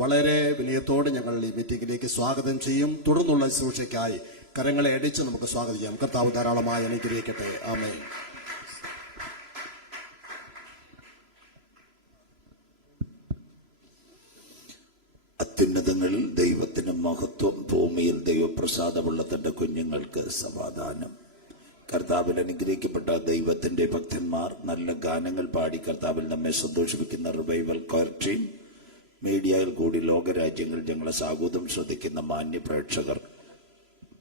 വളരെ വിനയത്തോടെ ഞങ്ങൾ ഈ മീറ്റിംഗിലേക്ക് സ്വാഗതം ചെയ്യും. തുടർന്നുള്ള ശുശ്രൂഷയ്ക്കായി കരങ്ങളെ അടിച്ച് നമുക്ക് സ്വാഗതം ചെയ്യാം. കർത്താവ് ധാരാളമായി അനുഗ്രഹിക്കട്ടെ. ആമേൻ. അത്യുന്നതങ്ങളിൽ ദൈവത്തിന് മഹത്വം, ഭൂമിയിൽ ദൈവപ്രസാദമുള്ള തന്റെ കുഞ്ഞുങ്ങൾക്ക് സമാധാനം. കർത്താവിൽ അനുഗ്രഹിക്കപ്പെട്ട ദൈവത്തിന്റെ ഭക്തന്മാർ നല്ല ഗാനങ്ങൾ പാടി കർത്താവിൽ നമ്മെ സന്തോഷിപ്പിക്കുന്ന റിവൈവൽ കോയർ ടീം, മീഡിയയിൽ കൂടി ലോകരാജ്യങ്ങളിൽ ഞങ്ങളെ സാഗൂതം ശ്രദ്ധിക്കുന്ന മാന്യ പ്രേക്ഷകർ,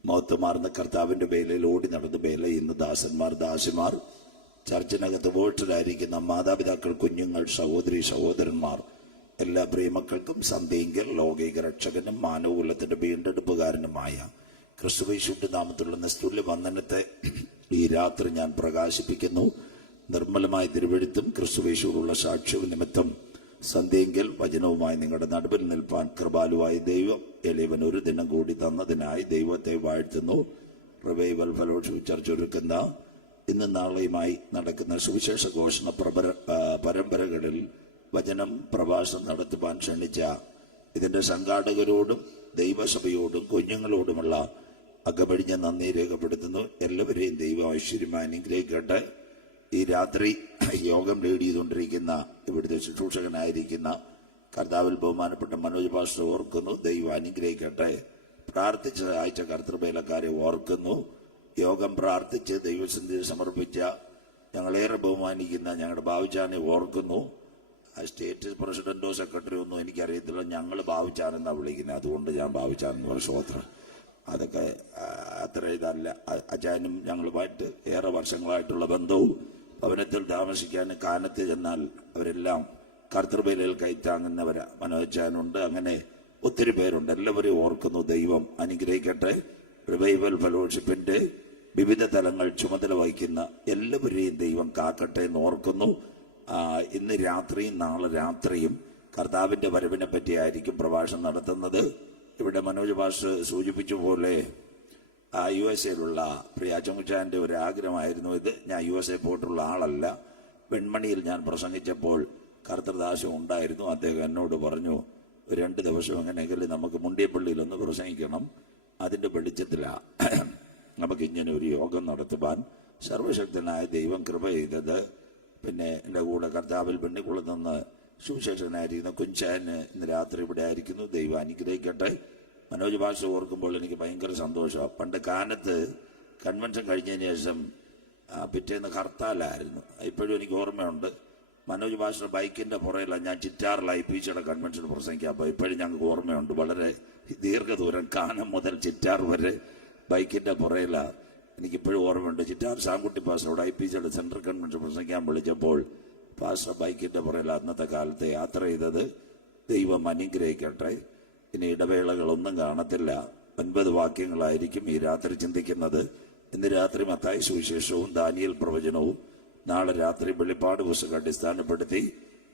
മഹത്വമാർന്ന കർത്താവിന്റെ വേലയിൽ ഓടി നടന്ന വേല ഇന്ന് ദാസന്മാർ, ദാസിമാർ, ചർച്ചിനകത്ത് വോട്ടിലായിരിക്കുന്ന മാതാപിതാക്കൾ, കുഞ്ഞുങ്ങൾ, സഹോദരി സഹോദരന്മാർ, എല്ലാ പ്രിയമക്കൾക്കും സന്ധ്യയെങ്കിൽ ലോകൈക രക്ഷകനും മാനവകുലത്തിന്റെ വീണ്ടെടുപ്പുകാരനുമായ ക്രിസ്തുയേശുവിന്റെ നാമത്തിലുള്ള നിസ്തുല്യ വന്ദനത്തെ ഈ രാത്രി ഞാൻ പ്രകാശിപ്പിക്കുന്നു. നിർമ്മലമായ തിരുവെഴുത്തും ക്രിസ്തുയേശുവിനുള്ള സാക്ഷ്യവും നിമിത്തം സന്ധ്യയെങ്കിൽ വചനവുമായി നിങ്ങളുടെ നടുവിൽ നിൽപ്പാൻ കൃപാലുവായ ദൈവം എളിയവൻ ഒരു ദിനം കൂടി തന്നതിനായി ദൈവത്തെ വാഴ്ത്തുന്നു. റിവൈവൽ ഫെലോഷിപ്പ് ചർച്ച് ഒരുക്കുന്ന ഇന്നും നാളെയുമായി നടക്കുന്ന സുവിശേഷ ഘോഷണ പരമ്പരകളിൽ വചനം പ്രഭാഷണം നടത്തുവാൻ ക്ഷണിച്ച ഇതിന്റെ സംഘാടകരോടും ദൈവസഭയോടും കുഞ്ഞുങ്ങളോടുമുള്ള അകമഴിഞ്ഞ നന്ദി രേഖപ്പെടുത്തുന്നു. എല്ലാവരെയും ദൈവം ഐശ്വര്യമായി അനുഗ്രഹിക്കട്ടെ. ഈ രാത്രി യോഗം ലീഡ് ചെയ്തുകൊണ്ടിരിക്കുന്ന ഇവിടുത്തെ ശുശ്രൂഷകനായിരിക്കുന്ന കർത്താവിൽ ബഹുമാനപ്പെട്ട മനോജ് പാസ്റ്റർ ഓർക്കുന്നു. ദൈവം അനുഗ്രഹിക്കട്ടെ. പ്രാർത്ഥിച്ച് സഹായിച്ച കർത്തൃവേലക്കാരെ ഓർക്കുന്നു. യോഗം പ്രാർത്ഥിച്ച് ദൈവസന്നിധിയിൽ സമർപ്പിച്ച ഞങ്ങളേറെ ബഹുമാനിക്കുന്ന ഞങ്ങളുടെ ബാബുച്ചാനെ ഓർക്കുന്നു. സ്റ്റേറ്റ് പ്രസിഡന്റോ സെക്രട്ടറിയോ ഒന്നും എനിക്കറിയത്തില്ല, ഞങ്ങൾ ബാബുച്ചാനെന്നാണ് വിളിക്കുന്നത്, അതുകൊണ്ട് ഞാൻ ബാബുച്ചാനെന്ന് പറയും. സ്വോത്രം. അതൊക്കെ അത്ര ഇതല്ല. അച്ചാനും ഞങ്ങളുമായിട്ട് ഏറെ വർഷങ്ങളായിട്ടുള്ള ബന്ധവും ഭവനത്തിൽ താമസിക്കാനും കാനത്ത് ചെന്നാൽ അവരെല്ലാം കർത്തൃവേലയിൽ കൈത്താങ്ങുന്നവരാ. മനോജാനുണ്ട്, അങ്ങനെ ഒത്തിരി പേരുണ്ട്. എല്ലാവരെയും ഓർക്കുന്നു. ദൈവം അനുഗ്രഹിക്കട്ടെ. റിവൈവൽ ഫെലോഷിപ്പിന്റെ വിവിധ തലങ്ങൾ ചുമതല വഹിക്കുന്ന എല്ലാവരെയും ദൈവം കാക്കട്ടെ എന്ന് ഓർക്കുന്നു. ഇന്ന് രാത്രിയും നാളെ രാത്രിയും കർത്താവിന്റെ വരവിനെ പറ്റിയായിരിക്കും പ്രഭാഷണം നടത്തുന്നത്. ഇവിടെ മനോജ് പാസ്റ്റർ സൂചിപ്പിച്ച പോലെ USA പ്രിയ ചമുച്ചാന്റെ ഒരു ആഗ്രഹമായിരുന്നു ഇത്. ഞാൻ USA പോയിട്ടുള്ള ആളല്ല. വെൺമണിയിൽ ഞാൻ പ്രസംഗിച്ചപ്പോൾ കർത്തൃദാസം ഉണ്ടായിരുന്നു. അദ്ദേഹം എന്നോട് പറഞ്ഞു, 2 ദിവസം എങ്ങനെയെങ്കിലും നമുക്ക് മുണ്ടിയപ്പള്ളിയിൽ ഒന്ന് പ്രസംഗിക്കണം. അതിന്റെ വെളിച്ചത്തിലാണ് നമുക്ക് ഇങ്ങനെ ഒരു യോഗം നടത്തുവാൻ സർവശക്തനായ ദൈവം കൃപ ചെയ്തത്. പിന്നെ എൻ്റെ കൂടെ കർത്താവിൽ പെണ്ണിക്കുളത്ത് നിന്ന് സുവിശേഷനായിരിക്കുന്ന കുഞ്ചാന് ഇന്ന് രാത്രി ഇവിടെ ആയിരിക്കുന്നു. ദൈവം അനുഗ്രഹിക്കട്ടെ. മനോജ് ഭാഷ ഓർക്കുമ്പോൾ എനിക്ക് ഭയങ്കര സന്തോഷമാണ്. പണ്ട് കാനത്ത് കൺവെൻഷൻ കഴിഞ്ഞതിന് ശേഷം പിറ്റേന്ന് ഹർത്താലായിരുന്നു. ഇപ്പോഴും എനിക്ക് ഓർമ്മയുണ്ട്. മനോജ് ഭാഷ ബൈക്കിന്റെ പുറയിലാണ് ഞാൻ ചിറ്റാറിൽ IPCയുടെ കൺവെൻഷൻ പ്രസംഗിക്കാം. അപ്പോൾ ഇപ്പോഴും ഞങ്ങൾക്ക് ഓർമ്മയുണ്ട്. വളരെ ദീർഘദൂരം കാനം മുതൽ ചിറ്റാർ വരെ ബൈക്കിന്റെ പുറയിലാണ്. എനിക്കിപ്പോഴും ഓർമ്മയുണ്ട്. ചിറ്റാർ സാങ്കുട്ടി പാസ്റ്ററോട് IPCയുടെ സെൻട്രൽ കൺവെൻഷൻ പ്രസംഗിക്കാൻ വിളിച്ചപ്പോൾ പാസ്റ്റർ ബൈക്കിന്റെ പുറയിൽ അന്നത്തെ കാലത്ത് യാത്ര ചെയ്തത്. ദൈവം അനുഗ്രഹിക്കട്ടെ. ഇനി ഇടവേളകളൊന്നും കാണത്തില്ല. 9 വാക്യങ്ങളായിരിക്കും ഈ രാത്രി ചിന്തിക്കുന്നത്. ഇന്ന് രാത്രി മത്തായി സുവിശേഷവും ദാനിയേൽ പ്രവചനവും, നാളെ രാത്രി വെളിപ്പാട് പുസ്തകം അടിസ്ഥാനപ്പെടുത്തി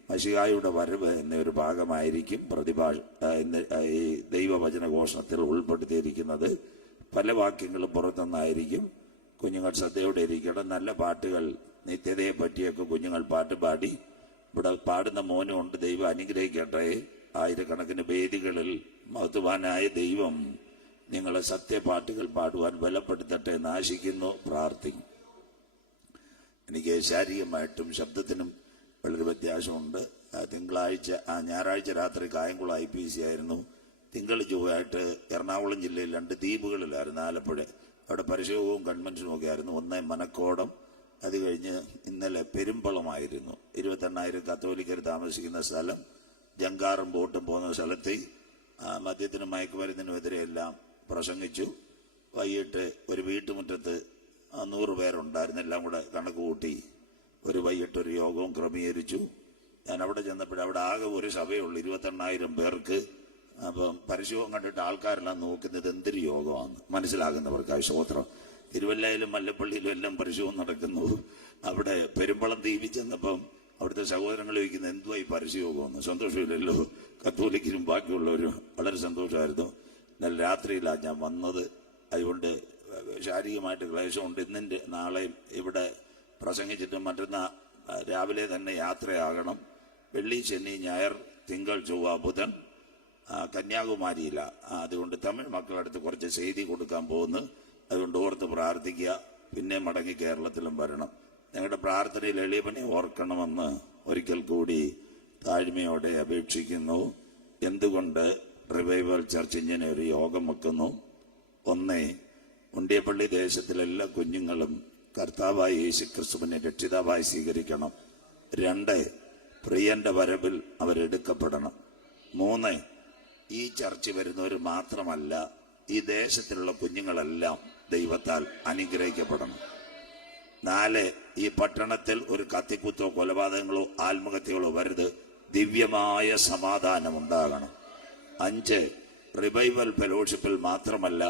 മശിഹായുടെ വരവ് എന്നൊരു ഭാഗമായിരിക്കും ഈ ദൈവവചന ഘോഷണത്തിൽ ഉൾപ്പെടുത്തിയിരിക്കുന്നത്. പല വാക്യങ്ങളും പുറത്തുനിന്നായിരിക്കും. കുഞ്ഞുങ്ങൾ ശ്രദ്ധയോടെ ഇരിക്കണം. നല്ല പാട്ടുകൾ, നിത്യതയെ പറ്റിയൊക്കെ കുഞ്ഞുങ്ങൾ പാട്ട് പാടി ഇവിടെ പാടുന്ന മോനുണ്ട്. ദൈവം അനുഗ്രഹിക്കട്ടെ. ആയിരക്കണക്കിന് വേദികളിൽ മഹത്വാനായ ദൈവം നിങ്ങളെ സത്യപാട്ടുകൾ പാടുവാൻ ബലപ്പെടുത്തട്ടെ എന്ന് ആശിക്കുന്നു, പ്രാർത്ഥിക്കും. എനിക്ക് ശാരീരികമായിട്ടും ശബ്ദത്തിനും വളരെ വ്യത്യാസമുണ്ട്. ഞായറാഴ്ച രാത്രി കായംകുളം IPC ആയിരുന്നു. തിങ്കൾ ചൊവ്വയായിട്ട് എറണാകുളം ജില്ലയിൽ 2 ദ്വീപുകളിലായിരുന്നു. ആലപ്പുഴ അവിടെ പരിശോധവും കൺവെൻഷനും ഒക്കെ ആയിരുന്നു. ഒന്ന് മനക്കോടം, അത് കഴിഞ്ഞ് ഇന്നലെ പെരുമ്പളമായിരുന്നു. 28,000 കത്തോലിക്കർ താമസിക്കുന്ന സ്ഥലം. ജങ്കാറും ബോട്ടും പോകുന്ന സ്ഥലത്ത് മദ്യത്തിനും മയക്കുമരുന്നിനുമെതിരെയെല്ലാം പ്രസംഗിച്ചു. വൈകിട്ട് ഒരു വീട്ടുമുറ്റത്ത് 100 പേരുണ്ടായിരുന്നു. എല്ലാം കൂടെ കണക്ക് കൂട്ടി വൈകിട്ട് ഒരു യോഗവും ക്രമീകരിച്ചു. ഞാൻ അവിടെ ചെന്നപ്പോൾ അവിടെ ആകെ ഒരു സഭയുള്ളൂ, 28,000 പേർക്ക്. അപ്പം പരിശോധന കണ്ടിട്ട് ആൾക്കാരെല്ലാം നോക്കുന്നത് എന്തൊരു യോഗമാണ് മനസ്സിലാകുന്നവർക്ക് സ്തോത്രം. തിരുവല്ലയിലും മല്ലപ്പള്ളിയിലും എല്ലാം പരിശോധന നടക്കുന്നു. അവിടെ പെരുമ്പളം ദ്വീപിൽ ചെന്നപ്പം അവിടുത്തെ സഹോദരങ്ങൾ ചോദിക്കുന്നത് എന്തുവായി പരസ്യയോഗമെന്ന്. സന്തോഷമില്ലല്ലോ. കത്തോലിക്കരും ബാക്കിയുള്ളവരും വളരെ സന്തോഷമായിരുന്നു. എന്നാൽ രാത്രിയിലാണ് ഞാൻ വന്നത്. അതുകൊണ്ട് ശാരീരികമായിട്ട് ക്ലേശമുണ്ട്. ഇന്നിൻ്റെ നാളെയും ഇവിടെ പ്രസംഗിച്ചിട്ട് മറ്റന്നാ രാവിലെ തന്നെ യാത്രയാകണം. വെള്ളി, ശനി, ഞായർ, തിങ്കൾ, ചൊവ്വ, ബുധൻ കന്യാകുമാരിയില. അതുകൊണ്ട് തമിഴ് മക്കളടുത്ത് കുറച്ച് ചെയ്തി കൊടുക്കാൻ പോകുന്നു. അതുകൊണ്ട് ഓർത്ത് പ്രാർത്ഥിക്കുക. പിന്നെ മടങ്ങി കേരളത്തിലും വരണം. ഞങ്ങളുടെ പ്രാർത്ഥനയിൽ എളിയവനെ ഓർക്കണമെന്ന് ഒരിക്കൽ കൂടി താഴ്മയോടെ അപേക്ഷിക്കുന്നു. എന്തുകൊണ്ട് റിവൈവൽ ചർച്ച് ഇങ്ങനെ ഒരു യോഗം വെക്കുന്നു? ഒന്ന്, മുണ്ടിയപ്പള്ളി ദേശത്തിലെ എല്ലാ കുഞ്ഞുങ്ങളും കർത്താവായ യേശുക്രിസ്തുവിനെ രക്ഷിതാവായി സ്വീകരിക്കണം. 2, പ്രിയന്റെ വരവിൽ അവരെടുക്കപ്പെടണം. 3, ഈ ചർച്ച വരുന്നവർ മാത്രമല്ല, ഈ ദേശത്തിലുള്ള കുഞ്ഞുങ്ങളെല്ലാം ദൈവത്താൽ അനുഗ്രഹിക്കപ്പെടണം. 4, ഈ പട്ടണത്തിൽ ഒരു കത്തിക്കുത്തോ കൊലപാതകങ്ങളോ ആത്മഹത്യകളോ വരുത്. ദിവ്യമായ സമാധാനം ഉണ്ടാകണം. 5, റിവൈവൽ ഫെലോഷിപ്പിൽ മാത്രമല്ല,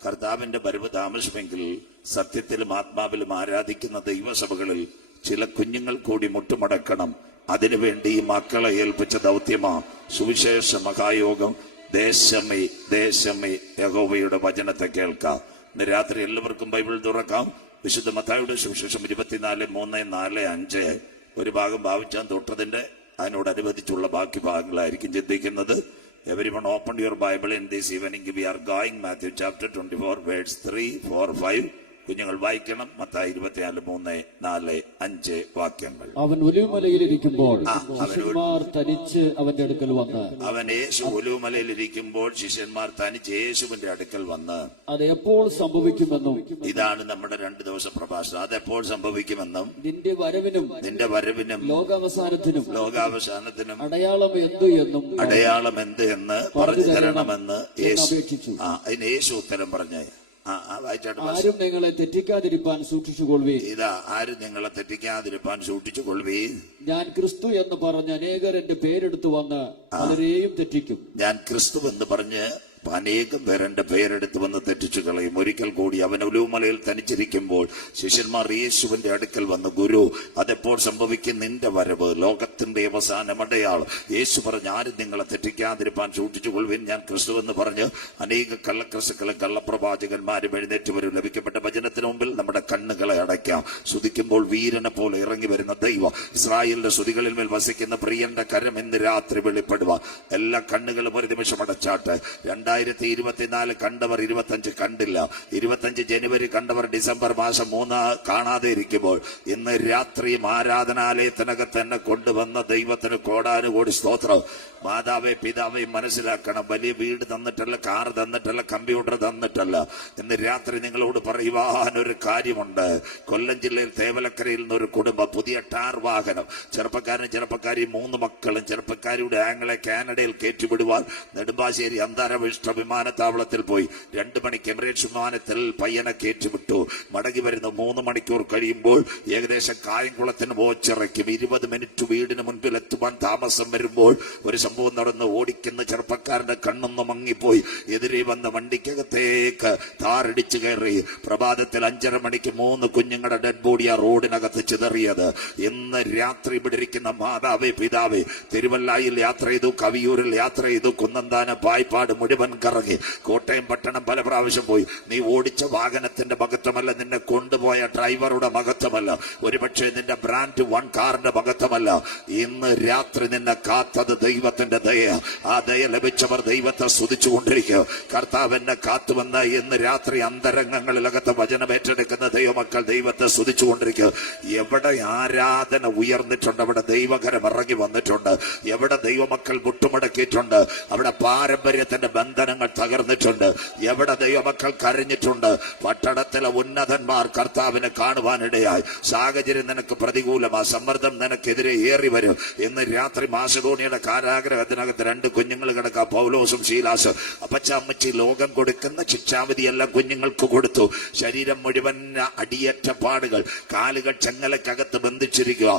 കർത്താവിന്റെ വരവ് താമസമെങ്കിൽ സത്യത്തിലും ആത്മാവിലും ആരാധിക്കുന്ന ദൈവസഭകളിൽ ചില കുഞ്ഞുങ്ങൾ കൂടി മുട്ടുമടക്കണം. അതിനുവേണ്ടി ഈ മക്കളെ ഏൽപ്പിച്ച ദൗത്യമാ സുവിശേഷ മഹായോഗം. ദേശമേ ദേശമേ യഹോവയുടെ വചനത്തെ കേൾക്കാം. ഇന്ന് രാത്രി എല്ലാവർക്കും ബൈബിൾ തുറക്കാം. വിശുദ്ധ മത്തായിയുടെ സുവിശേഷം 24:3-4-5 ഒരു ഭാഗം ഭാവിച്ചാൻ തൊട്ടതിന്റെ അതിനോടനുബന്ധിച്ചുള്ള ബാക്കി ഭാഗങ്ങളായിരിക്കും ചിന്തിക്കുന്നത്. Everyone open your Bible in this evening. We are going Matthew chapter 24 verse 3, 4, 5. കുഞ്ഞുങ്ങൾ വായിക്കണം. മത്തായി 24:3-4-5 വാക്യങ്ങൾ. അവൻ ഒലിവുമലയിലിരിക്കുമ്പോൾ ശിഷ്യന്മാർ തനിച്ച് അവന്റെ അടുക്കൽ വന്ന് യേശു ഒലിവുമലയിലിരിക്കുമ്പോൾ ശിഷ്യന്മാർ തനിച്ച് യേശുവിന്റെ അടുക്കൽ വന്ന് അത് എപ്പോൾ സംഭവിക്കുമെന്നും ഇതാണ് നമ്മുടെ 2 ദിവസം പ്രഭാഷണം. അതെപ്പോൾ സംഭവിക്കുമെന്നും നിന്റെ വരവിനും ലോകാവസാനത്തിനും അടയാളം എന്ത് എന്ന് പറഞ്ഞു തരണമെന്ന് യേശു. അപേക്ഷിച്ചു. അതിന് യേശു ഉത്തരം പറഞ്ഞേ. ആരും നിങ്ങളെ തെറ്റിക്കാതിരിപ്പാൻ സൂക്ഷിച്ചുകൊള്ളുവീൻ. ഇതാ, ആരും നിങ്ങളെ തെറ്റിക്കാതിരിപ്പാൻ സൂക്ഷിച്ചുകൊള്ളുവീൻ. ഞാൻ ക്രിസ്തു എന്ന് പറഞ്ഞ് അനേകർ എന്റെ പേരെടുത്തു വന്ന് പലരെയും തെറ്റിക്കും. ഞാൻ ക്രിസ്തു എന്ന് പറഞ്ഞ് അനേകം പേർ എന്റെ പേരെടുത്ത് വന്ന് തെറ്റിച്ചു കളയും. ഒരിക്കൽ കൂടി അവൻ ഒലിവുമലയിൽ തനിച്ചിരിക്കുമ്പോൾ ശിഷ്യന്മാർ യേശുവിന്റെ അടുക്കൽ വന്ന്, ഗുരു, അതെപ്പോൾ സംഭവിക്കും നിന്റെ വരവ്, ലോകത്തിന്റെ അവസാനം അടയാളം? യേശു പറഞ്ഞ്, ആരും നിങ്ങളെ തെറ്റിക്കാതിരിപ്പാൻ സൂക്ഷിച്ചുകൊള്ളുവിൻ. ഞാൻ ക്രിസ്തു എന്ന് പറഞ്ഞ് അനേക കള്ളക്രിസ്തുക്കളും കള്ളപ്രവാചകന്മാരും എഴുന്നേറ്റ് വരും. ലഭിക്കപ്പെട്ട വചനത്തിന് മുമ്പിൽ നമ്മുടെ കണ്ണുകളെ അടയ്ക്കാം. സ്തുതിക്കുമ്പോൾ വീരനെ പോലെ ഇറങ്ങി വരുന്ന ദൈവം, ഇസ്രായേലിന്റെ സ്തുതികളിൽ മേൽ വസിക്കുന്ന പ്രിയന്റെ കരം ഇന്ന് രാത്രി വെളിപ്പെടുക. എല്ലാ കണ്ണുകളും ഒരു നിമിഷം അടച്ചാട്ട്. 2024 കണ്ടവർ 25 കണ്ടില്ല. 25 ജനുവരി കണ്ടവർ ഡിസംബർ മാസം 3 കാണാതെ ഇരിക്കുമ്പോൾ ഇന്ന് രാത്രിയും ആരാധനാലയത്തിനകത്ത് എന്നെ കൊണ്ടുവന്ന ദൈവത്തിന് കോടാനുകോടി സ്തോത്രം. മാതാവേ പിതാവേ മനസ്സിലാക്കണം, വലിയ വീട് തന്നിട്ടല്ല, കാർ തന്നിട്ടല്ല, കമ്പ്യൂട്ടർ തന്നിട്ടല്ല. ഇന്ന് രാത്രി നിങ്ങളോട് പറയുവാനൊരു കാര്യമുണ്ട്. കൊല്ലം ജില്ലയിൽ തേവലക്കരയിൽ നിന്നൊരു കുടുംബം പുതിയ ടാർ വാഹനം, ചെറുപ്പക്കാരി 3 മക്കളും ചെറുപ്പക്കാരിയുടെ ആങ്ങളെ കാനഡയിൽ കയറ്റിവിടുവാൻ നെടുമ്പാശ്ശേരി അന്താരാഷ്ട്ര വിമാനത്താവളത്തിൽ പോയി 2 മണിക്ക് എമിറേറ്റ്സ് വിമാനത്തിൽ പയ്യനെ കയറ്റിവിട്ടു. മടങ്ങി വരുന്ന 3 മണിക്കൂർ കഴിയുമ്പോൾ ഏകദേശം കായംകുളത്തിന് വോച്ചിറക്കും. 20 മിനിറ്റ് വീടിന് മുൻപിൽ എത്തുവാൻ താമസം വരുമ്പോൾ ഒരു സംഭവം നടന്ന്. ഓടിക്കുന്ന ചെറുപ്പക്കാരന്റെ കണ്ണൊന്ന് മങ്ങിപ്പോയി. എതിരെ വന്ന വണ്ടിക്കകത്തേക്ക് താറടിച്ചു കയറി. പ്രഭാതത്തിൽ 5:30 മണിക്ക് 3 കുഞ്ഞുങ്ങളുടെ ഡെഡ് ബോഡി ആ റോഡിനകത്ത് ചിതറിയത്. ഇന്ന് രാത്രി ഇവിടെ ഇരിക്കുന്ന മാതാവേ പിതാവേ, തിരുവല്ലായിൽ യാത്ര ചെയ്തു, കവിയൂരിൽ യാത്ര ചെയ്തു, കുന്നന്താനം പായ്പാട് മുഴുവൻ കറങ്ങി, കോട്ടയം പട്ടണം പല പ്രാവശ്യം പോയി. നീ ഓടിച്ച വാഹനത്തിന്റെ മഹത്വമല്ല, നിന്നെ കൊണ്ടുപോയ ഡ്രൈവറുടെ മഹത്വമല്ല, ഒരുപക്ഷെ നിന്റെ ബ്രാൻഡ് 1 കാറിന്റെ മഹത്വമല്ല. ഇന്ന് രാത്രി നിന്നെ കാത്തത് ദൈവത്തിന്റെ ദയ. ആ ദയ ലഭിച്ചവർ ദൈവത്തെ സ്തുതിച്ചുകൊണ്ടിരിക്കുക. കർത്താവ് എന്നെ കാത്തുവെന്ന് ഇന്ന് രാത്രി അന്തരംഗങ്ങളിലകത്ത് വചനം ഏറ്റെടുക്കുന്ന ദൈവമക്കൾ ദൈവത്തെ സ്തുതിച്ചുകൊണ്ടിരിക്കുക. എവിടെ ആരാധന ഉയർന്നിട്ടുണ്ട്, അവിടെ ദൈവകരം ഇറങ്ങി വന്നിട്ടുണ്ട്. എവിടെ ദൈവമക്കൾ മുട്ടുമടക്കിയിട്ടുണ്ട്, അവിടെ പാരമ്പര്യത്തിന്റെ ബന്ധനങ്ങൾ തകർന്നിട്ടുണ്ട്. എവിടെ ദൈവമക്കൾ കരഞ്ഞിട്ടുണ്ട്, പട്ടണത്തിലെ ഉന്നതന്മാർ കർത്താവിനെ കാണുവാനിടയായി. സാഹചര്യം നിനക്ക് പ്രതികൂലമാ, സമ്മർദ്ദം നിനക്കെതിരെ ഏറി വരും. ഇന്ന് രാത്രി മാസഡോണിയയുടെ കാരാഗ്രഹത്തിനകത്ത് 2 കുഞ്ഞുങ്ങൾ കിടക്കുക, പൗലോസും ശീലാസും. അപ്പച്ച അമ്മച്ചി ലോകം കൊടുക്കുന്ന ശിക്ഷാവിധി എല്ലാം കുഞ്ഞുങ്ങൾക്ക് കൊടുത്തു. ശരീരം മുഴുവൻ അടിയേറ്റ പാടുകൾ, കാലുകൾ ചെങ്ങലക്കകത്ത് ബന്ധിച്ചിരിക്കുക.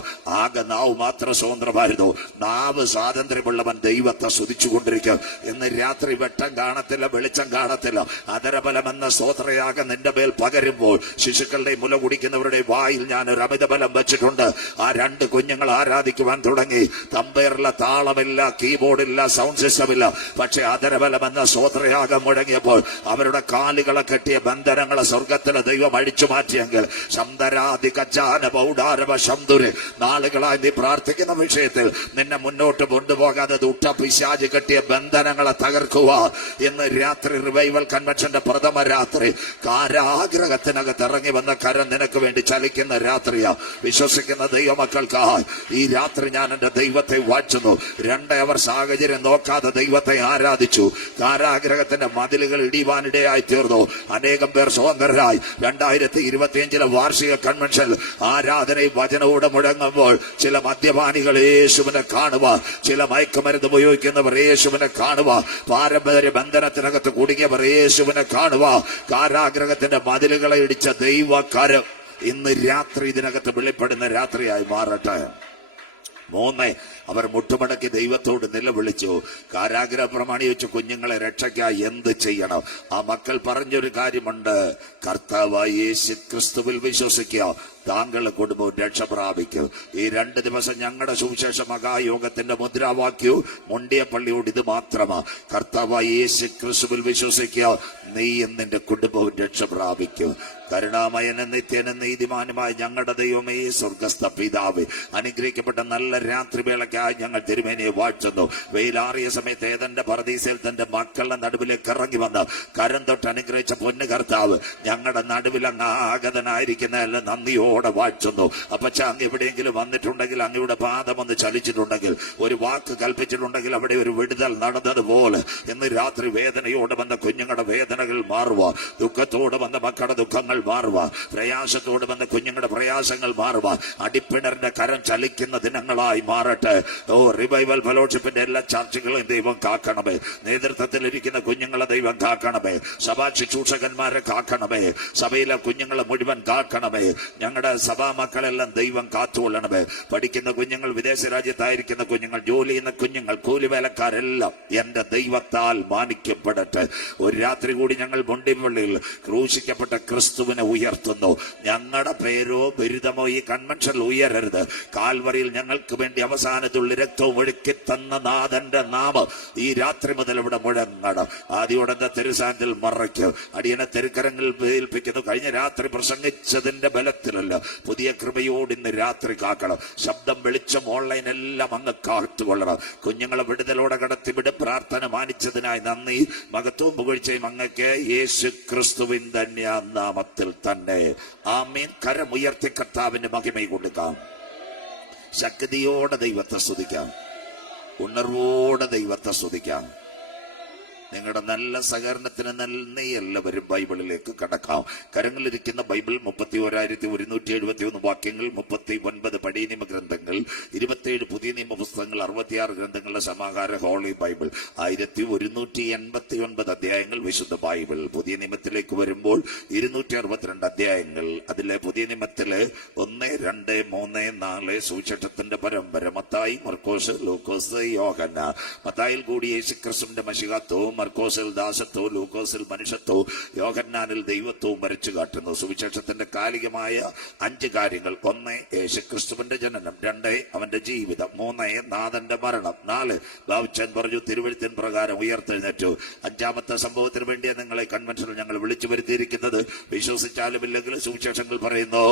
ആകെ നാവ് മാത്രം സ്വതന്ത്രമായിരുന്നു. നാവ് സ്വാതന്ത്ര്യമുള്ളവൻ ദൈവത്തെ സ്തുതിച്ചുകൊണ്ടിരിക്കുക. ഇന്ന് രാത്രി വെട്ട പ്രകാശം കാണത്തില്ല, വെളിച്ചം കാണത്തില്ല. അധരബലമെന്ന സ്തോത്രയാഗം നിന്റെ മേൽ പകരുമ്പോൾ ശിശുക്കളുടെ മുല കുടിക്കുന്നവരുടെ വായിൽ ഞാൻ ഒരു അമിതബലം വെച്ചിട്ടുണ്ട്. ആ 2 കുഞ്ഞുങ്ങൾ ആരാധിക്കുവാൻ തുടങ്ങി. തമ്പേറില്ല, താളമില്ല, കീബോർഡില്ല, സൗണ്ട് സിസ്റ്റം ഇല്ല. പക്ഷെ അധരബലമെന്ന സ്തോത്രയാഗം മുഴങ്ങിയപ്പോൾ അവരുടെ കാലുകളെ കെട്ടിയ ബന്ധനങ്ങളെ സ്വർഗത്തിലെ ദൈവം അഴിച്ചു മാറ്റിയെങ്കിൽ നാളുകളായി നീ പ്രാർത്ഥിക്കുന്ന വിഷയത്തിൽ നിന്നെ മുന്നോട്ട് കൊണ്ടുപോകാതെ ദുഷ്ട പിശാച് കെട്ടിയ ബന്ധനങ്ങളെ തകർക്കുക. ഇന്ന് രാത്രി റിവൈവൽ കൺവെൻഷന്റെ പ്രഥമ രാത്രി കാരാഗ്രഹത്തിനകത്ത് ഇറങ്ങി വന്ന കരം നിനക്ക് വേണ്ടി ചലിക്കുന്ന രാത്രിയാ. വിശ്വസിക്കുന്ന ദൈവമക്കൾക്കായി ഈ രാത്രി ഞാൻ എന്റെ ദൈവത്തെ വാഴ്ത്തുന്നു. 2 അവർ സാഹചര്യം നോക്കാതെ ദൈവത്തെ ആരാധിച്ചു. കാരാഗ്രഹത്തിന്റെ മതിലുകൾ ഇടിവാനിടയായി തീർന്നു. അനേകം പേർ സ്വതന്ത്രരായി. 2025 വാർഷിക കൺവെൻഷൻ ആരാധനയും വചനവും മുഴങ്ങുമ്പോൾ ചില മദ്യപാനികൾ യേശുവിനെ കാണുക, ചില മയക്കുമരുന്ന് ഉപയോഗിക്കുന്നവർ യേശുവിനെ കാണുക, പാരമ്പര്യ ബന്ധനത്തിനകത്ത് കുടുങ്ങിയവർ യേശുവിനെ കാണുക. കാരാഗ്രഹത്തിന്റെ മതിലുകളെ ഇടിച്ച ദൈവകരം ഇന്ന് രാത്രി ഇതിനകത്ത് വെളിപ്പെടുന്ന രാത്രിയായി മാറട്ടെ. 3 അവർ മുട്ടുമടക്കി ദൈവത്തോട് നിലവിളിച്ചു. കാരാഗ്രഹ പ്രമാണി വെച്ച് കുഞ്ഞുങ്ങളെ രക്ഷയ്ക്കായി എന്ത് ചെയ്യണം? ആ മക്കൾ പറഞ്ഞൊരു കാര്യമുണ്ട്, കർത്താവായ യേശു ക്രിസ്തുവിൽ വിശ്വസിക്കുക, താങ്കളുടെ കുടുംബവും രക്ഷ പ്രാപിക്കും. ഈ 2 ദിവസം ഞങ്ങളുടെ സുവിശേഷ മഹായോഗത്തിന്റെ മുദ്രാവാക്യവും മുണ്ടിയപ്പള്ളിയോട് ഇത് മാത്രമാ, കർത്താവായ യേശു ക്രിസ്തുവിൽ വിശ്വസിക്കുക, നീയും നിന്റെ കുടുംബവും രക്ഷ പ്രാപിക്കും. കരുണാമയനും നിത്യനും നീതിമാനുമായ ഞങ്ങളുടെ ദൈവമേ, സ്വർഗസ്ഥ പിതാവേ, അനുഗ്രഹിക്കപ്പെട്ട നല്ല രാത്രിവേളയ്ക്കായി ഞങ്ങൾ തിരുമേനിയെ വാഴ്ത്തുന്നു. വെയിലാറിയ സമയത്ത് ഏതന്റെ പർദീസയിൽ തന്റെ മക്കളുടെ നടുവിലേക്ക് ഇറങ്ങി വന്ന് കരം തൊട്ട് അനുഗ്രഹിച്ച പൊന്നു കർത്താവ് ഞങ്ങളുടെ നടുവിൽ അങ്ങ് ആഗതനായിരിക്കുന്നതെല്ലാം നന്ദിയോടെ വാഴ്ത്തുന്നു. അപ്പച്ച, അങ്ങ് എവിടെയെങ്കിലും വന്നിട്ടുണ്ടെങ്കിൽ, അങ്ങയുടെ പാദം ഒന്ന് ചലിച്ചിട്ടുണ്ടെങ്കിൽ, ഒരു വാക്ക് കൽപ്പിച്ചിട്ടുണ്ടെങ്കിൽ അവിടെ ഒരു വിടുതൽ നടന്നതുപോലെ ഇന്ന് രാത്രി വേദനയോടെ വന്ന കുഞ്ഞുങ്ങളുടെ വേദനകൾ മാറുക, ദുഃഖത്തോടെ വന്ന മക്കളുടെ ദുഃഖങ്ങൾ മാറുക, പ്രയാസത്തോടെ വന്ന കുഞ്ഞുങ്ങളുടെ പ്രയാസങ്ങൾ മാറുക. അടിപ്പിണറിന്റെ കരം ചലിക്കുന്ന ദിനങ്ങളായി മാറട്ടെ. റിവൈവൽ ഫെലോഷിപ്പിന്റെ എല്ലാ ചർച്ചകളും ദൈവം കാക്കണമേ. നേതൃത്വത്തിലിരിക്കുന്ന കുഞ്ഞുങ്ങളെ ദൈവം കാക്കണമേ. സഭാ ശുശ്രൂഷകന്മാരെ കാക്കണമേ. സഭയിലെ കുഞ്ഞുങ്ങളെ മുഴുവൻ കാക്കണമേ. ഞങ്ങളുടെ സഭാ മക്കളെല്ലാം ദൈവം കാത്തുകൊള്ളണമേ. പഠിക്കുന്ന കുഞ്ഞുങ്ങൾ, വിദേശ രാജ്യത്തായിരിക്കുന്ന കുഞ്ഞുങ്ങൾ, ജോലി ചെയ്യുന്ന കുഞ്ഞുങ്ങൾ, കൂലിവേലക്കാരെല്ലാം എന്റെ ദൈവത്താൽ മാനിക്കപ്പെടട്ടെ. ഒരു രാത്രി കൂടി ഞങ്ങൾ മുണ്ടിപ്പള്ളിയിൽ ക്രൂശിക്കപ്പെട്ട ക്രിസ്തുവിനെ ഉയർത്തുന്നു. ഞങ്ങളുടെ പേരോ ബിരുദമോ ഈ കൺവെൻഷനിൽ ഉയരരുത്. കാൽവരിയിൽ ഞങ്ങൾക്ക് വേണ്ടി അവസാനത്തുള്ള രക്തവും ഒഴുക്കി തന്ന നാഥന്റെ നാമം ഈ രാത്രി മുതൽ ഇവിടെ മുഴങ്ങണം. ആദ്യോടെ തിരുസാന്തിൽ മറയ്ക്കും. അടിയനെ തിരുക്കരങ്ങളിൽ ഏൽപ്പിക്കുന്നു. കഴിഞ്ഞ രാത്രി പ്രസംഗിച്ചതിന്റെ ബലത്തിലല്ല, പുതിയ കൃപയോട് ഇന്ന് രാത്രി കാക്കണം. ശബ്ദം, വെളിച്ചം, ഓൺലൈൻ എല്ലാം അങ്ങ് കാത്തുകൊള്ളണം. കുഞ്ഞുങ്ങളെ വിടുതലോടെ കടത്തിവിട്. പ്രാർത്ഥന മാനിച്ചതിനായി നന്ദി. മഹത്വവും പുകഴ്ചയും അങ്ങക്ക് യേശു ക്രിസ്തുവിൻ ധന്യ നാമത്തിൽ തന്നെ. ആമീൻ. കരമുയർത്തി കർത്താവിന്റെ മഹിമ കൊടുക്കാം. ശക്തിയോടെ ദൈവത്തെ സ്തുതിക്കാം. ഉണർവോടെ ദൈവത്തെ സ്തുതിക്കാം. നിങ്ങളുടെ നല്ല സഹകരണത്തിന് നന്ദി. എല്ലാവരും ബൈബിളിലേക്ക് കടക്കാം. കരങ്ങളിലിരിക്കുന്ന ബൈബിൾ 31,171 വാക്യങ്ങൾ, 39 പഴയ നിയമ ഗ്രന്ഥങ്ങൾ, 27 പുതിയ നിയമ പുസ്തകങ്ങൾ, 66 ഗ്രന്ഥങ്ങളുടെ സമാഹാര ഹോളി ബൈബിൾ, 1189 അധ്യായങ്ങൾ വിശുദ്ധ ബൈബിൾ. പുതിയ നിയമത്തിലേക്ക് വരുമ്പോൾ 262 അധ്യായങ്ങൾ. അതിലെ പുതിയ നിയമത്തില് 1, 2, 3, 4 സുവിശേഷത്തിന്റെ പരമ്പര. മത്തായി, മർക്കോസ്, ലൂക്കോസ്, യോഹന്നാൻ. മത്തായിൽ കൂടി യേശുക്രിസ്തുവിന്റെ മശിഹാത്വവും, മർക്കോസിൽ ദാസത്വവും, ലൂക്കോസിൽ മനുഷ്യത്വവും, യോഹന്നാനിൽ ദൈവത്വവും വരച്ചു കാട്ടുന്നു. സുവിശേഷത്തിന്റെ കാലികമായ 5 കാര്യങ്ങൾ. 1, യേശുക്രിസ്തുവിന്റെ ജനനം. 2, അവന്റെ ജീവിതം. 3, നാഥന്റെ മരണം. 4, ബാബുച്ചൻ പറഞ്ഞു തിരുവെഴുത്തിൻ പ്രകാരം ഉയർത്തെഴുന്നേറ്റു. 5ാമത്തെ സംഭവത്തിന് വേണ്ടിയാണ് നിങ്ങളെ കൺവെൻഷനിൽ ഞങ്ങൾ വിളിച്ചു വരുത്തിയിരിക്കുന്നത്. വിശ്വസിച്ചാലും ഇല്ലെങ്കിലും സുവിശേഷങ്ങൾ പറയുന്നു,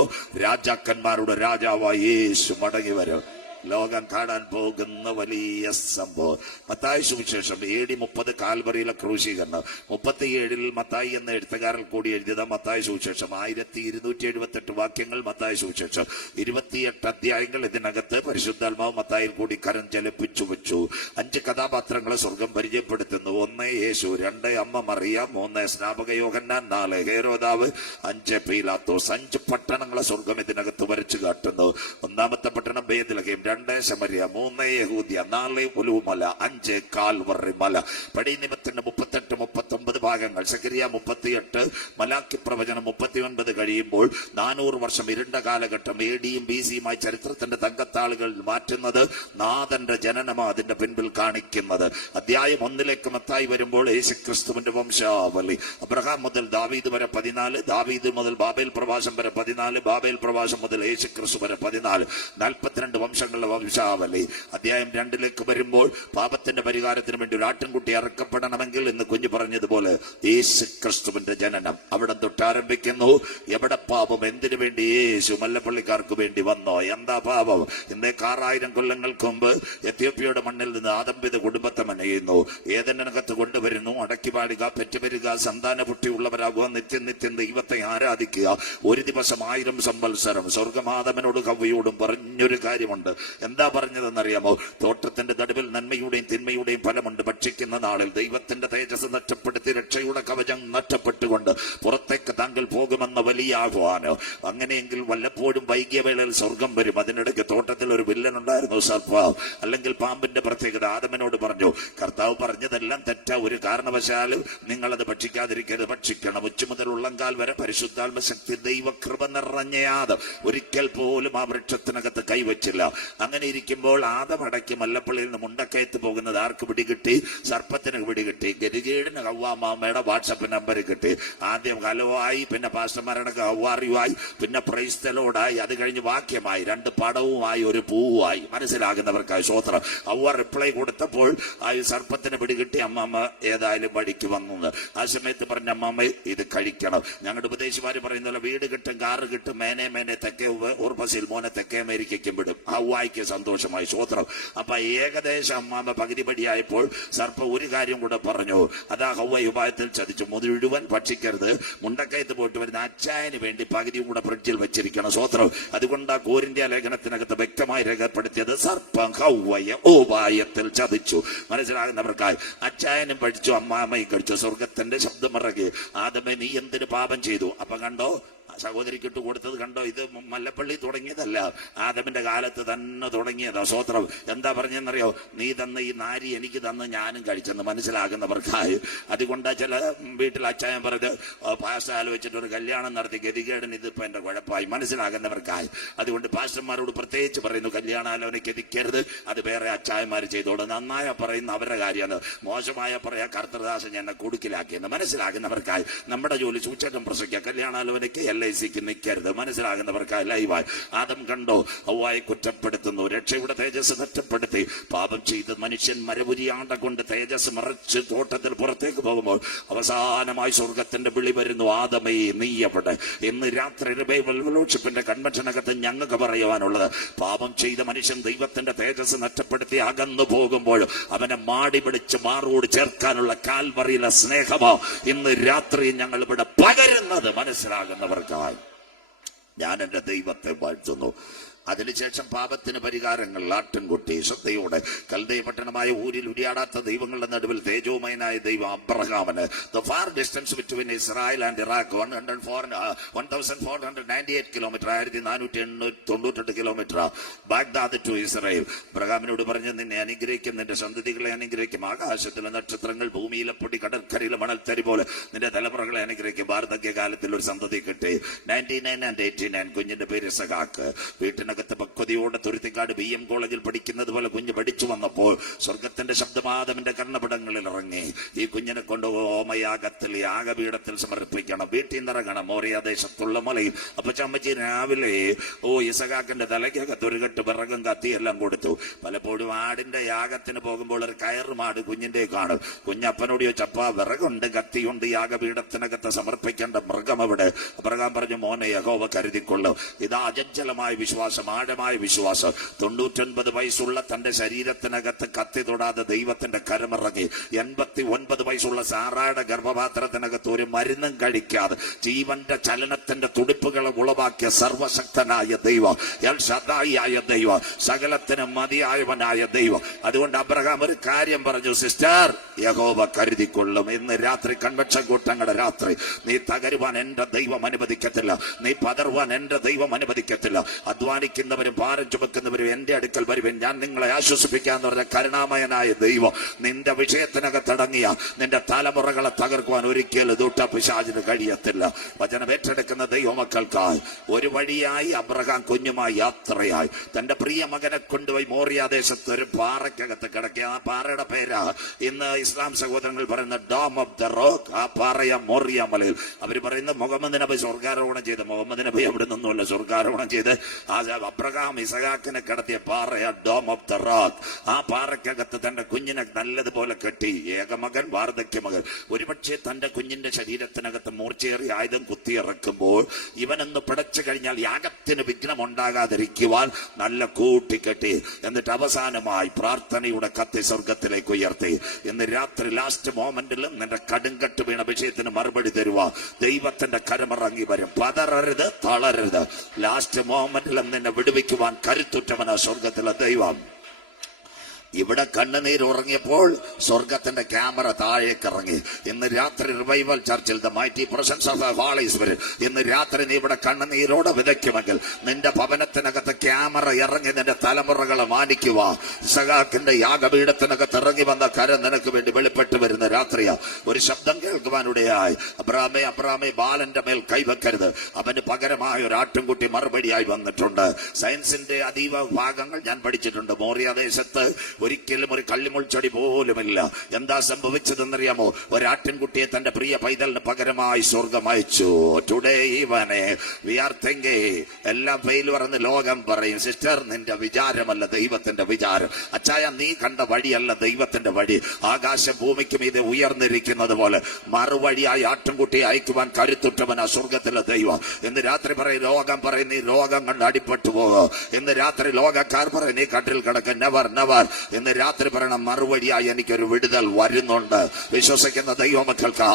രാജാക്കന്മാരുടെ രാജാവായ യേശു മടങ്ങി വരും. ലോകം കാണാൻ പോകുന്ന വലിയ സംഭവം. മത്തായി സുവിശേഷം AD 30 കാൽവറിയിലെ ക്രൂശീകരണം. 37 മത്തായി എന്ന എഴുത്തുകാരൻ കൂടി എഴുതിയത് മത്തായി സുവിശേഷം. 1278 വാക്യങ്ങൾ മത്തായി സുവിശേഷം. 28 അധ്യായങ്ങൾ. ഇതിനകത്ത് പരിശുദ്ധാത്മാവ് മത്തായിൽ കൂടി കരം ചലിപ്പിച്ചു വെച്ചു. 5 കഥാപാത്രങ്ങളെ സ്വർഗം പരിചയപ്പെടുത്തുന്നു. 1, യേശു. 2, അമ്മ മറിയ. 3, സ്നാപക യോഹന്നാൻ. 4, ഹേരോദാവ്. 5, പീലാത്തോസ്. 5 പട്ടണങ്ങളെ സ്വർഗം ഇതിനകത്ത് വരച്ചു കാട്ടുന്നു. 1ാമത്തെ പട്ടണം ബേത്ലഹേം. 2 ശമരിയ, 3 യഹൂദ്യ, 4 ഒലിവുമല, 5 കാൽവറി മല. പടി നിമിത്തത്തിന്റെ 38, 39 ഭാഗങ്ങൾ. സക്കരിയ 38, മലാക്കി പ്രവചനം 39 കഴിയുമ്പോൾ 400 വർഷം ഇരുണ്ട കാലഘട്ടം AD-യും BC-യുമായി ചരിത്രത്തിന്റെ തങ്കത്താളുകൾ മാറ്റുന്നത് നാഥന്റെ ജനനമാ അതിന്റെ പിൻപിൽ കാണിക്കുന്നത്. അധ്യായം 1 മത്തായി വരുമ്പോൾ യേശുക്രിസ്തുവിന്റെ വംശാവലി. അബ്രഹാം മുതൽ ദാവീദ് വരെ 14, ദാവീദ് മുതൽ ബാബേൽ പ്രവാസം വരെ 14, ബാബേൽ പ്രവാസം മുതൽ യേശുക്രിസ്തു വരെ 14, 42 വംശങ്ങളുടെ വംശാവലി. അധ്യായം 2 വരുമ്പോൾ പാപത്തിന്റെ പരിഹാരത്തിന് വേണ്ടി ഒരു ആട്ടിൻകുട്ടി അറുക്കപ്പെടണമെങ്കിൽ എന്ന് കുഞ്ഞു പറഞ്ഞതുപോലെ യേശുക്രിസ്തുവിന്റെ ജനനം അവിടെ തൊട്ടാരംഭിക്കുന്നു. എവിടെ പാപം? എന്തിനു വേണ്ടി? യേശു മല്ലപ്പള്ളിക്കാർക്ക് വേണ്ടി വന്നോ? എന്താ പാപം? ഇന്നേ 6000 കൊല്ലങ്ങൾക്ക് മുമ്പ് എത്യോപ്യയുടെ മണ്ണിൽ നിന്ന് ആദംബിത കുടുംബത്തെ മനയുന്നു, ഏതെന്നകത്ത് കൊണ്ടുവരുന്നു. അടക്കി പാടുക, പെറ്റുവരിക, സന്താനപുഷ്ടി ഉള്ളവരാകുക, നിത്യം നിത്യം ദൈവത്തെ ആരാധിക്കുക. ഒരു ദിവസം 1000 സംവത്സരം. സ്വർഗമാതമനോട് ഹവ്വയോടും പറഞ്ഞൊരു കാര്യമുണ്ട്. എന്താ പറഞ്ഞതെന്നറിയാമോ? തോട്ടത്തിന്റെ നടുവിൽ നന്മയുടെയും തിന്മയുടെയും ഫലമുണ്ട്. ഭക്ഷിക്കുന്ന നാളിൽ ദൈവത്തിന്റെ തേജസ് നഷ്ടപ്പെടുത്തി രക്ഷയുടെ കവചം നഷ്ടപ്പെട്ടുകൊണ്ട് പുറത്തേക്ക് താങ്കൾ പോകുമെന്ന വലിയ ആഹ്വാനം. അങ്ങനെയെങ്കിൽ വല്ലപ്പോഴും വൈകിയ വേളയിൽ സ്വർഗം വരും. അതിനിടയ്ക്ക് തോട്ടത്തിൽ ഒരു വില്ലൻ ഉണ്ടായിരുന്നു, സർപ്പാവ് അല്ലെങ്കിൽ പാമ്പിന്റെ പ്രത്യേകത. ആദമനോട് പറഞ്ഞു, കർത്താവ് പറഞ്ഞതെല്ലാം തെറ്റാ, ഒരു കാരണവശാലും നിങ്ങളത് ഭക്ഷിക്കാതിരിക്കരുത്, ഭക്ഷിക്കണം. ഉച്ച മുതൽ ഉള്ളങ്കാൽ വരെ പരിശുദ്ധാത്മ ശക്തി ദൈവകൃപ നിറഞ്ഞയാത് ഒരിക്കൽ പോലും ആ വൃക്ഷത്തിനകത്ത് കൈവച്ചില്ല. അങ്ങനെ ഇരിക്കുമ്പോൾ ആദം അടക്കി മല്ലപ്പള്ളിയിൽ നിന്ന് മുണ്ടക്കയത്ത് പോകുന്നത് ആർക്ക് പിടികിട്ടി? സർപ്പത്തിന് പിടികിട്ടി. ഗരികേടിന് ഹവ്വാമ്മയുടെ വാട്സപ്പ് നമ്പർ കിട്ടി. ആദ്യം ഹലോവായി, പിന്നെ പാസ്റ്റർമാരുടെ ഹവ്വാറിയുമായി, പിന്നെ പ്രൈസ്തലോടായി, അത് കഴിഞ്ഞ് വാക്യമായി, 2 പടവുമായി, ഒരു പൂവായി. മനസ്സിലാകുന്നവർക്കായി സ്വോത്രം. ഹവ്വ റിപ്ലൈ കൊടുത്തപ്പോൾ ആ സർപ്പത്തിന് പിടികിട്ടി. അമ്മമ്മ ഏതായാലും വഴിക്ക് വന്നത്. ആ സമയത്ത് പറഞ്ഞ അമ്മമ്മ ഇത് കഴിക്കണം. ഞങ്ങളുടെ ഉപദേശിമാര് പറയുന്നില്ല, വീട് കിട്ടും, കാറ് കിട്ടും, മേനെ തെക്കേ ഉർബസിൽ മോനെ തെക്കേ അമേരിക്കയ്ക്കും വിടും. ഹവ്വായിക്ക് സന്തോഷമായി, സ്വോത്രം. അപ്പൊ ഏകദേശം അമ്മാമ്മ പകുതി പടിയായപ്പോൾ സർപ്പം ഒരു കാര്യം കൂടെ പറഞ്ഞു. അതാ ഹവ്വ ഉപായത്തിൽ ചതിച്ചു. മുഴുവൻ ഭക്ഷിക്കരുത്. മുണ്ടക്കയത്ത് പോയിട്ട് വരുന്ന അച്ചായന് വേണ്ടി പകുതിയും കൂടെ ഫ്രിഡ്ജിൽ വെച്ചിരിക്കണം, സ്വോത്രം. അതുകൊണ്ട് ആ കോരിന്ത്യ ലേഖനത്തിനകത്ത് വ്യക്തമായി രേഖപ്പെടുത്തിയത് സർപ്പം ഹവ്വയെ ഉപായത്തിൽ ചതിച്ചു. മനസ്സിലാകുന്നവർക്കായി അച്ചായനും പഠിച്ചു, അമ്മാമ്മയും കഴിച്ചു. സ്വർഗത്തിന്റെ ശബ്ദമിറങ്ങി, ആദമേ നീ എന്തിന് പാപം ചെയ്തു? അപ്പൊ കണ്ടോ, സഹോദരിക്കിട്ട് കൊടുത്തത് കണ്ടോ? ഇത് മല്ലപ്പള്ളി തുടങ്ങിയതല്ല, ആദമിന്റെ കാലത്ത് തന്നെ തുടങ്ങിയതാ, സ്വോത്രം. എന്താ പറഞ്ഞെന്നറിയോ? നീ തന്ന ഈ നാരി എനിക്ക് തന്ന് ഞാനും കഴിച്ചെന്ന്. മനസ്സിലാകുന്നവർക്കായി. അതുകൊണ്ട് ചില വീട്ടിൽ അച്ചായൻ പറഞ്ഞ് പാസ്റ്റർ ആലോചിച്ചിട്ട് ഒരു കല്യാണം നടത്തി, ഗതികേടൻ ഇതിപ്പോ എന്റെ കുഴപ്പമായി. മനസ്സിലാകുന്നവർക്കായി. അതുകൊണ്ട് പാസ്റ്റർമാരോട് പ്രത്യേകിച്ച് പറയുന്നു, കല്യാണാലോചന ഗതിക്കരുത്, അത് വേറെ അച്ചായന്മാർ ചെയ്തോളൂ. നന്നായ പറയുന്ന അവരുടെ കാര്യമാണ്, മോശമായ പറയാ കർത്തൃദാസൻ എന്നെ കുടുക്കിലാക്കിയെന്ന്. മനസ്സിലാകുന്നവർക്കായി. നമ്മുടെ ജോലി സൂചകം പ്രസംഗിക്കുക, കല്യാണാലോചനയ്ക്ക് LICക്ക് നിൽക്കരുത്. മനസ്സിലാകുന്നവർക്കായി ലൈവായി. ആദം കണ്ടോ ഹവ്വായെ കുറ്റപ്പെടുത്തുന്നു, രക്ഷയുടെ തേജസ് നഷ്ടപ്പെടുത്തി. പാപം ചെയ്ത് മനുഷ്യൻ മരപുരിയാണ്ട കൊണ്ട് തേജസ് മറച്ച് തോട്ടത്തിൽ പുറത്തേക്ക് പോകുമ്പോൾ അവസാനമായി സ്വർഗത്തിന്റെ വിളി വരുന്നു, ആദമേ നീ എവിടെ? ഇന്ന് രാത്രി ഫെലോഷിപ്പിന്റെ കൺവെൻഷനകത്ത് ഞങ്ങൾക്ക് പറയുവാനുള്ളത്, പാപം ചെയ്ത മനുഷ്യൻ ദൈവത്തിന്റെ തേജസ് നഷ്ടപ്പെടുത്തി അകന്നു പോകുമ്പോൾ അവനെ മാടി പിടിച്ച് മാറോട് ചേർക്കാനുള്ള കാൽവറിയിലെ സ്നേഹമോ ഇന്ന് രാത്രി ഞങ്ങൾ ഇവിടെ പകരുന്നത്. മനസ്സിലാകുന്നവർക്കായി ഞാൻ എന്റെ ദൈവത്തെ വാഴ്ത്തുന്നു. അതിനുശേഷം പാപത്തിന് പരിഹാരങ്ങൾ. ആട്ടിൻകുട്ടി ശ്രദ്ധയോടെ. കൽദയ പട്ടണമായ ഊരിൽ ഉരിയാടാത്ത ദൈവങ്ങളുടെ നടുവിൽ തേജോമയനായ ദൈവം അബ്രഹാമിന്. The far distance between Israel and Iraq 1498 kilometre, 1498 kilometre. Baghdad to Israel. അബ്രഹാമിനോട് പറഞ്ഞ്, നിന്നെ അനുഗ്രഹിക്കും, നിന്റെ സന്തതികളെ അനുഗ്രഹിക്കും. ആകാശത്തിലെ നക്ഷത്രങ്ങൾ, ഭൂമിയിലെ പൊടി, കടൽക്കരയിലെ മണൽത്തരി പോലെ നിന്റെ തലമുറകളെ അനുഗ്രഹിക്കും. വാർദ്ധക്യകാലത്തിൽ ഒരു സന്തതി കിട്ടി. 99 and 89. കുഞ്ഞിന്റെ പേര് ഇസഹാക്ക്. വീട്ടിന് പക്വതയോടെ തുരുത്തിക്കാട് BM കോളേജിൽ പഠിക്കുന്നത് പോലെ കുഞ്ഞ് പഠിച്ചു വന്നപ്പോൾ സ്വർഗത്തിന്റെ ശബ്ദമാദമിന്റെ കർണപടങ്ങളിൽ ഇറങ്ങി. ഈ കുഞ്ഞിനെ കൊണ്ട് ഓമയാഗത്തിൽ യാഗപീഠത്തിൽ സമർപ്പിക്കണം, വീട്ടിൽ നിന്നിറങ്ങണം, മോറിയ ദേശത്തുള്ള മലയിൽ. അപ്പൊ ചമ്മച്ചി രാവിലെ ഇസഹാക്കിന്റെ തലയ്ക്കകത്ത് ഒരു കെട്ട് വിറകും കത്തിയെല്ലാം കൊടുത്തു. പലപ്പോഴും ആടിന്റെ യാഗത്തിന് പോകുമ്പോൾ ഒരു കയറുമാട് കുഞ്ഞിന്റെ കാണും. കുഞ്ഞപ്പനോട് ചോദിച്ചപ്പ വിറകുണ്ട്, കത്തിയുണ്ട്, യാഗപീഠത്തിനകത്ത് സമർപ്പിക്കേണ്ട മൃഗം എവിടെ? അബ്രഹാം പറഞ്ഞു, മോനെ യഹോവ കരുതിക്കൊള്ളും. ഇത് അചഞ്ചലമായ വിശ്വാസം, ആഴമായ വിശ്വാസം. 99 വയസ്സുള്ള തന്റെ ശരീരത്തിനകത്ത് കത്തി തൊടാതെ ദൈവത്തിന്റെ കരമിറങ്ങി. 89 വയസ്സുള്ള സാറായുടെ ഗർഭപാത്രത്തിനകത്ത് ഒരു മരുന്നും കഴിക്കാതെ ജീവന്റെ ചലനത്തിന്റെ തുടിപ്പുകളെ ഉളവാക്കിയ സർവശക്തനായ ദൈവം, എൽ ശദ്ദായിയായ ദൈവം, സകലത്തിന് മതിയായവനായ ദൈവം. അതുകൊണ്ട് അബ്രഹാം ഒരു കാര്യം പറഞ്ഞു, സിസ്റ്റർ, യഹോവ കരുതിക്കൊള്ളും. ഇന്ന് രാത്രി കൺവെൻഷൻ കൂട്ടങ്ങളുടെ രാത്രി നീ തകരുവാൻ എന്റെ ദൈവം അനുവദിക്കത്തില്ല, നീ പതറുവാൻ എന്റെ ദൈവം അനുവദിക്കത്തില്ല, അധ്വാനിക്കാൻ തളയ്ക്കുന്നവരും ഭാരം ചുമക്കുന്നവരും എന്റെ അടുക്കൽ വരുവിൻ, ഞാൻ നിങ്ങളെ ആശ്വസിപ്പിക്കാന്ന് പറഞ്ഞ കരുണാമയനായ ദൈവം നിന്റെ വിഷയത്തിനകത്തടങ്ങിയ നിന്റെ തലമുറകളെ തകർക്കുവാൻ ഒരിക്കലും ദുഷ്ടപിശാചിന് കഴിയത്തില്ല. വചനം ഏറ്റെടുക്കുന്ന ദൈവമക്കൾക്കായി ഒരു വഴിയായി അബ്രഹാം കുഞ്ഞുമായി യാത്രയായി തന്റെ പ്രിയ മകനെ കൊണ്ടുപോയി മോറിയാദേശത്ത് ഒരു പാറയ്ക്കകത്ത് കിടക്കുക. ആ പാറയുടെ പേരാ ഇന്ന് ഇസ്ലാം സഹോദരങ്ങൾ പറയുന്ന ഡോം ഓഫ് ദ റോക്ക്. ആ പാറയ മോറിയ മലയിൽ അവർ പറയുന്ന മുഹമ്മദ് നബി സ്വർഗാരോഹണം ചെയ്ത്, മുഹമ്മദ് നബി അവിടെ നിന്നുമല്ല സ്വർഗാരോഹണം ചെയ്ത് ആ അബ്രഹാം ഇസഹാക്കിനെ കിടത്തിയ പാറയ ഡോം ഓഫ് ദ റോക്ക്. ആ പാറയ്ക്കകത്ത് തന്റെ കുഞ്ഞിനെ നല്ലതുപോലെ കെട്ടി. ഏകമകൻ വാർദ്ധക്യമകൻ. ഒരുപക്ഷെ തന്റെ കുഞ്ഞിന്റെ ശരീരത്തിനകത്ത് മൂർച്ചയേറിയ ആയുധം കുത്തിയിറക്കുമ്പോൾ ഇവനൊന്ന് പിടച്ചു കഴിഞ്ഞാൽ യാഗത്തിന് വിഘ്നം ഉണ്ടാകാതിരിക്കുവാൻ നല്ല കൂട്ടിക്കെട്ടി. എന്നിട്ട് അവസാനമായി പ്രാർത്ഥനയുടെ കത്തി സ്വർഗത്തിലേക്ക് ഉയർത്തി. ഇന്ന് രാത്രി ലാസ്റ്റ് മോമെന്റിലും നിന്റെ കടുങ്കട്ട് വീണ വിഷയത്തിന് മറുപടി തരുക. ദൈവത്തിന്റെ കരമിറങ്ങി വരും. പതറരുത്, തളരരുത്. ലാസ്റ്റ് മോമെന്റിലും നിന്നെ വിടുവിക്കുവാൻ കരുത്തുറ്റവനാ സ്വർഗത്തിലെ ദൈവം. ഇവിടെ കണ്ണുനീർ ഉറങ്ങിയപ്പോൾ സ്വർഗത്തിന്റെ ക്യാമറ താഴേക്ക് ഇറങ്ങി. ഇന്ന് രാത്രി റിവൈവൽ ചർച്ചിൽ the mighty presence of Holy Spirit, ഇന്ന് രാത്രി നീ ഇവിടെ കണ്ണുനീരോടെ വിതയ്ക്കുമെങ്കിൽ നിന്റെ ഭവനത്തിനകത്ത് ക്യാമറ ഇറങ്ങി നിന്റെ തലമുറകളെ മാനിക്കുക. ഇസഹാക്കിന്റെ യാഗപീഠത്തിനകത്ത് ഇറങ്ങി വന്ന കരം നിനക്ക് വേണ്ടി വെളിപ്പെട്ടു വരുന്ന രാത്രിയാ. ഒരു ശബ്ദം കേൾക്കുവാനിടയായി, അബ്രാമേ അബ്രാമേ ബാലന്റെ മേൽ കൈവെക്കരുത്, അവന് പകരമായ ഒരു ആട്ടിൻകുട്ടി മറുപടിയായി വന്നിട്ടുണ്ട്. സയൻസിന്റെ അതീവ ഭാഗങ്ങൾ ഞാൻ പഠിച്ചിട്ടുണ്ട്. മോറിയാദേശത്ത് ഒരിക്കലും ഒരു കള്ളിമുൾച്ചെടി പോലുമില്ല. എന്താ സംഭവിച്ചതെന്നറിയാമോ? ഒരാട്ടിൻകുട്ടിയെ തന്റെ പ്രിയ പൈതലിന് പകരമായി സ്വർഗം അയച്ചു. ടുഡേ ഈവനെ വി ആർ തിങ്കിങ് എല്ലാം ഫെയിലുവർ എന്ന് ലോകം പറയും. സിസ്റ്റർ, നിന്റെ വിചാരമല്ല ദൈവത്തിന്റെ വിചാരം. അച്ചായ, നീ കണ്ട വഴിയല്ല ദൈവത്തിന്റെ വഴി. ആകാശം ഭൂമിക്കും ഇത് ഉയർന്നിരിക്കുന്നത് പോലെ മറുവഴിയായി ആട്ടിൻകുട്ടിയെ അയക്കുവാൻ കരുത്തുറ്റവനാ സ്വർഗത്തിലെ ദൈവം. ഇന്ന് രാത്രി പറയും, ലോകം പറയും നീ രോഗം കണ്ട് അടിപ്പെട്ടു പോകും. ഇന്ന് രാത്രി ലോകക്കാർ പറയും നീ കട്ടിൽ കിടക്കും. Never never. ഇന്ന് രാത്രി പറയണം, മറുവഴിയായി എനിക്കൊരു വിടുതൽ വരുന്നുണ്ട്. വിശ്വസിക്കുന്ന ദൈവമക്കൾക്ക്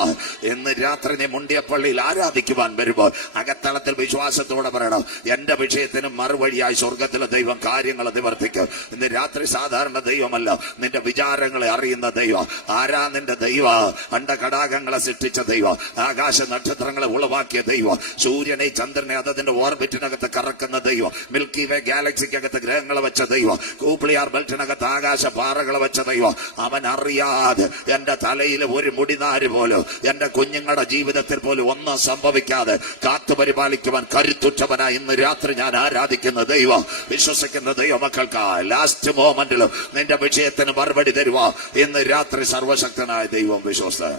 ഇന്ന് രാത്രി നീ മുണ്ടിയപ്പള്ളിയിൽ ആരാധിക്കുവാൻ വരുമ്പോൾ അകത്തളത്തിൽ വിശ്വാസത്തോടെ പറയണം, എന്റെ വിഷയത്തിന് മറുവഴിയായി സ്വർഗത്തിലെ ദൈവം കാര്യങ്ങൾ നിവർത്തിക്കും. ഇന്ന് രാത്രി സാധാരണ ദൈവമല്ല, നിന്റെ വിചാരങ്ങളെ അറിയുന്ന ദൈവം. ആരാ നിന്റെ ദൈവം? അണ്ടകടാകങ്ങളെ സൃഷ്ടിച്ച ദൈവം, ആകാശ നക്ഷത്രങ്ങളെ ഉളവാക്കിയ ദൈവം, സൂര്യനെ ചന്ദ്രനെ അതതിന്റെ ഓർബിറ്റിനകത്ത് കറക്കുന്ന ദൈവം, മിൽക്കി വേ ഗാലക്സിക്കകത്ത് ഗ്രഹങ്ങളെ വെച്ച ദൈവം, കൂപ്ലിയാർ ബെൽറ്റിനകത്ത് ആകാശ പാറകളെ വെച്ച ദൈവം. അവൻ അറിയാതെ എന്റെ തലയിൽ ഒരു മുടിനാര് പോലും എന്റെ കുഞ്ഞുങ്ങളുടെ ജീവിതത്തിൽ പോലും ഒന്നും സംഭവിക്കാതെ കാത്തു പരിപാലിക്കുവാൻ കരുത്തുറ്റവനായി ഇന്ന് രാത്രി ഞാൻ ആരാധിക്കുന്ന ദൈവം. വിശ്വസിക്കുന്ന ദൈവമക്കൾക്ക് ലാസ്റ്റ് മോമെന്റിലും നിന്റെ വിഷയത്തിന് മറുപടി തരുക. ഇന്ന് രാത്രി സർവശക്തനായ ദൈവം വിശ്വസ്തൻ.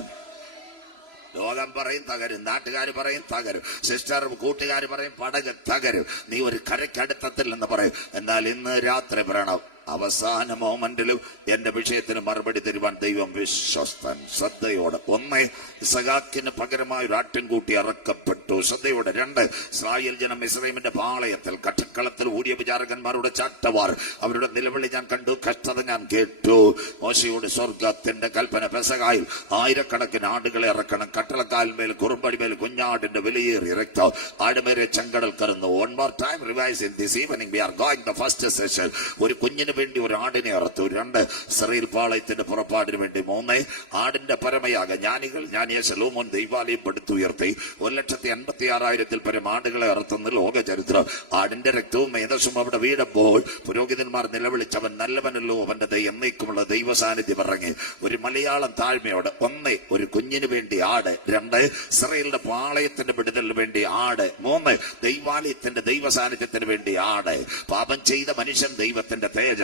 ലോകം പറയും തകരും, നാട്ടുകാർ പറയും തകരും, സിസ്റ്റർ കൂട്ടുകാർ പറയും പടക് തകരും, നീ ഒരു കരയ്ക്കടുത്തത്തിൽ എന്ന് പറയും. എന്നാൽ ഇന്ന് രാത്രി പറയണം, അവസാന മോമെന്റിലും എന്റെ വിഷയത്തിന് മറുപടി തരുവാൻ ദൈവം വിശ്വസ്തൻ. ശ്രദ്ധയോടെ. ഒന്ന്, ഇസഹാക്കിന് പകരമായ ഒരു ആട്ടിൻകൂട്ടി ഇറക്കപ്പെട്ടു. ശ്രദ്ധയോടെ. രണ്ട്, ഇസ്രായേൽ ജനം മിസ്രൈമിന്റെ പാളയത്തിൽ കട്ടക്കളത്തിൽ ഊരിയ വിചാരകന്മാരുടെ ചാട്ടവാർ അവരുടെ നിലവിളി ഞാൻ കണ്ടു, കഷ്ടത ഞാൻ കേട്ടു. മോശയോട് സ്വർഗത്തിന്റെ കൽപ്പന, പെസഹായിൽ ആയിരക്കണക്കിന് ആടുകളെ ഇറക്കണം. കട്ടളക്കാലിന്മേൽ കുറുമ്പടിമേൽ കുഞ്ഞാടിന്റെ വിലയേറിയ രക്തം ആടുമേരെ ചെങ്കടൽ കറന്നു. One more time revise in this evening we are going the first session. ഒരു കുഞ്ഞിന് വേണ്ടി ഒരു ആടിനെ അറുത്തു. രണ്ട്, ഇസ്രായേൽ പാളയത്തിന്റെ പുറപ്പാടിന് വേണ്ടി. മൂന്ന്, ആടിന്റെ പരമയാഗ ജ്ഞാനികൾ ജ്ഞാനിയെ ശലോമോൻ ദൈവാലയം പടുത്തുയർത്തി 1,56,000 പരം ആടുകളെ അറുത്തുന്ന ലോക ചരിത്രം. ആടിന്റെ രക്തവും മേധസ്സും അവിടെ വീടുമ്പോൾ പുരോഹിതന്മാർ നിലവിളിച്ചവൻ നല്ലവനല്ലോ, അവന്റെ എന്നേക്കുമുള്ള ദൈവ സാന്നിധ്യം ഇറങ്ങി. ഒരു മലയാളം താഴ്മയോട്. ഒന്ന്, ഒരു കുഞ്ഞിന് വേണ്ടി ആട്. രണ്ട്, ഇസ്രായേലിന്റെ പാളയത്തിന്റെ വിടുതലിന് വേണ്ടി ആട്. മൂന്ന്, ദൈവാലയത്തിന്റെ ദൈവ സാന്നിധ്യത്തിന് വേണ്ടി ആട്. പാപം ചെയ്ത മനുഷ്യൻ ദൈവത്തിന്റെ തേജസ്.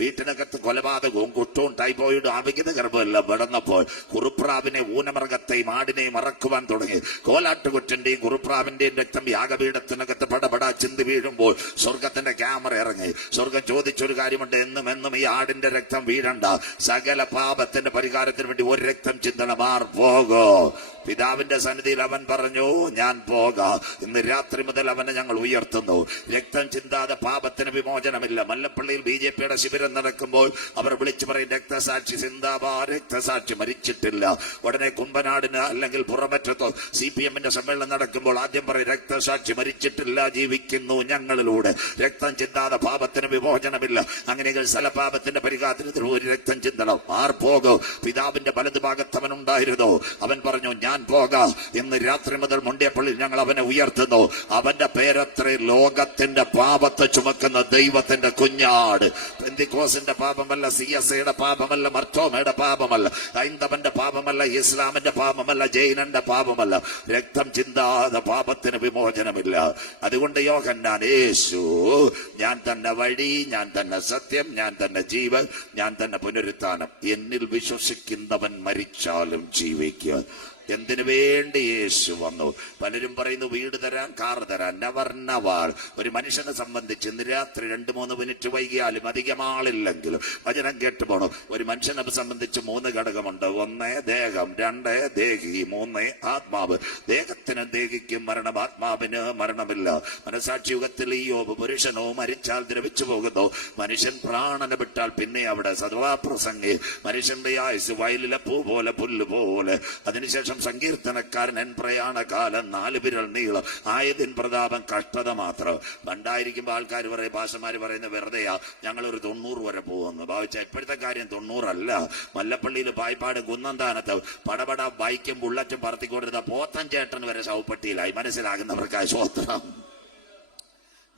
വീട്ടിനകത്ത് കൊലപാതകവും കുറ്റവും ടൈഫോയിഡും ആവിഗത ഗർഭമെല്ലാം വിടന്നപ്പോൾ കുറുപ്രാവിനെ ഊനമൃഗത്തെയും ആടിനെയും മറക്കുവാൻ തുടങ്ങി. കോലാട്ടുകുറ്റന്റെയും കുറുപ്രാവിന്റെയും രക്തം യാഗപീഠത്തിനകത്ത് പടപടാ ചിന്തി വീഴുമ്പോൾ സ്വർഗത്തിന്റെ ക്യാമറ ഇറങ്ങി. സ്വർഗം ചോദിച്ചൊരു കാര്യമുണ്ട്, എന്നും ഈ ആടിന്റെ രക്തം വീഴണ്ട. സകല പാപത്തിന്റെ പരിഹാരത്തിന് വേണ്ടി ഒരു രക്തം ചിന്തണം. ആർ പോകോ? പിതാവിന്റെ സന്നിധിയിൽ അവൻ പറഞ്ഞു, ഞാൻ പോകാം. ഇന്ന് രാത്രി മുതൽ അവനെ ഞങ്ങൾ ഉയർത്തുന്നു. രക്തം ചിന്താതെ പാപത്തിന് വിമോചനമില്ല. മല്ലപ്പള്ളിയിൽ BJP-യുടെ ശിബിരം നടക്കുമ്പോൾ അവർ വിളിച്ചു പറയും, രക്തസാക്ഷി സിന്ദാബാ, രക്തസാക്ഷി മരിച്ചിട്ടില്ല. ഉടനെ കുമ്പനാടിന് അല്ലെങ്കിൽ പുറമറ്റത്തോ CPM-ന്റെ സമ്മേളനം നടക്കുമ്പോൾ ആദ്യം പറയും, രക്തസാക്ഷി മരിച്ചിട്ടില്ല, ജീവിക്കുന്നു ഞങ്ങളിലൂടെ. രക്തം ചിന്താതെ പാപത്തിന് വിമോചനമില്ല. അങ്ങനെയെങ്കിൽ സ്ഥലപാപത്തിന്റെ പരിഹാരത്തിന് ഒരു രക്തം ചിന്തണം. ആർ പോകും? പിതാവിന്റെ വലതുഭാഗത്ത് അവൻ ഉണ്ടായിരുന്നു. അവൻ പറഞ്ഞു, ഞാൻ കാണാൻ പോകാം. ഇന്ന് രാത്രി മുതൽ മുണ്ടിയപ്പള്ളിയിൽ ഞങ്ങൾ അവനെ ഉയർത്തുന്നു. അവന്റെ പേരത്രേ ലോകത്തിന്റെ പാപത്തെ ചുമക്കുന്ന ദൈവത്തിന്റെ കുഞ്ഞാട്. പെന്തിക്കോസിന്റെ പാപമല്ല, CSAയുടെ പാപമല്ല, മർത്തോമയുടെ പാപമല്ല, ഹൈന്ദവന്റെ പാപമല്ല, ഇസ്ലാമിന്റെ പാപമല്ല, ജൈനന്റെ പാപമല്ല. രക്തം ചിന്താതെ പാപത്തിന് വിമോചനമില്ല. അതുകൊണ്ട് യോഹന്നാൻ, യേശു ഞാൻ തന്നെ വഴി, ഞാൻ തന്നെ സത്യം, ഞാൻ തന്നെ ജീവൻ, ഞാൻ തന്നെ പുനരുത്ഥാനം, എന്നിൽ വിശ്വസിക്കുന്നവൻ മരിച്ചാലും ജീവിക്കുക. എന്തിനു വേണ്ടി യേശു വന്നു? പലരും പറയുന്നു വീട് തരാൻ, കാർ തരാൻ. Never never. ഒരു മനുഷ്യനെ സംബന്ധിച്ച് ഇന്ന് രാത്രി 2-3 മിനിറ്റ് വൈകിയാലും അധികം ആളില്ലെങ്കിലും വചനം കേട്ടു പോകണം. ഒരു മനുഷ്യനെ സംബന്ധിച്ച് 3 ഘടകമുണ്ട്. 1 ദേഹം, 2 ദേഹി, 3 ആത്മാവ്. ദേഹത്തിന് ദേഹിക്കും മരണം, ആത്മാവിന് മരണമില്ല. മനസാക്ഷി യുഗത്തിൽ യോബ്, പുരുഷനോ മരിച്ചാൽ ദ്രവിച്ചു പോകുന്നു, മനുഷ്യൻ പ്രാണനെ വിട്ടാൽ പിന്നെ അവിടെ സദവാപ്രസംഗി. മനുഷ്യന്റെ ആയുസ് വയലിലെ പൂ പോലെ, പുല്ല് പോലെ. അതിനുശേഷം സങ്കീർത്തനക്കാരൻ, എൻ പ്രയാണകാലം 4 വിരൽ നീളം, ആയതിൻ പ്രതാപം കഷ്ടത മാത്രം. പണ്ടായിരിക്കുമ്പോൾ ആൾക്കാർ പറയും, ഭാഷമാര് പറയുന്ന വെറുതെയാ, ഞങ്ങളൊരു 90 വരെ പോകുന്നു ഭാവിച്ച. ഇപ്പോഴത്തെ കാര്യം 90 അല്ല. മല്ലപ്പള്ളിയിൽ പായ്പാട് കുന്നന്താനത്ത് പടപട ബൈക്കും ബുള്ളറ്റും പറത്തിക്കൊണ്ടിരുന്ന പോത്തൻ ചേട്ടൻ വരെ ശവപ്പെട്ടിയിലായി. മനസ്സിലാകുന്നവർക്ക് സ്വത്രം.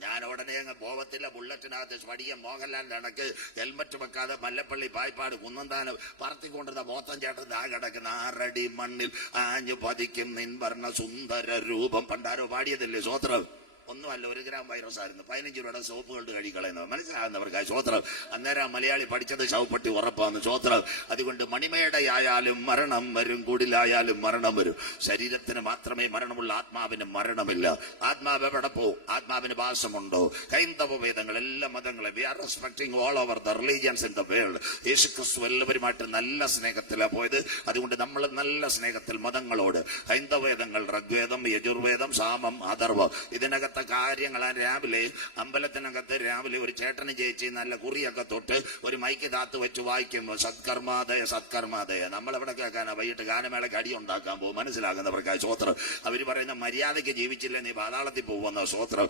ഞാൻ ഉടനെ അങ്ങ് പോവത്തില്ല. ബുള്ളറ്റിനകത്ത് സ്വടിയ മോഹൻലാലിന്റെ ഇടക്ക് ഹെൽമറ്റ് വെക്കാതെ മല്ലപ്പള്ളി പായ്പാട് കുന്നന്താനം പറത്തിക്കൊണ്ടിരുന്ന പോത്തൻ ചേട്ടൻ ആ കിടക്കുന്ന 6 അടി മണ്ണിൽ ആഞ്ഞു പതിക്കും നിൻ വർണ്ണ സുന്ദര രൂപം. പണ്ടാരോ പാടിയതല്ലേ സ്വത്രം. ഒന്നുമല്ല, 1 ഗ്രാം വൈറസ് ആയിരുന്നു. 15 രൂപയുടെ സോപ്പ് കൊണ്ട് കഴിക്കളയുന്നത്. മനസ്സിലാകുന്നവർക്ക് സ്വത്രം. അന്നേരം മലയാളി പഠിച്ചത് ശവപ്പെട്ടി ഉറപ്പാന്ന് സ്വത്രം. അതുകൊണ്ട് മണിമേടയായാലും മരണം വരും, കുടിലായാലും മരണം വരും. ശരീരത്തിന് മാത്രമേ മരണമുള്ള, ആത്മാവിന് മരണമില്ല. ആത്മാവ് എവിടെ പോവും? ആത്മാവിന് വാസമുണ്ടോ? ഹൈന്ദവ വേദങ്ങൾ, എല്ലാ മതങ്ങളും, we are respecting all over the religions in the world. യേശു ക്രിസ്തു എല്ലാവരുമായിട്ട് നല്ല സ്നേഹത്തിലാണ് പോയത്. അതുകൊണ്ട് നമ്മൾ നല്ല സ്നേഹത്തിൽ മതങ്ങളോട്, ഹൈന്ദവ വേദങ്ങൾ, ഋഗ്വേദം, യജുർവേദം, സാമം, അഥർവം, ഇതിനകത്ത് കാര്യങ്ങൾ. രാവിലെ അമ്പലത്തിനകത്ത് രാവിലെ ഒരു ചേട്ടന് ചേച്ചി നല്ല കുറിയൊക്കെ തൊട്ട് ഒരു മൈക്ക് താത്ത് വെച്ച് വായിക്കുമ്പോൾ സത്കർമാദയ സത്കർമാദയ. നമ്മളെവിടെ കേൾക്കാനാ? വൈകിട്ട് ഗാനമേളയ്ക്ക് അടി ഉണ്ടാക്കാൻ പോകും. മനസ്സിലാകുന്നവർക്ക് സ്വത്രം. അവർ പറയുന്ന മര്യാദയ്ക്ക് ജീവിച്ചില്ല നീ പാതാളത്തിൽ പോകുന്ന സ്വത്രം.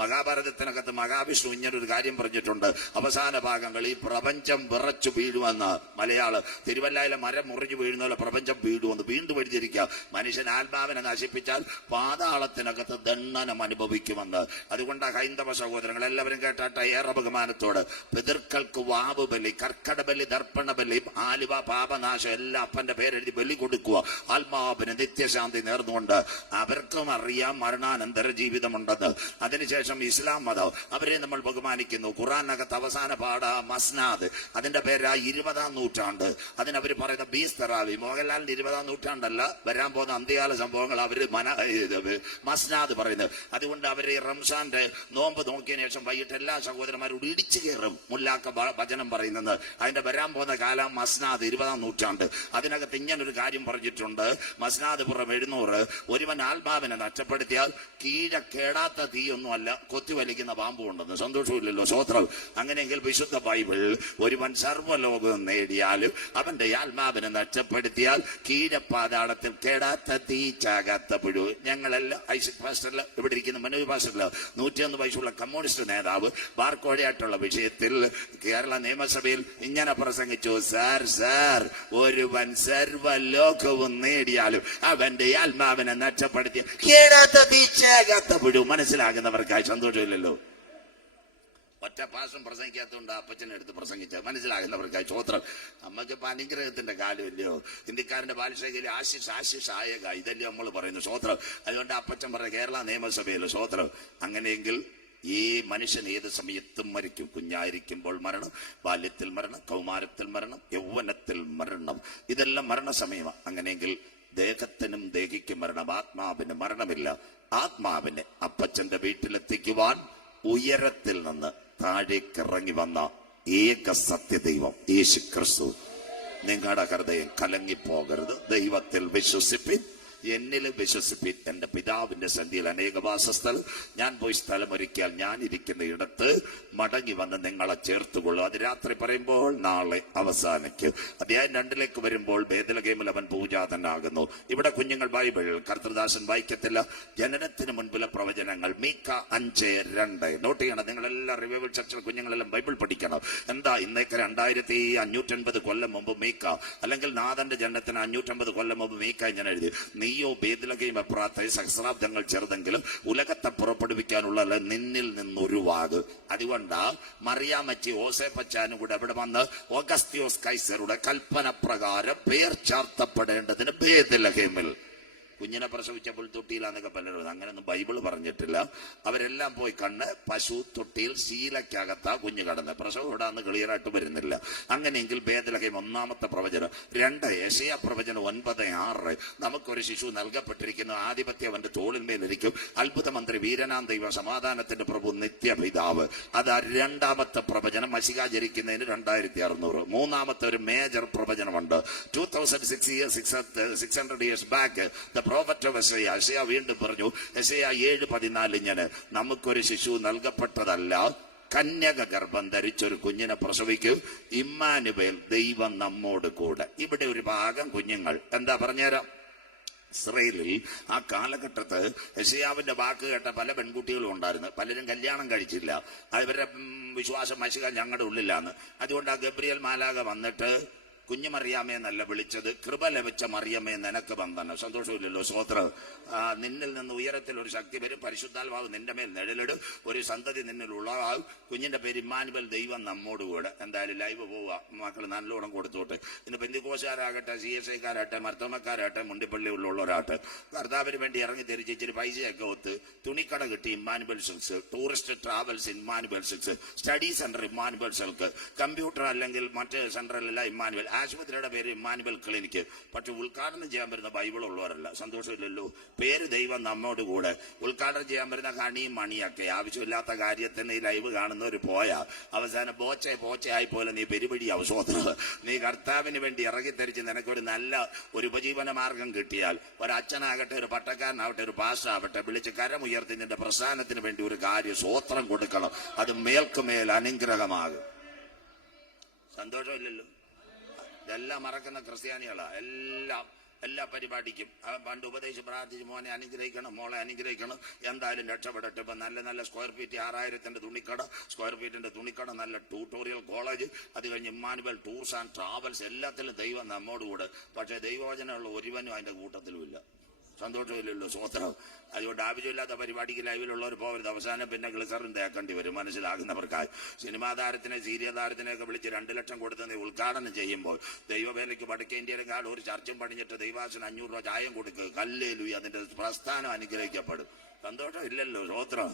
മഹാഭാരതത്തിനകത്ത് മഹാവിഷ്ണു ഇങ്ങനൊരു കാര്യം പറഞ്ഞിട്ടുണ്ട്. അവസാന ഭാഗങ്ങൾ ഈ പ്രപഞ്ചം വിറച്ചു വീഴുമെന്ന്. മലയാളം തിരുവല്ലയിലെ മരം മുറിഞ്ഞു വീഴുന്ന പോലെ പ്രപഞ്ചം വീഴുമെന്ന് വീണ്ടും എഴുതിയിരിക്കുക. മനുഷ്യൻ ആത്മാവിനെ നശിപ്പിച്ചാൽ പാതാളത്തിനകത്ത് ദണ്ഡനം അനുഭവിക്കുമെന്ന്. അതുകൊണ്ട് ഹൈന്ദവ സഹോദരങ്ങൾ എല്ലാവരും കേട്ടാട്ടെ, ഏറെ ബഹുമാനത്തോട്. പിതൃക്കൾക്ക് വാവ് ബലി, കർക്കട ബലി, ദർപ്പണ ബലി, ആലുവ പാപനാശം എല്ലാം അപ്പന്റെ പേരെഴുതി ബലി കൊടുക്കുക. ആത്മാവിന് നിത്യശാന്തി നേർന്നുകൊണ്ട്. അവർക്കും അറിയാം മരണാനന്തര ജീവിതമുണ്ടെന്ന്. അതിനുശേഷം ഇസ്ലാം മതം, അവരെ നമ്മൾ ബഹുമാനിക്കുന്നു. ഖുറാനകത്ത് അവസാന പാഠ മസ്നാദ്. അതിന്റെ പേരാ 20-ാം നൂറ്റാണ്ട്. അതിനവർ പറയുന്ന ബീസ് തെറാവി. മോഹൻലാലിന്റെ 20-ാം നൂറ്റാണ്ടല്ല, വരാൻ പോകുന്ന അന്ത്യകാല സംഭവങ്ങൾ അവര് മസ്നാദ് പറയുന്നത്. അതുകൊണ്ട് അവര് റംസാന്റെ നോമ്പ് നോക്കിയതിനു ശേഷം വൈകിട്ട് എല്ലാ സഹോദരന്മാരോട് ഇടിച്ചു കയറും. മുല്ലാക്ക വചനം പറയുന്നത്. അതിന്റെ വരാൻ പോകുന്ന കാലം മസ്നാദ് 20-ാം നൂറ്റാണ്ട്. അതിനകത്ത് ഇങ്ങനൊരു കാര്യം പറഞ്ഞിട്ടുണ്ട്. മസ്നാദ് പുറം 700. ഒരുവൻ ആത്മാവിനെ നഷ്ടപ്പെടുത്തിയാൽ കീഴെ കേടാത്ത തീയൊന്നും അല്ല, കൊത്തിവലിക്കുന്ന പാമ്പും ഉണ്ടെന്ന്. സന്തോഷമില്ലല്ലോ സ്വത്രം. അങ്ങനെയെങ്കിൽ വിശുദ്ധ ബൈബിൾ, ഒരുവൻ സർവ്വലോകം നേടിയാലും അവന്റെ ആത്മാവിനെ നഷ്ടപ്പെടുത്തിയാൽ കീഴപ്പാതാളത്തിൽ കേടാത്ത തീ, ചാകാത്ത പുഴു. ഞങ്ങളെല്ലാം ഐസക് പാസ്റ്ററിൽ ഇവിടെ ഇരിക്കുന്ന മനോജ് പാസ്റ്ററിൽ 101 വയസ്സുള്ള കമ്മ്യൂണിസ്റ്റ് നേതാവ് ബാർക്കോഴയായിട്ടുള്ള വിഷയത്തിൽ കേരള നിയമസഭയിൽ ഇങ്ങനെ പ്രസംഗിച്ചു. സാർ, ഒരുവൻ സർവ്വലോകവും നേടിയാലും അവന്റെ ആത്മാവിനെ നഷ്ടപ്പെടുത്തിയ കേടാത്ത തീ, ചാകാത്ത പുഴു. മനസ്സിലാകുന്നവർക്കായി സന്തോഷമില്ലല്ലോ. ഒറ്റ പാസം പ്രസംഗിക്കാത്തതുകൊണ്ട് അപ്പച്ചനെടുത്ത് പ്രസംഗിച്ച. മനസ്സിലാകുന്നവർക്കായി സ്വത്രം. നമ്മക്കിപ്പോ അനുഗ്രഹത്തിന്റെ കാലമില്ലയോ? ഇന്ത്യക്കാരന്റെ ബാലശൈലിയിൽ ആശിഷ് ആയക, ഇതല്ലേ നമ്മൾ പറയുന്നു സ്വത്രം. അതുകൊണ്ട് അപ്പച്ചൻ പറയുക കേരള നിയമസഭയിൽ സ്വത്രം. അങ്ങനെയെങ്കിൽ ഈ മനുഷ്യൻ ഏത് സമയത്തും മരിക്കും. കുഞ്ഞായിരിക്കുമ്പോൾ മരണം, ബാല്യത്തിൽ മരണം, കൗമാരത്തിൽ മരണം, യൗവനത്തിൽ മരണം. ഇതെല്ലാം മരണസമയമാണ്. അങ്ങനെയെങ്കിൽ ദേഹത്തിനും ദേഹിക്കും മരണം, ആത്മാവിന് മരണമില്ല. ആത്മാവിനെ അപ്പച്ചന്റെ വീട്ടിലെത്തിക്കുവാൻ ഉയരത്തിൽ നിന്ന് താഴേക്കിറങ്ങി വന്ന ഏക സത്യദൈവം യേശു ക്രിസ്തു. നിങ്ങളുടെ ഹൃദയം കലങ്ങിപ്പോകരുത്. ദൈവത്തിൽ വിശ്വസിപ്പിൻ. എന്നിൽ വിശ്വസിപ്പിൻ. എന്റെ പിതാവിന്റെ സന്ധിയിൽ അനേക വാസസ്ഥലം, ഞാൻ പോയി സ്ഥലമൊരുക്കിയാൽ ഞാൻ ഇരിക്കുന്ന ഇടത്ത് മടങ്ങി വന്ന് നിങ്ങളെ ചേർത്തുകൊള്ളും. അത് രാത്രി പറയുമ്പോൾ നാളെ അവസാനിക്കും. അധ്യായം 2 വരുമ്പോൾ ബേത്ലഹേമിൽ അവൻ പൂജാതനാകുന്നു. ഇവിടെ കുഞ്ഞുങ്ങൾ ബൈബിൾ കർത്തൃദാസൻ വായിക്കത്തില്ല. ജനനത്തിന് മുൻപിലെ പ്രവചനങ്ങൾ മീക്ക 5:2 നോട്ട് ചെയ്യണം. നിങ്ങളെല്ലാം റിവൈവൽ ചർച്ചിലെ കുഞ്ഞുങ്ങളെല്ലാം ബൈബിൾ പഠിക്കണം. എന്താ ഇന്നേക്ക് 2550 കൊല്ലം മുമ്പ് മീക്ക, അല്ലെങ്കിൽ നാഥന്റെ ജനനത്തിന് 550 കൊല്ലം മുമ്പ് മീക്ക ഇങ്ങനെ എഴുതി, നീയോ ബേത്ലഹേം എഫ്രാത്തയെ സഹസ്രാബ്ദങ്ങൾ ചെറുതെങ്കിലും ഉലകത്തെ പുറപ്പെടുവിക്കാനുള്ള നിന്നിൽ നിന്നൊരു വാഗ്. അതുകൊണ്ട് മറിയാമച്ചി ഓസേപ്പച്ചാനും കൂടെ അവിടെ വന്ന് ഓഗസ്ത്യോസ് കൈസറുടെ കൽപ്പന പ്രകാരം പേർ ചാർത്തപ്പെടേണ്ടതിന് ബേത്ലഹേമിൽ കുഞ്ഞിനെ പ്രസവിച്ചപ്പോൾ തൊട്ടിയിലാന്നൊക്കെ പലരും, അങ്ങനെയൊന്നും ബൈബിള് പറഞ്ഞിട്ടില്ല. അവരെല്ലാം പോയി കണ്ണ് പശു തൊട്ടിയിൽ ശീലക്കകത്താ കുഞ്ഞ് കടന്ന്. പ്രസവം ഇടാന്ന് ക്ലിയറായിട്ട് വരുന്നില്ല. അങ്ങനെയെങ്കിൽ ബേത്ലഹേം ഒന്നാമത്തെ പ്രവചനം. 2 യെശയ്യാ പ്രവചനം 9:6 നമുക്കൊരു ശിശു നൽകപ്പെട്ടിരിക്കുന്നു, ആധിപത്യം അവന്റെ തോളിന്മേലിരിക്കും, അത്ഭുത മന്ത്രി, വീരനാം ദൈവം, സമാധാനത്തിന്റെ പ്രഭു, നിത്യപിതാവ്. അത് 2ാമത്തെ പ്രവചനം. മശിഹ ജനിക്കുന്നതിന് 2600. 3ാമത്തെ ഒരു മേജർ പ്രവചനമുണ്ട്. 2600 years back the prophet of Isaiah, യെശയ്യാ വീണ്ടും പറഞ്ഞു, യെശയ്യാ 7:14 ഇങ്ങനെ, നമുക്കൊരു ശിശു നൽകപ്പെട്ടതല്ല, കന്യക ഗർഭം ധരിച്ചൊരു കുഞ്ഞിനെ പ്രസവിക്കും, ഇമ്മാനുവേൽ, ദൈവം നമ്മോട് കൂടെ. ഇവിടെ ഒരു ഭാഗം കുഞ്ഞുങ്ങൾ എന്താ പറഞ്ഞുതരാം. ഇസ്രയേലിൽ ആ കാലഘട്ടത്ത് യെശയ്യാവിന്റെ വാക്ക് കേട്ട പല പെൺകുട്ടികളും ഉണ്ടായിരുന്നു. പലരും കല്യാണം കഴിച്ചില്ല. അവരുടെ വിശ്വാസം മശിഹ ഞങ്ങളുടെ ഉള്ളിലാണ്. അതുകൊണ്ട് ആ ഗബ്രിയേൽ മാലാഖ വന്നിട്ട് കുഞ്ഞു മറിയാമേ എന്നല്ല വിളിച്ചത്, കൃപ ലഭിച്ച മറിയമേ നിനക്ക് വന്ദനം. സന്തോഷമില്ലല്ലോ? സ്വോത്രം. നിന്നിൽ നിന്ന് ഉയരത്തിൽ ഒരു ശക്തി വരും, പരിശുദ്ധാത്മാവ് നിന്റെ മേൽ നിഴലിടും, ഒരു സന്തതി നിന്നിൽ ഉള്ളതാവും, കുഞ്ഞിന്റെ പേര് ഇമ്മാനുവേൽ, ദൈവം നമ്മോട് കൂടെ. എന്തായാലും ലൈവ് പോവുക, മക്കൾ നല്ലോണം കൊടുത്തോട്ടെ. ഇന്ന് പെന്തിക്കോസുകാരാകട്ടെ, CSIക്കാരാകട്ടെ, മർത്തോമക്കാരാകട്ടെ, മുണ്ടിപ്പള്ളി ഉള്ളവരാകട്ടെ, കർത്താവിന് വേണ്ടി ഇറങ്ങി തിരിച്ച് ഇച്ചിരി പൈസയൊക്കെ ഒത്ത് തുണിക്കട കിട്ടി Emmanuel Silks, tourist travels Emmanuel Silks, study centre Emmanuel silk, computer അല്ലെങ്കിൽ മറ്റ് സെന്ററിലെല്ലാം ഇമ്മാനുവേൽ, ആശുപത്രിയുടെ പേര് ഇമ്മാനുവേൽ ക്ലിനിക്ക്. പക്ഷെ ഉദ്ഘാടനം ചെയ്യാൻ വരുന്ന ബൈബിൾ ഉള്ളവരല്ല. സന്തോഷമില്ലല്ലോ? പേര് ദൈവം നമ്മോട് കൂടെ. ഉദ്ഘാടനം ചെയ്യാൻ വരുന്ന കണിയും മണിയൊക്കെ ആവശ്യമില്ലാത്ത കാര്യത്തിന് ഈ ലൈവ് കാണുന്നവർ പോയാ അവസാനം പോച്ചയായി പോലെ നീ പെരുപിടി അവസോദനം. നീ കർത്താവിന് വേണ്ടി ഇറങ്ങിത്തരിച്ച് നിനക്കൊരു നല്ല ഒരു ഉപജീവന മാർഗം കിട്ടിയാൽ, ഒരച്ഛനാകട്ടെ, ഒരു പട്ടക്കാരനാവട്ടെ, ഒരു പാസ്റ്റാവട്ടെ, വിളിച്ച് കരമുയർത്തി നിന്റെ പ്രസ്ഥാനത്തിന് വേണ്ടി ഒരു കാര്യം സ്വോത്രം കൊടുക്കണം. അത് മേൽക്കുമേൽ അനുഗ്രഹമാകും. സന്തോഷമില്ലല്ലോ? ഇതെല്ലാം മറക്കുന്ന ക്രിസ്ത്യാനികളാ. എല്ലാ പരിപാടിക്കും പണ്ട് ഉപദേശിച്ച് പ്രാർത്ഥിച്ച് മോനെ അനുഗ്രഹിക്കണം, മോളെ അനുഗ്രഹിക്കണം, എന്തായാലും രക്ഷപ്പെടട്ടെ. ഇപ്പൊ നല്ല സ്ക്വയർ ഫീറ്റ് 6000-ന്റെ തുണിക്കട, സ്ക്വയർ ഫീറ്റിന്റെ തുണിക്കട, നല്ല ട്യൂട്ടോറിയൽ കോളേജ്, അത് കഴിഞ്ഞ് ഇമ്മാനുവേൽ ടൂർസ് ആൻഡ് ട്രാവൽസ്, എല്ലാത്തിലും ദൈവം നമ്മോടുകൂടെ. പക്ഷെ ദൈവവചനമുള്ള ഒരുവനും അതിന്റെ കൂട്ടത്തിലും ഇല്ല. സന്തോഷമില്ലല്ലോ? സ്വോത്രം. അതുകൊണ്ട് ആവശ്യമില്ലാത്ത പരിപാടിക്ക് ലൈവിലുള്ളവർ പോകരുത്. അവസാനം പിന്നെ ഗ്ലിസറിൻ തേക്കേണ്ടി വരും, മനസ്സിലാകുന്നവർക്കായി. സിനിമാ താരത്തിനെ, സീരിയൽ താരത്തിനെയൊക്കെ വിളിച്ച് 2 ലക്ഷം കൊടുത്ത് നീ ഉദ്ഘാടനം ചെയ്യുമ്പോൾ, ദൈവവേലയ്ക്ക് വടക്കേ ഇന്ത്യയിലെക്കാൾ ഒരു ചർച്ചും പണിഞ്ഞിട്ട് ദൈവാസന് 500 രൂപ ചായം കൊടുക്കുക, കല്ലേലു, അതിന്റെ പ്രസ്ഥാനം അനുഗ്രഹിക്കപ്പെടും. സന്തോഷം ഇല്ലല്ലോ? സ്വോത്രം.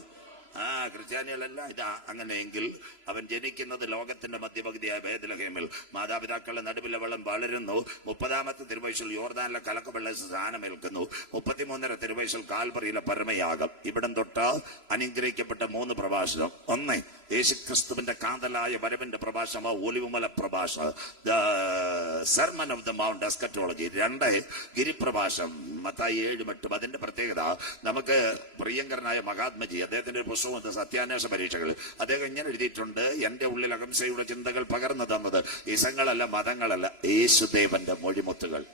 ക്രിസ്ത്യാനികളല്ല ഇതാ. അങ്ങനെയെങ്കിൽ അവൻ ജനിക്കുന്നത് ലോകത്തിന്റെ മധ്യപകുതിയായ ബേത്ലഹേമിൽ. മാതാപിതാക്കളുടെ നടുവിലെ വെള്ളം വളരുന്നു. 30ാമത്തെ തിരുവയസ്സിൽ യോർദാനിലെ കലക്കവെള്ള സ്ഥാനമേൽക്കുന്നു. 33ാം തിരുവയസ്സിൽ കാൽവറിയിലെ പരമയാഗം. ഇവിടം തൊട്ട് അനുഗ്രഹിക്കപ്പെട്ട 3 പ്രഭാഷണം. 1 യേശുക്രിസ്തുവിന്റെ കാതലായ വരവിന്റെ പ്രഭാഷണം, ഒലിവുമല പ്രഭാഷണം, the sermon of the mount eschatology. 2 ഗിരിപ്രഭാഷണം, മത്തായി 7:8. അതിന്റെ പ്രത്യേകത, നമുക്ക് പ്രിയങ്കരനായ മഹാത്മജി, അദ്ദേഹത്തിന്റെ ഒരു പുസ്തകം സത്യാന്വേഷണ പരീക്ഷകൾ, അദ്ദേഹം ഇങ്ങനെ എഴുതിയിട്ടുണ്ട്, എന്റെ ഉള്ളിൽ അകംസയുടെ ചിന്തകൾ പകർന്നു തന്നത് ഇസങ്ങളല്ല, മതങ്ങളല്ല, യേശുദേവന്റെ മൊഴിമുത്തുകൾ.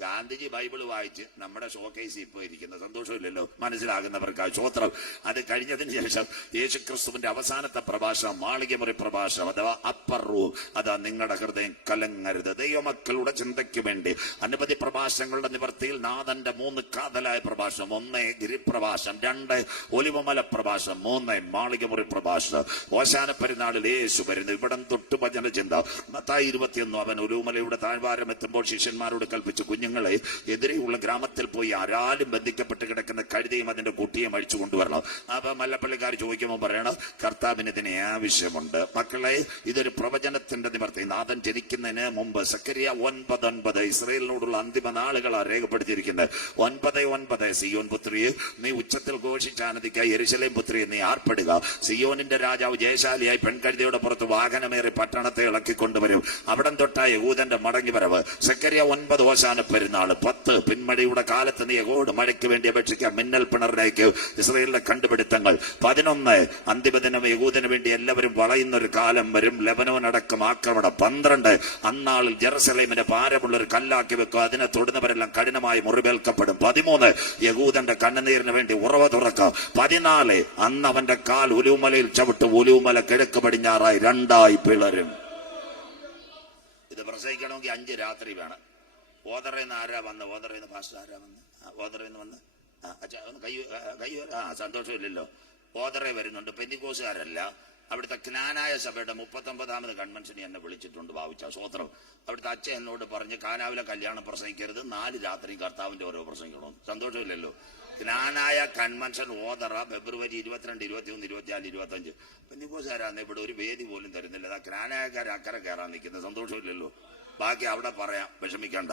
ഗാന്ധിജി ബൈബിൾ വായിച്ച് നമ്മുടെ ഷോക്കേസ് ഇപ്പൊ ഇരിക്കുന്ന. സന്തോഷമില്ലല്ലോ? മനസ്സിലാകുന്നവർക്കായി സ്വോത്രം. അത് കഴിഞ്ഞതിന് ശേഷം യേശുക്രിസ്തുവിന്റെ അവസാനത്തെ പ്രഭാഷണം, മാളികമുറി പ്രഭാഷണം, അഥവാ അപ്പർ റൂം. അതാ നിങ്ങളുടെ ഹൃദയം കലങ്ങരുത്. ദൈവമക്കളുടെ ചിന്തയ്ക്ക് വേണ്ടി അനവധി പ്രഭാഷണങ്ങളുടെ നിവർത്തിയിൽ നാഥന്റെ 3 കാതലായ പ്രഭാഷണം. 1 ഗിരിപ്രഭാഷണം, 2 ഒലിവുമല പ്രഭാഷണം, 3 മാളികമുറി പ്രഭാഷണം. ഓശാന പെരുന്നാളിൽ യേശു വരുന്നു. ഇവിടം തൊട്ട് ഭജന ചിന്ത. മത്തായി 21 അവൻ ഒലിവുമലയുടെ താഴ്വാരം എത്തുമ്പോൾ ശിഷ്യന്മാരോട് കൽപ്പിച്ചു, കുഞ്ഞുങ്ങളെ എതിരെയുള്ള ഗ്രാമത്തിൽ പോയി ആരാലും ബന്ധിക്കപ്പെട്ട് കിടക്കുന്ന കഴുതയും അതിന്റെ കുട്ടിയും അഴിച്ചു കൊണ്ടുവരണം. അപ്പൊ മല്ലപ്പള്ളിക്കാർ ചോദിക്കുമ്പോൾ പറയണം, കർത്താവിന് ഇതിന് ആവശ്യമുണ്ട്. മക്കളെ, ഇതൊരു പ്രവചനത്തിന്റെ നിവർത്തി. നാഥൻ ജനിക്കുന്നതിന് മുമ്പ് സക്കറിയ 9:9 ഇസ്രയേലിനോടുള്ള അന്തിമ നാളുകളാണ് രേഖപ്പെടുത്തിയിരിക്കുന്നത്. 9:9 സിയോൻ പുത്രിയെ നീ ഉച്ചത്തിൽ ഘോഷിച്ചാനന്ദിക്കുക, യെരൂശലേം പുത്രിയെ നീ ആർപ്പെടുക. സിയോനിന്റെ രാജാവ് ജയശാലിയായി പെൺകഴുതയുടെ പുറത്ത് വാഹനമേറി പട്ടണത്തെ ഇളക്കിക്കൊണ്ടുവരും. അവിടം തൊട്ടായ യഹൂദന്റെ മടങ്ങി വരവ്. സക്കറിയ 9 ഓശാന പെരുന്നാൾ. 10 പിന്മഴയുടെ കാലത്ത് നീ യഹോവയോട് മഴയ്ക്ക് വേണ്ടി അപേക്ഷിക്കാം, മിന്നൽ പിണറിലേക്ക് ഇസ്രായേലിന്റെ കണ്ടുപിടുത്തങ്ങൾ. 11 അന്തിമദിനം യഹൂദന് വേണ്ടി എല്ലാവരും വളയുന്ന ഒരു കാലം വരും, ലെബനോൻ അടക്കം ആക്രമണം. 12 അന്നാളിൽ ജെറുസലേമിനെ ഭാരമുള്ള ഒരു കല്ലാക്കി വെക്കും, അതിനെ തൊടുന്നവരെല്ലാം കഠിനമായി മുറിവേൽക്കപ്പെടും. 13 യഹൂദന്റെ കണ്ണുനീരിന് വേണ്ടി ഉറവ തുറക്കാം. 14 അന്ന് അവന്റെ കാൽ ഒലൂമലയിൽ ചവിട്ടും, ഒലൂമല കിഴക്ക് പടിഞ്ഞാറായി 2 പിളരും. ഇത് പ്രസംഗിക്കണമെങ്കിൽ 5 രാത്രി വേണം. ഓതറേന്ന് ആരാ വന്ന്? ഓതറേന്ന് പാസ്റ്റർ ആരാ വന്ന്? ഓതറേന്ന് വന്ന് കൈ സന്തോഷമില്ലല്ലോ. ഓതറേ വരുന്നുണ്ട്, പെന്തിക്കോസുകാരല്ല. അവിടുത്തെ ജ്ഞാനായ സഭയുടെ 39ാമത് കൺവെൻഷന് എന്നെ വിളിച്ചിട്ടുണ്ട്. ഭാവിച്ച സ്വോത്രം. അവിടുത്തെ അച്ഛൻ എന്നോട് പറഞ്ഞ് കാനാവിലെ കല്യാണം പ്രസംഗിക്കരുത്, 4 രാത്രി കർത്താവിന്റെ ഓരോ പ്രസംഗിക്കണമെന്ന്. സന്തോഷമില്ലല്ലോ. ജ്ഞാനായ കൺവെൻഷൻ ഓതറ ഫെബ്രുവരി 22, 21, 24, 25. പെന്തിക്കോസുകാരാന്ന് ഇവിടെ ഒരു വേദി പോലും തരുന്നില്ല. ജ്ഞാനായക്കാർ അക്കരെ കയറാൻ നിൽക്കുന്നത്. സന്തോഷമില്ലല്ലോ. ബാക്കി അവിടെ പറയാം, വിഷമിക്കണ്ട.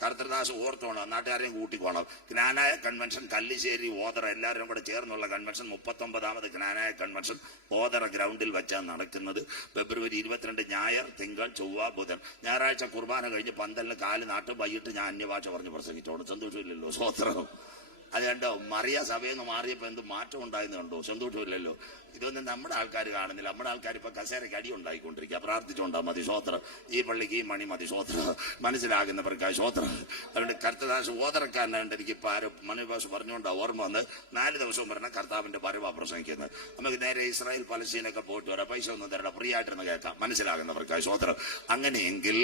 കർത്തൃദാസ് ഓർത്തോണം, നാട്ടുകാരെയും കൂട്ടിക്കോണം. ജ്ഞാനായ കൺവെൻഷൻ കല്ലിശ്ശേരി ഓതറ എല്ലാവരും കൂടെ ചേർന്നുള്ള കൺവെൻഷൻ 39ാമത് ജ്ഞാനായ കൺവെൻഷൻ ഓതറ ഗ്രൗണ്ടിൽ വെച്ചാണ് നടക്കുന്നത്. ഫെബ്രുവരി 22 ഞായർ, തിങ്കൾ, ചൊവ്വ, ബുധൻ. ഞായറാഴ്ച കുർബാന കഴിഞ്ഞ് പന്തലിന് 4 നാട്ടും വൈകിട്ട് ഞാൻ അന്യഭാഷ പറഞ്ഞ് പ്രസംഗിച്ചോണം. സന്തോഷമില്ലല്ലോ. സ്വോത്രം. അത് കണ്ടോ, മറിയ സഭയിൽ നിന്ന് മാറിയപ്പോ എന്ത് മാറ്റം ഉണ്ടായെന്ന് കണ്ടോ? സന്തോഷമില്ലല്ലോ. ഇതൊന്നും നമ്മുടെ ആൾക്കാർ കാണുന്നില്ല. നമ്മുടെ ആൾക്കാർ ഇപ്പൊ കസേരയ്ക്ക് അടി ഉണ്ടായിക്കൊണ്ടിരിക്കുക. പ്രാർത്ഥിച്ചോണ്ടാ മതി. സ്വോത്രം. ഈ പള്ളിക്ക് ഈ മണി മതി. സ്വോത്രം. മനസ്സിലാകുന്നവർക്കായി സ്വോത്രം. അതുകൊണ്ട് കർത്തദാസ് ഓതറക്കാരനായിട്ട് എനിക്ക് ഇപ്പൊ ആരോ മനുഭാഷ പറഞ്ഞുകൊണ്ടാ ഓർമ്മ വന്ന് 4 ദിവസവും പറഞ്ഞ കർത്താവിന്റെ വരവാ പ്രസംഗിക്കുന്നത്. നമുക്ക് നേരെ ഇസ്രായേൽ പലസ്തീനൊക്കെ പോയിട്ട് വരാം. പൈസ ഒന്നും തരണം, ഫ്രീ ആയിട്ടിരുന്ന് കേൾക്കാം. മനസ്സിലാകുന്നവർക്കായി സ്വോത്രം. അങ്ങനെയെങ്കിൽ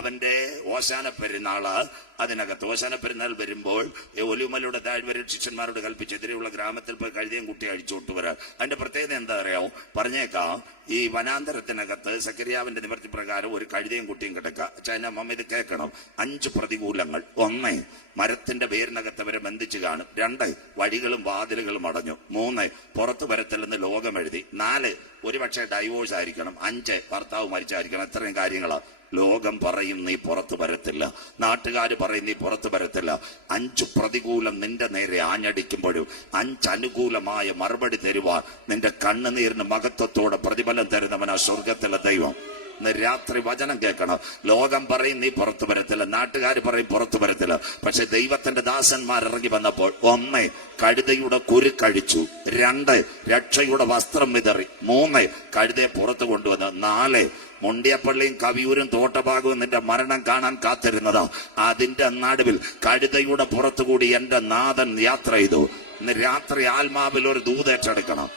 അവന്റെ ഓശാന പെരുന്നാള് അതിനകത്ത് ഓശാന പെരുന്നാൾ വരുമ്പോൾ ഒലിമലയുടെ താഴ്വരയിൽ ശിഷ്യന്മാരോട് കൽപ്പിച്ചെതിരെയുള്ള ഗ്രാമത്തിൽ പോയി കഴുതയും കുട്ടി അഴിച്ചോട്ട് വരാൻ. അതിന്റെ പ്രത്യേകത എന്താ അറിയാമോ? പറഞ്ഞേക്കാം. ഈ വനാന്തരത്തിനകത്ത് സക്കരിയാവിന്റെ നിവർത്തി പ്രകാരം ഒരു കഴുതയും കുട്ടിയും കിടക്കുക. ചൈന മമ്മ ഇത് കേൾക്കണം. 5 പ്രതികൂലങ്ങൾ. 1 മരത്തിന്റെ വേരിനകത്ത് അവരെ ബന്ധിച്ചു കാണും. 2 വഴികളും വാതിലുകളും അടഞ്ഞു. 3 പുറത്തു വരത്തില്ലെന്ന് ലോകം എഴുതി. 4 ഒരുപക്ഷെ ഡൈവോഴ്സ് ആയിരിക്കണം. 5 ഭർത്താവ് മരിച്ചായിരിക്കണം. ഇത്രയും കാര്യങ്ങളാ. ലോകം പറയും നീ പുറത്തു വരത്തില്ല, നാട്ടുകാർ പറയും നീ പുറത്തു വരത്തില്ല. 5 പ്രതികൂലം നിന്റെ നേരെ ആഞ്ഞടിക്കുമ്പോഴും 5 അനുകൂലമായ മറുപടി തരുവാൻ നിന്റെ കണ്ണുനീരിന് മഹത്വത്തോടെ പ്രതിഫലം തരുന്നവനാ സ്വർഗത്തിലെ ദൈവം. ഇന്ന് രാത്രി വചനം കേൾക്കണം. ലോകം പറയും നീ പുറത്തു വരത്തില്ല, നാട്ടുകാർ പറയും പുറത്തു വരത്തില്ല. പക്ഷെ ദൈവത്തിന്റെ ദാസന്മാർ ഇറങ്ങി വന്നപ്പോൾ 1 കഴുതയുടെ കുരുക്കഴിച്ചു. 2 രക്ഷയുടെ വസ്ത്രം വിതറി. 3 കഴുതയെ പുറത്തു കൊണ്ടുവന്നു. 4 മുണ്ടിയപ്പള്ളിയും കവിയൂരും തോട്ടഭാഗവും നിന്റെ മരണം കാണാൻ കാത്തിരുന്നതാ. അതിന്റെ നടുവിൽ കഴുതയുടെ പുറത്തുകൂടി എന്റെ നാഥൻ യാത്ര ചെയ്തു. ഇന്ന് രാത്രി ആത്മാവിൽ ഒരു ദൂതേറ്റെടുക്കണം.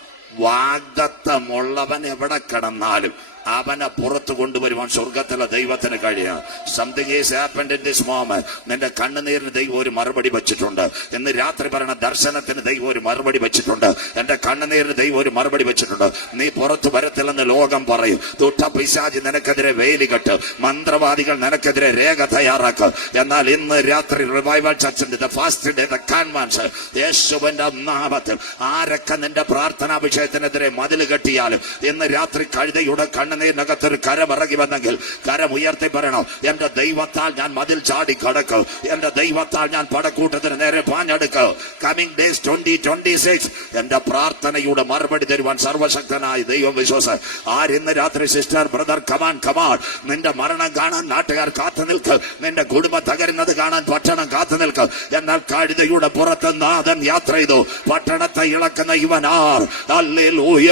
വാഗ്ദത്തമുള്ളവൻ എവിടെ കിടന്നാലും അവനെ പുറത്തു കൊണ്ടുവരുവാൻ സ്വർഗത്തിലെ ദൈവത്തിന് കഴിയാം. Something is happened in this moment. നിന്റെ കണ്ണുനീരിന് ദൈവം ഒരു മറുപടി വെച്ചിട്ടുണ്ട്. ഇന്ന് രാത്രി പറയുന്ന ദർശനത്തിന് ദൈവം ഒരു മറുപടി വെച്ചിട്ടുണ്ട്. എന്റെ കണ്ണുനീരിന് ദൈവം ഒരു മറുപടി വെച്ചിട്ടുണ്ട്. നീ പുറത്തു വരത്തില്ലെന്ന് ലോകം പറയും. ദുഷ്ടപിശാചി നിനക്കെതിരെ വേലി കെട്ട്, മന്ത്രവാദികൾ നിനക്കെതിരെ രേഖ തയ്യാറാക്കും. എന്നാൽ ഇന്ന് രാത്രി റിവൈവൽ ചർച്ചിന്റെ ഫാസ്റ്റ് ഡേ കൺവെൻഷൻ യേശുവിന്റെ നാമത്തിൽ ആരൊക്കെ നിന്റെ പ്രാർത്ഥനാ വിഷയത്തിനെതിരെ മതിൽ കെട്ടിയാലും ഇന്ന് രാത്രി കഴുതയുടെ കണ്ണുനീരിനകത്തൊരു കരമിറങ്ങി വന്നെങ്കിൽ കരം ഉയർത്തി പറയണം, എന്റെ ദൈവത്താൽ ഞാൻ മതിൽ ചാടി കടക്കും, എന്റെ ദൈവത്താൽ ഞാൻ പടക്കൂട്ടത്തിന് നേരെ പാഞ്ഞെടുക്കും. കമ്മിങ് ഡേയ്സ് 2026 എന്റെ പ്രാർത്ഥനയുടെ മറുപടി തരുവാൻ സർവശക്തനായ ദൈവം വിശ്വാസം. ആരിന്ന് രാത്രി സിസ്റ്റർ ബ്രദർ കമാൻ കമാൻ, നിന്റെ മരണം കാണാൻ നാട്ടുകാർ കാത്തു നിൽക്കും, നിന്റെ കുടുംബം തകരുന്നത് കാണാൻ പട്ടണം കാത്തു നിൽക്കും. എന്നാൽ കഴുതയുടെ പുറത്ത് നാഥൻ യാത്ര ചെയ്തു. പട്ടണത്തെ ഇളക്കുന്ന ഇവനാർ. Hallelujah,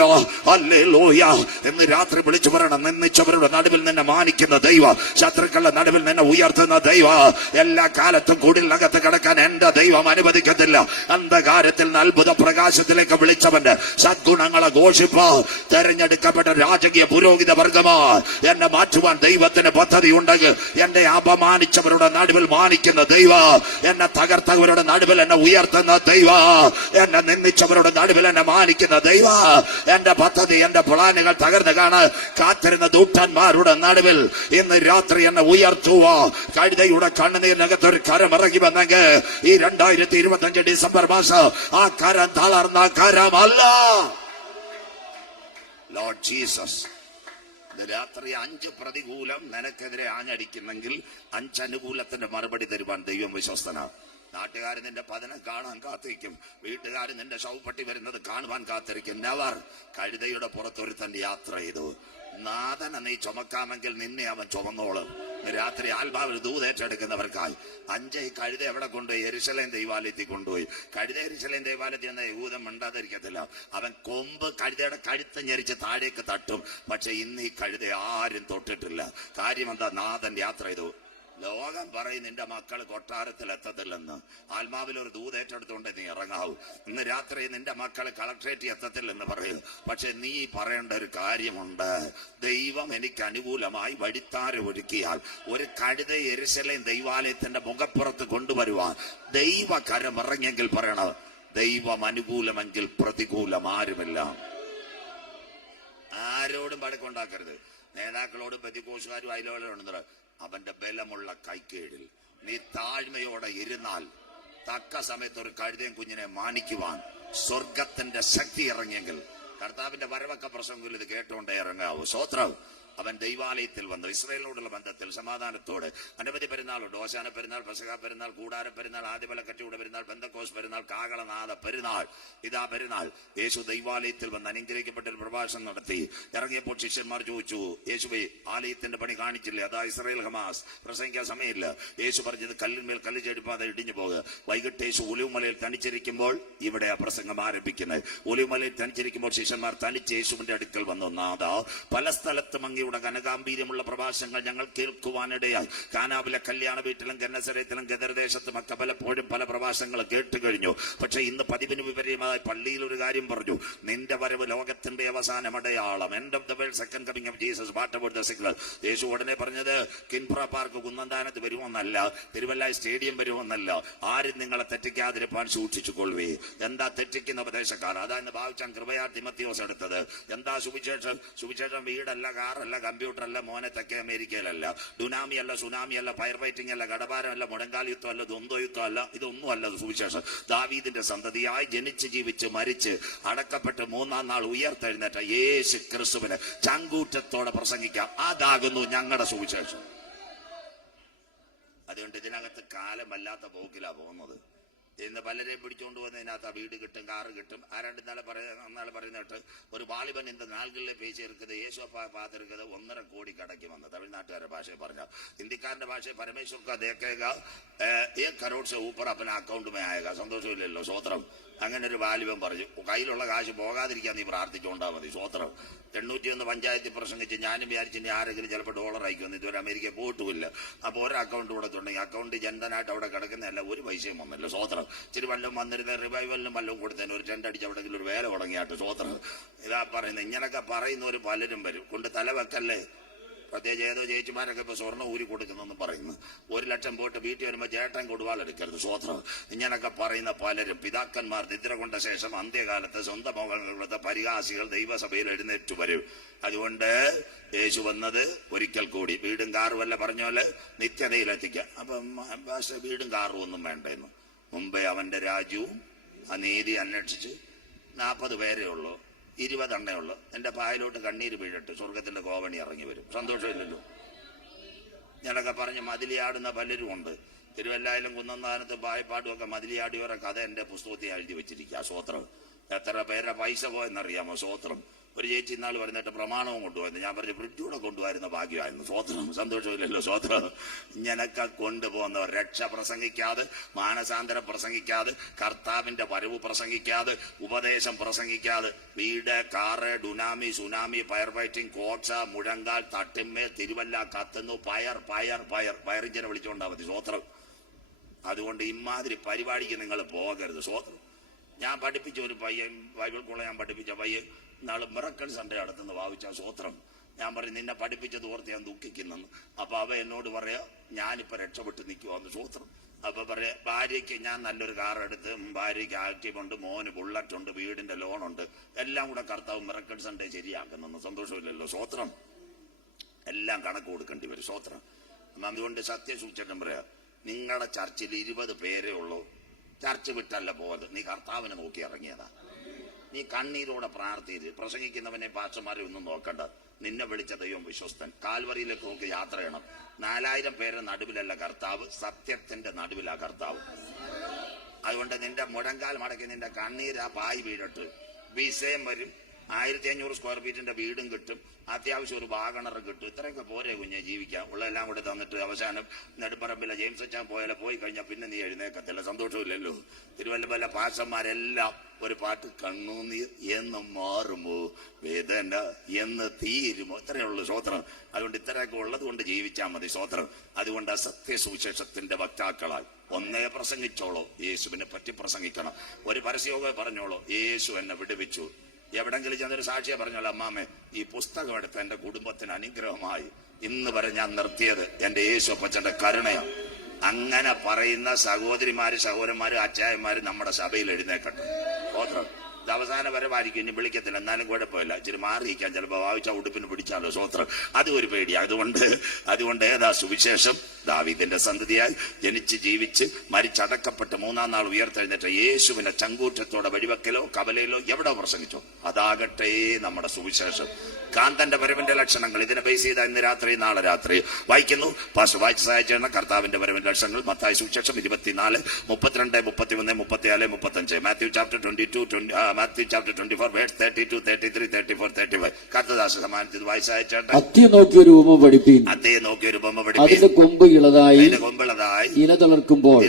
hallelujah. ഇന്ന് രാത്രി വിളിച്ചു പറയണം, നിന്ദിച്ചവരുടെ നടുവിൽ നിന്നെ മാനിക്കുന്ന ദൈവ, ശത്രുക്കളുടെ നടുവിൽ നിന്നെ ഉയർത്തുന്ന ദൈവ, എല്ലാ കാലത്തും കുടിലിനകത്ത് കിടക്കാൻ എന്റെ ദൈവം അനുവദിക്കത്തില്ല. അന്ധകാരത്തിൽ നിന്ന് അത്ഭുത പ്രകാശത്തിലേക്ക് വിളിച്ചവന്റെ സദ്ഗുണങ്ങളെ ഘോഷിപ്പ തെരഞ്ഞെടുക്കപ്പെട്ട രാജകീയ പുരോഹിത വർഗമാ എന്നെ മാറ്റുവാൻ ദൈവത്തിന് പദ്ധതി ഉണ്ടെങ്കിൽ എന്നെ അപമാനിച്ചവരുടെ നടുവിൽ മാനിക്കുന്ന ദൈവ, എന്നെ തകർത്തവരുടെ നടുവിൽ എന്നെ ഉയർത്തുന്ന ദൈവ, എന്നെ നിന്ദിച്ചവരുടെ നടുവിൽ എന്നെ മാനിക്കുന്ന ദൈവ, എന്റെ പദ്ധതി എന്റെ പ്ലാനുകൾ തകർന്ന് കാണാൻ കാത്തിരുന്ന ദൂതന്മാരുടെ നടുവിൽ ഇന്ന് രാത്രി എന്നെ ഉയർത്തുക. കഴുതയുടെ കണ്ണുനീരിനകത്ത് ഒരു കരമിറങ്ങി വന്നെങ്കിൽ ഈ 2025 ഡിസംബർ മാസം ആ കരം തളർന്ന കരമല്ല. ലോർഡ് ജീസസ്, രാത്രി 5 പ്രതികൂലം നിനക്കെതിരെ ആഞ്ഞടിക്കുന്നെങ്കിൽ 5 അനുകൂലത്തിന്റെ മറുപടി തരുവാൻ ദൈവം വിശ്വസ്തനാണ്. നാട്ടുകാർ നിന്റെ പതനം കാണാൻ കാത്തിരിക്കും, വീട്ടുകാർ നിന്റെ ശവപ്പെട്ടി വരുന്നത് കാണുവാൻ കാത്തിരിക്കും. നെവർ. കഴുതയുടെ പുറത്തൊരുത്തൻ യാത്ര ചെയ്തു. നാഥനെ നീ ചുമക്കാമെങ്കിൽ നിന്നെ അവൻ ചുമന്നോളും. രാത്രി ആത്മാവിൽ ദൂതേറ്റെടുക്കുന്നവർക്കായി 5 കഴുത എവിടെ കൊണ്ടുപോയി? യെരൂശലേം ദൈവാലയത്തിൽ കൊണ്ടുപോയി. കഴുത യെരൂശലേം ദൈവാലയത്തിൽ എന്ന യഹൂദൻ മിണ്ടാതിരിക്കത്തില്ല. അവൻ കൊമ്പ് കഴുതയുടെ കഴുത്ത് ഞെരിച്ച് താഴേക്ക് തട്ടും. പക്ഷെ ഇന്ന് ഈ കഴുത ആരും തൊട്ടിട്ടില്ല. കാര്യം എന്താ? നാഥൻ യാത്ര ചെയ്തു. ലോകം പറയും നിന്റെ മക്കൾ കൊട്ടാരത്തിൽ എത്തത്തില്ലെന്ന്. ആത്മാവിൽ ഒരു ദൂതേറ്റെടുത്തുകൊണ്ട് നീ ഇറങ്ങാവൂ. ഇന്ന് രാത്രി നിന്റെ മക്കൾ കളക്ട്രേറ്റിൽ എത്തത്തില്ലെന്ന് പറയും. പക്ഷെ നീ പറയേണ്ട ഒരു കാര്യമുണ്ട്. ദൈവം എനിക്ക് അനുകൂലമായി വഴിത്താര ഒരുക്കിയാൽ ഒരു കഴുത യെരൂശലേം ദൈവാലയത്തിന്റെ മുഖപ്പുറത്ത് കൊണ്ടുവരുവാൻ ദൈവകരം ഇറങ്ങിയെങ്കിൽ പറയണം, ദൈവം അനുകൂലമെങ്കിൽ പ്രതികൂലം ആരുമില്ല. ആരോടും പടക്കുണ്ടാക്കരുത്. നേതാക്കളോടും പ്രതികോഷുകാരും അതിലോടുണ്ട്. അവന്റെ ബലമുള്ള കൈക്കീഴിൽ നീ താഴ്മയോടെ ഇരുന്നാൽ തക്ക സമയത്ത് ഒരു കഴുതയും കുഞ്ഞിനെ മാനിക്കുവാൻ സ്വർഗത്തിന്റെ ശക്തി ഇറങ്ങിയെങ്കിൽ കർത്താവിന്റെ വരവൊക്കെ പ്രസംഗത്തിൽ ഇത് കേട്ടുകൊണ്ടേ ഇറങ്ങാവൂ. സ്തോത്രം. അവൻ ദൈവാലയത്തിൽ വന്നു. ഇസ്രായേലിനോടുള്ള ബന്ധത്തിൽ സമാധാനത്തോടെ അനവധി പെരുന്നാളുണ്ട്. ഓശാന പെരുന്നാൾ, പെസഹ പെരുന്നാൾ, കൂടാര പെരുന്നാൾ, ആദ്യബലക്കറ്റിയുടെ പെരുന്നാൾ, പെന്തക്കോസ് പെരുന്നാൾ, കാകളനാഥ പെരുന്നാൾ. ഇതാ പെരുന്നാൾ. യേശു ദൈവാലയത്തിൽ വന്ന് അനുഗ്രഹിക്കപ്പെട്ട ഒരു പ്രഭാഷണം നടത്തി. ഇറങ്ങിയപ്പോൾ ശിഷ്യന്മാർ ചോദിച്ചു, യേശുവേ ആലയത്തിന്റെ പണി കാണിച്ചില്ലേ? അതാ ഇസ്രായേൽ ഹമാസ്. പ്രസംഗിക്കാൻ സമയമില്ല. യേശു പറഞ്ഞത് കല്ലിന്മേൽ കല്ല് ചെടിപ്പാതെ ഇടിഞ്ഞു പോകുക. വൈകിട്ട് യേശു ഒലിവുമലയിൽ തനിച്ചിരിക്കുമ്പോൾ ഇവിടെ ആ പ്രസംഗം ആരംഭിക്കുന്നത്. ഒലിവുമലയിൽ തനിച്ചിരിക്കുമ്പോൾ ശിഷ്യന്മാർ തനിച്ച് യേശുവിന്റെ അടുക്കൽ വന്നു. നാഥ, പല സ്ഥലത്തും അങ്ങയുടെ ഘനഗാംഭീര്യമുള്ള പ്രഭാഷണങ്ങൾ ഞങ്ങൾ കേൾക്കുവാനിടയായി. കാനാവിലെ കല്യാണ വീട്ടിലും ഗന്നസരത്തിലും ഗദർദേശത്തും ഒക്കെ പലപ്പോഴും പല പ്രഭാഷണങ്ങൾ കേട്ടു കഴിഞ്ഞു. പക്ഷെ ഇന്ന് പതിവിന് വിപരീതമായി പള്ളിയിൽ ഒരു കാര്യം പറഞ്ഞു. നിന്റെ വരവ് ലോകത്തിന്റെ അവസാനം അടയാളം. End of the world, second coming of Jesus. What about the signal? യേശു ഉടനെ പറഞ്ഞത് കിൻഫ്ര പാർക്ക് കുന്നന്താനത്ത് വരുമെന്നല്ല, തിരുവല്ലായി സ്റ്റേഡിയം വരുമെന്നല്ല. ആരും നിങ്ങളെ തെറ്റിക്കാതിരിപ്പാൻ സൂക്ഷിച്ചുകൊള്ളുവേ. എന്താ തെറ്റിക്കുന്ന ഉപദേശക്കാർ? അതാ ഇന്ന് ഭാവിച്ചാൻ കൃപയാ തിമത്തിയോസ് എടുത്തത്. എന്താ സുവിശേഷം? സുവിശേഷം വീടല്ല, കാറല്ല, കമ്പ്യൂട്ടർ അല്ല, മോനെ തെക്കേ അമേരിക്കയിലല്ല, ഡുനാമി അല്ല, സുനാമി അല്ല, ഫയർ ഫൈറ്റിംഗ് അല്ല, ഗഡഭാരമല്ല, മുടങ്കാൽ യുദ്ധം അല്ല, ദ്വന്ദ്വ യുദ്ധം അല്ല. ഇതൊന്നും അല്ല സുവിശേഷം. ദാവീദിന്റെ സന്തതിയായി ജനിച്ച് ജീവിച്ച് മരിച്ച് അടക്കപ്പെട്ട് 3-ാം നാൾ ഉയർത്തെഴുന്നേറ്റ യേശു ക്രിസ്തുവിനെ ചങ്കൂറ്റത്തോടെ പ്രസംഗിക്കാം. അതാകുന്നു ഞങ്ങളുടെ സുവിശേഷം. അതുകൊണ്ട് ഇതിനകത്ത് കാലമല്ലാത്ത പോക്കിലാ പോകുന്നത്. ഇന്ന് പലരെയും പിടിച്ചുകൊണ്ട് വന്നതിനകത്ത് ആ വീട് കിട്ടും, കാറ് കിട്ടും. ആരാണ്ട് ഇന്നാലെ പറയുന്നിട്ട് ഒരു വാലിബൻ ഇന്ന് നാളുകളിലെ പേശി ഇരിക്കുന്നത് യേശോപ്പ പാത്തിരിക്കുന്നത് 1.5 കോടി കടയ്ക്ക് വന്ന് തമിഴ്നാട്ടുകാരുടെ ഭാഷയെ പറഞ്ഞ. ഹിന്ദിക്കാരന്റെ ഭാഷയെ പരമേശ്വർക്ക് ദേക്കേക 1 കരോട് സെ ഊപ്പർ അപ്പന അക്കൗണ്ടുമേ ആയേക. സന്തോഷമില്ലല്ലോ. സ്വോത്രം. അങ്ങനെ ഒരു വാലിബൻ പറഞ്ഞു, കയ്യിലുള്ള കാശ് പോകാതിരിക്കാൻ നീ പ്രാർത്ഥിച്ചുകൊണ്ടാ മതി. സ്വോത്രം. 801 പഞ്ചായത്തിൽ പ്രസംഗിച്ച് ഞാനും വിചാരിച്ചു ആരെങ്കിലും ചിലപ്പോൾ ഡോളർ അയക്കുമെന്ന്. ഇതുവരെ അമേരിക്കയിൽ പോയിട്ടുമില്ല. അപ്പോൾ ഒരു അക്കൗണ്ട് കൊടുത്തുണ്ടെങ്കിൽ അക്കൗണ്ട് ജനധനായിട്ട് അവിടെ കിടക്കുന്നതല്ല, ഒരു പൈസയും വന്നില്ല. സ്വോത്രം. ഇച്ചിരി വല്ലതും വന്നിരുന്ന റിവൈവലിനും വല്ലതും കൊടുത്തതിന് ഒരു 2 അടിച്ച് എവിടെയെങ്കിലും ഒരു വേല തുടങ്ങിയാട്ട്. സ്വോത്രം. ഇതാ പറയുന്നത്. ഇങ്ങനൊക്കെ പറയുന്നവർ പലരും വരും. കൊണ്ട് തലവെക്കല്ലേ. പ്രത്യേകിച്ച് ഏതോ ചേച്ചിമാരൊക്കെ ഇപ്പൊ സ്വർണ്ണം ഊരി കൊടുക്കുന്നെന്ന് പറയുന്നു. 1 ലക്ഷം പോയിട്ട് വീട്ടിൽ വരുമ്പോൾ ചേട്ടൻ കൊടുവാലെടുക്കരുത്. സ്വോത്രം. ഇങ്ങനൊക്കെ പറയുന്ന പലരും പിതാക്കന്മാർ നിദ്ര കൊണ്ട ശേഷം അന്ത്യകാലത്ത് സ്വന്തം മകളുടെ പരിഹാസികൾ ദൈവസഭയിൽ എഴുന്നേറ്റു വരും. അതുകൊണ്ട് യേശു വന്നത് ഒരിക്കൽ കൂടി വീടും കാറും അല്ല പറഞ്ഞോലെ നിത്യതയിലെത്തിക്കുക. അപ്പം പക്ഷെ വീടും കാറും ഒന്നും വേണ്ടെന്ന്. മുമ്പേ അവന്റെ രാജ്യവും ആ നീതി അന്വേഷിച്ച് 40 പേരേ ഉള്ളൂ, 20 എണ്ണേ ഉള്ളു. എന്റെ പായലോട്ട് കണ്ണീര് വീഴട്ട് സ്വർഗത്തിന്റെ കോവണി ഇറങ്ങി വരും. സന്തോഷമില്ലല്ലോ. ഞാനൊക്കെ പറഞ്ഞ് മതിലിയാടുന്ന പലരും ഉണ്ട്. തിരുവല്ലായിലും കുന്നന്താനത്തും പായപ്പാട്ടും ഒക്കെ മതിലിയാടിയവരെ കഥ എന്റെ പുസ്തകത്തിൽ എഴുതി വെച്ചിരിക്കുക. സ്വോത്രം. എത്ര പേരെ പൈസ പോയെന്നറിയാമോ? സ്വോത്രം. ഒരു ചേച്ചി ഇന്നാൾ പറഞ്ഞിട്ട് പ്രമാണവും കൊണ്ടുപോയെന്ന്. ഞാൻ പറഞ്ഞു ഫ്രിഡ്ജൂടെ കൊണ്ടുപോയിരുന്ന ഭാഗ്യമായിരുന്നു. സ്വോത്രം. സന്തോഷമില്ലല്ലോ. സ്വോത്രം. ഇങ്ങനൊക്കെ കൊണ്ടുപോകുന്നവർ രക്ഷ പ്രസംഗിക്കാതെ, മാനസാന്തരം പ്രസംഗിക്കാതെ, കർത്താവിന്റെ വരവ് പ്രസംഗിക്കാതെ, ഉപദേശം പ്രസംഗിക്കാതെ, വീട്, കാറ്, ഡുനാമി, സുനാമി, ഫയർ ഫൈറ്റിംഗ്, കോച്ച, മുഴങ്കാൽ, തട്ടിന്മേൽ, തിരുവല്ല കത്തുന്നു, പയറിഞ്ചനെ വിളിച്ചുകൊണ്ടാ മതി. സ്വോത്രം. അതുകൊണ്ട് ഇമാതിരി പരിപാടിക്ക് നിങ്ങൾ പോകരുത്. സ്വോത്രം. ഞാൻ പഠിപ്പിച്ച ഒരു പയ്യൻ, ബൈബിൾ കോളേജ് ഞാൻ പഠിപ്പിച്ച പയ്യൻ നാളെ മിറക്കൽ സൺഡേ അടുത്തുനിന്ന് ഭാവിച്ച. സ്വോത്രം. ഞാൻ പറഞ്ഞു നിന്നെ പഠിപ്പിച്ചത് ഓർത്ത് ഞാൻ ദുഃഖിക്കുന്നെന്ന്. അപ്പൊ അവ എന്നോട് പറയാ ഞാനിപ്പോ രക്ഷപ്പെട്ട് നിൽക്കുവാന്ന്. സ്വോത്രം. അപ്പൊ പറയാ ഭാര്യയ്ക്ക് ഞാൻ നല്ലൊരു കാർ എടുത്ത്, ഭാര്യയ്ക്ക് ആക്റ്റീവ് ഉണ്ട്, മോന് ബുള്ളറ്റ് ഉണ്ട്, വീടിന്റെ ലോണുണ്ട്, എല്ലാം കൂടെ കർത്താവ് മിറക്കൽ സൺഡേ ശരിയാക്കുന്നെന്ന്. സന്തോഷമില്ലല്ലോ. സ്വോത്രം. എല്ലാം കണക്ക് കൊടുക്കേണ്ടി വരും. സ്വോത്രം. അതുകൊണ്ട് സത്യസൂചകം പറയാ, നിങ്ങളുടെ ചർച്ചിൽ 20 പേരേ ഉള്ളൂ. ചർച്ച് വിട്ടല്ല പോയത്, നീ കർത്താവിനെ നോക്കി ഇറങ്ങിയതാ. നീ കണ്ണീരോടെ പ്രാർത്ഥിച്ച് പ്രസംഗിക്കുന്നവനെ പാസ്റ്റർമാരെ ഒന്നും നോക്കണ്ട. നിന്നെ വിളിച്ച ദൈവം വിശ്വസ്തൻ. കാൽവറിയിലേക്ക് നോക്കി യാത്ര ചെയ്യണം. 4000 പേരുടെ നടുവിലല്ല കർത്താവ്, സത്യത്തിന്റെ നടുവിലാ കർത്താവ്. അതുകൊണ്ട് നിന്റെ മുഴങ്കാൽ മടക്കി നിന്റെ കണ്ണീരാ പായി വീഴട്ട്. വിഷയം വരും. 1500 സ്ക്വയർ ഫീറ്റിന്റെ വീടും കിട്ടും, അത്യാവശ്യം ഒരു വാഗണർ കിട്ടും. ഇത്രയൊക്കെ പോരെ കുഞ്ഞെ ജീവിക്കാം? ഉള്ളതെല്ലാം കൂടെ തന്നിട്ട് അവസാനം നെടുമ്പറമ്പിലെ ജെയിംസ് അച്ചാൻ പോയി കഴിഞ്ഞാൽ പിന്നെ നീ എഴുന്നേക്കത്തില്ല, സന്തോഷമില്ലല്ലോ. തിരുവല്ലമല്ല പാഷന്മാരെല്ലാം ഒരു പാട്ട്, കണ്ണുനീർ എന്ന് മാറുമോ വേദന എന്ന് തീരുമോ, ഇത്രയുള്ളൂ സ്വോത്രം. അതുകൊണ്ട് ഇത്രയൊക്കെ ഉള്ളത് കൊണ്ട് ജീവിച്ചാൽ മതി സ്വോത്രം. അതുകൊണ്ട് സത്യസുവിശേഷത്തിന്റെ വക്താക്കളായി ഒന്നേ പ്രസംഗിച്ചോളൂ, യേശുവിനെ പറ്റി പ്രസംഗിക്കണം. ഒരു പരസ്യയോഗം പറഞ്ഞോളൂ, യേശു എന്നെ വിടുവിച്ചു. എവിടെങ്കിലും ചെന്നൊരു സാക്ഷിയെ പറഞ്ഞോളൂ, അമ്മാമേ ഈ പുസ്തകം എടുത്ത് എന്റെ കുടുംബത്തിന് അനുഗ്രഹമായി ഇന്ന് വരെ ഞാൻ നിർത്തിയത് എന്റെ യേശു അപ്പച്ചന്റെ കരുണയാണ്. അങ്ങനെ പറയുന്ന സഹോദരിമാര്, സഹോദരന്മാര്, അച്ചായന്മാര് നമ്മുടെ സഭയിൽ എഴുന്നേക്കട്ടെ സ്വോത്രം. ഇത് അവസാന വരവായിരിക്കും, ഇനി വിളിക്കത്തില്ല, എന്നാലും കുഴപ്പമില്ല. ഇച്ചിരി മാറിയിരിക്കാൻ ചിലപ്പോൾ ഭാവിച്ച ഉടുപ്പിന് പിടിച്ചാലോ സ്വോത്രം, അതും ഒരു പേടിയാണ്. അതുകൊണ്ട് ഏതാ സുവിശേഷം? ദാവീദിന്റെ സന്തതിയായി ജനിച്ച് ജീവിച്ച് മരിച്ചടക്കപ്പെട്ട് 3-ാം നാൾ ഉയർത്തെഴുന്നേറ്റ യേശുവിന്റെ ചങ്കൂറ്റത്തോടെ വഴിവെക്കലോ കവലയിലോ എവിടെ പ്രസംഗിച്ചോ അതാകട്ടെ നമ്മുടെ സുവിശേഷം. കാന്തന്റെ വരവിന്റെ ലക്ഷണങ്ങൾ ഇതിനെ ബേസ് ചെയ്ത ഇന്ന് രാത്രി നാളെ രാത്രി വായിക്കുന്നു. പാസ്റ്റർ വായിച്ച് സഹായിച്ചാണ് കർത്താവിന്റെ വരവിന്റെ ലക്ഷണങ്ങൾ. മത്തായി സുവിശേഷം 24, 32, 31, 34, 35. Matthew chapter 22, Matthew chapter 24 verse 32, 33, 34, 35. കർത്തദാസ സമാനത്തിൽ വായിച്ച് സഹായിച്ചാണ്. അത്തി നോക്കിയൊരു ഉപമ പഠിപ്പീൻ, അതിന്റെ കൊമ്പ് ഇളതായി കൊമ്പളതായി ഇല തളർക്കുമ്പോൾ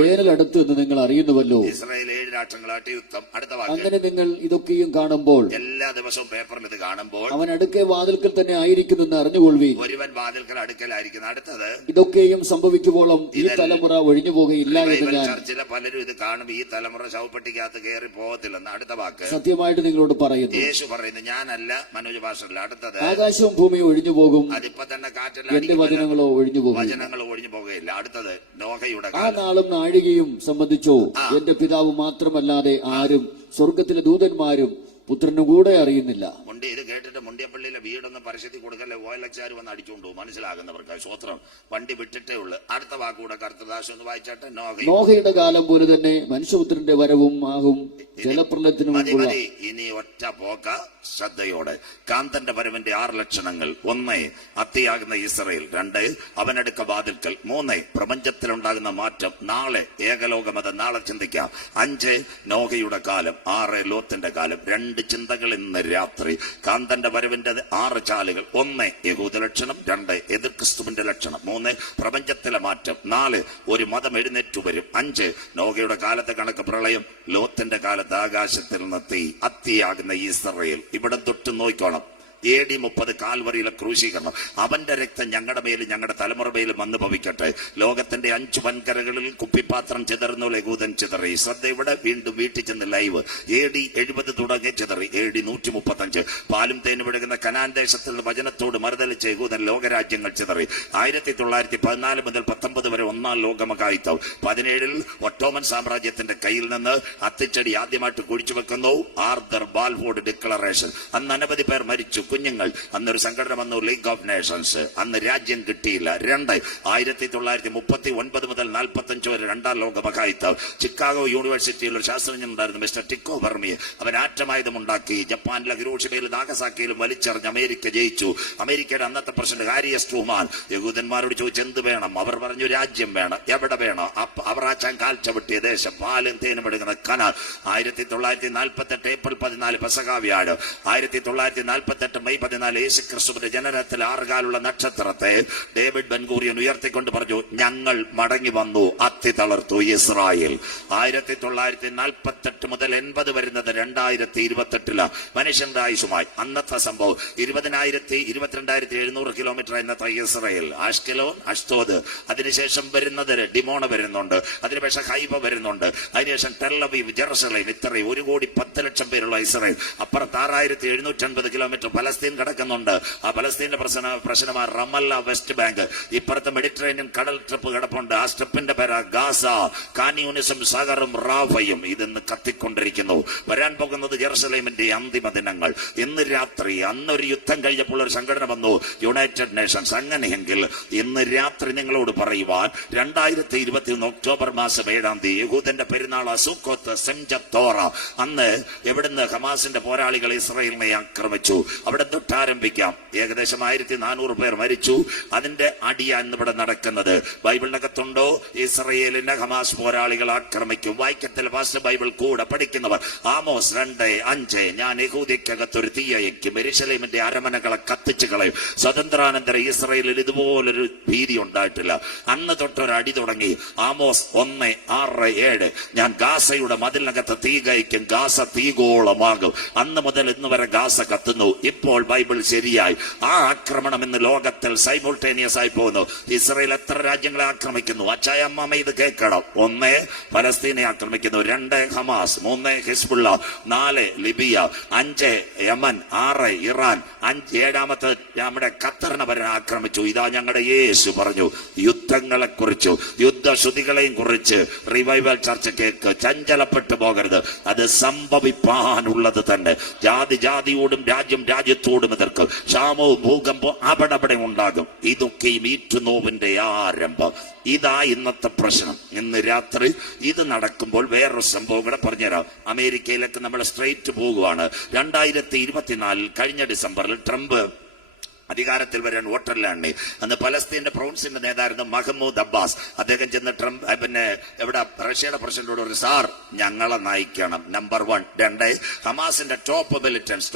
വേനൽ അടുത്ത് എന്ന് നിങ്ങൾ അറിയുന്നുവല്ലോ. ഇസ്രായേൽ 7 രാഷ്ട്രങ്ങളാട്ടി യുദ്ധം. അടുത്ത വാക്യം, അങ്ങനെ നിങ്ങൾ ഇതൊക്കെയും കാണുമ്പോൾ, എല്ലാ ദിവസവും പേപ്പറിൽ ഇത് കാണുമ്പോൾ, അവൻ അടുക്കെ വാതിൽക്കൽ തന്നെ ആയിരിക്കുന്നെന്ന് അറിഞ്ഞുകൊള്ളുവീൻ. ഒരുവൻ വാതിൽക്കൽ അടുക്കലായിരിക്കുന്നു. അടുത്തത്, ഇതൊക്കെയും സംഭവിക്കുമ്പോഴും ഈ തലമുറ ഒഴിഞ്ഞു പോകുകയില്ല എന്ന് ഞാൻ. ചർച്ചിലെ പലരും ഇത് കാണും, ഈ തലമുറ ശവപ്പെട്ടിക്കകത്ത് കയറി പോകത്തില്ലെന്ന്. അടുത്ത വാക്ക്, സത്യമായിട്ട് നിങ്ങളോട് പറയുന്നു, യേശു പറയുന്നു, ഞാനല്ല മനോജ് ഭാഷല്ല. അടുത്തത്, ആകാശവും ഭൂമിയും ഒഴിഞ്ഞു പോകും, അതിപ്പോ തന്നെ എന്റെ കാറ്റെല്ലാം വചനങ്ങളോ ഒഴിഞ്ഞു പോകും. വചനങ്ങൾ ഒഴിഞ്ഞു പോകുകയില്ല. അടുത്തത്, നോഹയുടെ ആ നാളും നാഴികയും സംബന്ധിച്ചോ എന്റെ പിതാവ് മാത്രമല്ലാതെ ആരും സ്വർഗത്തിലെ ദൂതന്മാരും പുത്രനും കൂടെ അറിയുന്നില്ല. ഇത് കേട്ടിട്ട് മുണ്ടിയപ്പള്ളിയിലെ വീടൊന്നും പരിശുദ്ധി കൊടുക്കല്ലേ, ഓയിലച്ചാർ വന്ന് അടിച്ചുകൊണ്ടു മനസ്സിലാകുന്നവർക്ക് സ്വോത്രം. വണ്ടി വിട്ടിട്ടേ ഉള്ളു. അടുത്ത വാക്കുകൂടെ കർത്തദാസ് ഒന്ന് വായിച്ചാട്ടെ. നോഹയുടെ കാലം പോലെ തന്നെ മനുഷ്യപുത്രന്റെ വരവും ആകും. ജലപ്രളയത്തിനു മുമ്പുള്ള ഇനി ഒറ്റ പോക്ക ശ്രദ്ധയോടെ. കാന്തന്റെ വരവിന്റെ 6 ലക്ഷണങ്ങൾ: 1, അത്തിയാകുന്ന ഇസ്രായേൽ; 2, അവനടുക്ക വാതിൽക്കൽ; 3, പ്രപഞ്ചത്തിലുണ്ടാകുന്ന മാറ്റം. 4, ഏകലോകമത, നാളെ ചിന്തിക്കാം. 5, നോഹയുടെ കാലം. 6, ലോത്തിന്റെ കാലം. 2 ചിന്തകൾ ഇന്ന് രാത്രി. കാന്തന്റെ വരവിന്റെ 6 ചാലുകൾ: 1, യഹൂദ ലക്ഷണം; 2, എതിർ ക്രിസ്തുവിന്റെ ലക്ഷണം; 3, പ്രപഞ്ചത്തിലെ മാറ്റം; 4, ഒരു മതം എഴുന്നേറ്റു വരും; 5, നോഹയുടെ കാലത്തെ കണക്ക് പ്രളയം; ലോത്തിന്റെ കാലത്ത് ആകാശത്തിൽ നിന്ന് തീ. അത്തിയാകുന്ന ഇസ്രായേൽ. ഇവിടെ തൊട്ട് നോക്കണം. AD 30 കാൽവറിയിലെ ക്രൂശീകരണം. അവന്റെ രക്തം ഞങ്ങളുടെ മേലും ഞങ്ങളുടെ തലമുറ മേലും വന്ന് ഭവിക്കട്ടെ. ലോകത്തിന്റെ 5 വൻകരകളിൽ കുപ്പിപ്പാത്രം ചിതറുന്നു, ലഘൂതൻ ചിതറി. ശ്രദ്ധ ഇവിടെ. വീണ്ടും വീട്ടിൽ ചെന്ന് ലൈവ്. AD 70 തുടങ്ങി ചിതറി. AD 135 പാലും തേനും വിഴുകുന്ന കനാൻ ദേശത്തിൽ നിന്ന് വചനത്തോട് മറുതലിച്ച യഹൂദൻ ലോകരാജ്യങ്ങൾ ചിതറി. 1914 മുതൽ 19 വരെ 1-ാം ലോകമഹായുദ്ധം. 17-ൽ ഒട്ടോമൻ സാമ്രാജ്യത്തിന്റെ കയ്യിൽ നിന്ന് അത്തിച്ചെടി ആദ്യമായിട്ട് കുഴിച്ചു വെക്കുന്നു. ആർതർ ബാൽഫോർഡ് ഡിക്ലറേഷൻ. അന്ന് അനവധി പേർ മരിച്ചു, കുഞ്ഞുങ്ങൾ. അന്നൊരു സംഘടന വന്നു, ലീഗ് ഓഫ് നേഷൻസ്. അന്ന് രാജ്യം കിട്ടിയില്ല. 1939 മുതൽ 45 വരെ 2-ാം ലോക മഹായുദ്ധം. ചിക്കാഗോ യൂണിവേഴ്സിറ്റിയിൽ ഒരു ശാസ്ത്രജ്ഞൻ ഉണ്ടായിരുന്നു, മിസ്റ്റർ ടിക്കോ ബർമിയെ. അവൻ ആറ്റമായുധം ഉണ്ടാക്കി. ജപ്പാനിലെ ഹിരോഷിമയിലും നാഗസാക്കിയിലും വലിച്ചെറിഞ്ഞ് അമേരിക്ക ജയിച്ചു. അമേരിക്കയുടെ അന്നത്തെ പ്രസിഡന്റ് ഹാരി എസ് ട്രൂമാൻ യഹൂദന്മാരോട് ചോദിച്ചു, എന്ത് വേണം? അവർ പറഞ്ഞു, രാജ്യം വേണം. എവിടെ വേണം? അവർ ആച്ചാൻ കാൽ ചവിട്ടിയ ദേശം, പാലും തേനും എടുക്കുന്ന കനാൻ. 1948 ഏപ്രിൽ 14 പെസഹ വ്യാഴം. 1948 മെയ് 14 യേശു ക്രിസ്തുവിന്റെ ജനനത്തിൽ 6 കാലുള്ള നക്ഷത്രത്തെ ഡേവിഡ് ബെൻഗൂറിയൻ ഉയർത്തിക്കൊണ്ട് പറഞ്ഞു, ഞങ്ങൾ മടങ്ങി വന്നു, അത്തി തളർത്തു ഇസ്രായേൽ. 1948 മുതൽ 80 വരുന്നത് 2028 മനുഷ്യന്റെ ആയുഷുമായി. അന്നത്തെ സംഭവം 22,700 കിലോമീറ്റർ ഇന്നത്തെ ഇസ്രായേൽ. ആഷ്കലോൻ, അഷ്തോദ്. അതിനുശേഷം വരുന്നത് ഡിമോണ വരുന്നുണ്ട്. അതിനുശേഷം ഹൈബ വരുന്നുണ്ട്. അതിനുശേഷം ടെല്ലവീവ്, ജെറുസലേം. ഇത്രയും 1,10,00,000 പേരുള്ള ഇസ്രായേൽ. അപ്പുറത്ത് 6,750 കിലോമീറ്റർ പലസ്തീൻ കിടക്കുന്നുണ്ട്. ആ പലസ്തീന്റെ പ്രശ്നമാണ് റമല്ല, വെസ്റ്റ് ബാങ്ക്. ഇപ്പുറത്ത് മെഡിറ്ററേനിയൻ കടൽ ട്രിപ്പ് കിടപ്പുണ്ട്. ആ സ്ട്രിപ്പിന്റെ പേര് ഗാസ, കാനിയൂനിസും സാഗറും റാഫയും. ഇതെന്ന് കത്തിക്കൊണ്ടിരിക്കുന്നു. വരാൻ പോകുന്നത് ജെറുസലേമിന്റെ അന്തിമ ദിനങ്ങൾ. ഇന്ന് രാത്രി, അന്നൊരു യുദ്ധം കഴിഞ്ഞപ്പോൾ ഒരു സംഘടന വന്നു, യുണൈറ്റഡ് നേഷൻസ്. അങ്ങനെയെങ്കിൽ ഇന്ന് രാത്രി നിങ്ങളോട് പറയുവാൻ, 2021 ഒക്ടോബർ മാസം 7-ാം തീയതി യഹൂദന്റെ പെരുന്നാൾ സുക്കോത്ത്, സെംജത്തോറ. അന്ന് എവിടുന്ന് ഹമാസിന്റെ പോരാളികൾ ഇസ്രായേലിനെ ആക്രമിച്ചു. അവിടെ അവിടെ തൊട്ട് ആരംഭിക്കാം. ഏകദേശം 1400 പേർ മരിച്ചു. അതിന്റെ അടിയാ ഇന്നിവിടെ നടക്കുന്നത്. ബൈബിളിനകത്തുണ്ടോ ഇസ്രയേലിനെ ഹമാസ് പോരാളികൾ ആക്രമിക്കും? വായിക്കത്തിൽ ഫാസ്റ്റ് ബൈബിൾ കൂടെ പഠിക്കുന്നവർ ആമോസ് 2:5 ഞാൻ യഹൂദയ്ക്കകത്തൊരു തീയയക്കും, യെരൂശലേമിന്റെ അരമനകളെ കത്തിച്ചു കളയും. സ്വതന്ത്രാനന്തര ഇസ്രയേലിൽ ഇതുപോലൊരു ഭീതി ഉണ്ടായിട്ടില്ല. അന്ന് തൊട്ടൊരു അടി തുടങ്ങി. ആമോസ് 1:6-7 ഞാൻ ഗാസയുടെ മതിലിനകത്ത് തീ കയക്കും, ഗാസ തീഗോളമാകും. അന്ന് മുതൽ ഇന്ന് വരെ ഗാസ കത്തുന്നു. ഇപ്പോൾ ബൈബിൾ ശരിയായി. ആ ആക്രമണം ഇന്ന് ലോകത്തിൽ സൈമൾട്ടേനിയസ് ആയി പോകുന്നു. ഇസ്രയേൽ എത്ര രാജ്യങ്ങളെ ആക്രമിക്കുന്നു? അച്ചായമ്മ ഇത് കേൾക്കണം. 1 ഫലസ്തീനെ ആക്രമിക്കുന്നു, 2 Hamas, 3 Hezbollah, 4 Libya, 5 Yemen, 6 Iran, 7 നമ്മുടെ ഖത്തറിനെ വരെ ആക്രമിച്ചു. ഇതാ ഞങ്ങളുടെ യേശു പറഞ്ഞു യുദ്ധങ്ങളെ കുറിച്ചു, യുദ്ധശ്രുതികളെയും കുറിച്ച് റിവൈവൽ ചർച്ച കേൾക്ക്. ചഞ്ചലപ്പെട്ടു പോകരുത്, അത് സംഭവിപ്പാനുള്ളത് തന്നെ. ജാതി ജാതിയോടും രാജ്യം രാജ്യത്തോടും എതിർക്കും. ക്ഷാമവും ഭൂകമ്പവും അവിടെ ഉണ്ടാകും. ഇതൊക്കെയും ഈറ്റുനോവിന്റെ ആരംഭം. ഇതാ ഇന്നത്തെ പ്രശ്നം. ഇന്ന് രാത്രി ഇത് നടക്കുമ്പോൾ വേറൊരു സംഭവം കൂടെ പറഞ്ഞുതരാം. അമേരിക്കയിലേക്ക് നമ്മൾ സ്ട്രെയിറ്റ് പോകുവാണ്. 2024 കഴിഞ്ഞ ഡിസംബറിൽ ട്രംപ് അധികാരത്തിൽ വരാൻ വോട്ടറിലാണ്. അന്ന് പലസ്തീന്റെ പ്രൊവിൻസിന്റെ നേതായിരുന്നു മഹമ്മൂദ് അബ്ബാസ്. അദ്ദേഹം ചെന്ന് എവിടെ റഷ്യയുടെ പ്രസിഡന്റോട് ഒരു സാർ ഞങ്ങളെ നയിക്കണം, നമ്പർ 1. 2 ഹമാസിന്റെ top militants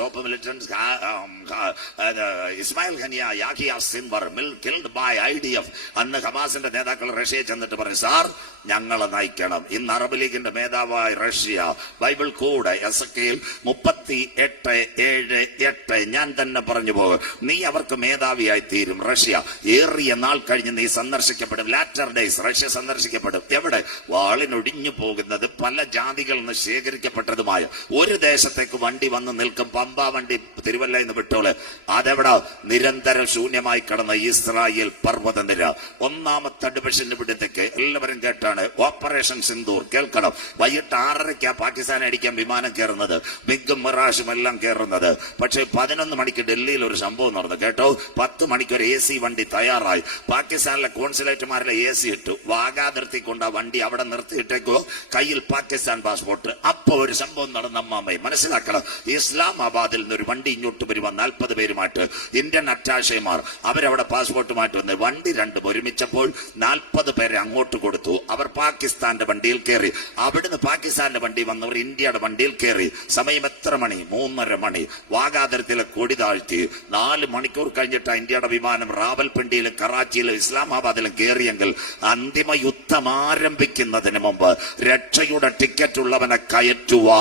Ismail Haniyeh, Yahya Sinwar killed by IDF. അന്ന് ഹമാസിന്റെ നേതാക്കൾ റഷ്യയെ ചെന്നിട്ട് പറഞ്ഞു സാർ ഞങ്ങളെ നയിക്കണം. ഇന്ന് അറബ് ലീഗിന്റെ മേധാവായ റഷ്യ ബൈബിൾ കൂടെ എസക്കേൽ 38:7-8 ഞാൻ തന്നെ പറഞ്ഞു പോകും, നീ അവർക്ക് മേധാവിയായി തീരും. റഷ്യ ഏറിയ നാൾ കഴിഞ്ഞ് നീ സന്ദർശിക്കപ്പെടും. ലാറ്റർ ഡേയ്സ് റഷ്യ സന്ദർശിക്കപ്പെടും. എവിടെ? വാളിനൊടിഞ്ഞു പോകുന്നത് പല ജാതികളിൽ നിന്ന് ശേഖരിക്കപ്പെട്ടതുമായ ഒരു ദേശത്തേക്ക് വണ്ടി വന്ന് നിൽക്കും. പമ്പ വണ്ടി തിരുവല്ല എന്ന് വിട്ടോള്. അതെവിടെ? നിരന്തരം ശൂന്യമായി കിടന്ന ഇസ്രായേൽ പർവ്വതനിര. 1ാമത്തെ ഡിവിഷന് ഇവിടത്തേക്ക് എല്ലാവരും കേട്ടാണ് ഓപ്പറേഷൻ സിന്ദൂർ. കേൾക്കണം. വൈകിട്ട് 6:30 പാകിസ്ഥാനെ അടിക്കാൻ വിമാനം കയറുന്നത്, മിഗും മിറാഷും എല്ലാം കയറുന്നത്. പക്ഷേ 11 മണിക്ക് ഡൽഹിയിൽ ഒരു സംഭവം നടന്നു. കേട്ടോ, 10 മണിക്ക് ഒരു AC വണ്ടി തയ്യാറായി. പാകിസ്ഥാനിലെ കോൺസുലേറ്റുമാരിലെ AC ഇട്ടു. വാഗാതിർത്തി കൊണ്ട് ആ വണ്ടി അവിടെ നിർത്തിയിട്ടേക്കോ, കയ്യിൽ പാകിസ്ഥാൻ പാസ്പോർട്ട്. അപ്പൊ ഒരു സംഭവം നടന്ന അമ്മാമ്മയെ മനസ്സിലാക്കണം. ഇസ്ലാമാബാദിൽ നിന്നൊരു വണ്ടി ഇങ്ങോട്ട് വരുവാൻ 40 പേരുമായിട്ട് ഇന്ത്യൻ അറ്റാഷേമാർ അവരവിടെ പാസ്പോർട്ടുമായിട്ട് വന്ന് വണ്ടി രണ്ടും ഒരുമിച്ചപ്പോൾ 40 പേരെ അങ്ങോട്ട് കൊടുത്തു. അവർ പാകിസ്ഥാന്റെ വണ്ടിയിൽ കയറി. അവിടുന്ന് പാകിസ്ഥാന്റെ വണ്ടി വന്നവർ ഇന്ത്യയുടെ വണ്ടിയിൽ കയറി. സമയം എത്ര മണി? 3:30 മണി. വാഗാതിർത്തിയിലെ കൊടി താഴ്ത്തി 4 മണിക്കൂർ കഴിഞ്ഞിട്ട് ഇന്ത്യയുടെ വിമാനം റാവൽപിണ്ടിയിലും കറാച്ചിയിലും ഇസ്ലാമാബാദിലും കയറിയെങ്കിൽ അന്തിമ യുദ്ധം ആരംഭിക്കുന്നതിന് മുമ്പ് രക്ഷയുടെ ടിക്കറ്റ് ഉള്ളവനെ കയറ്റുവാ.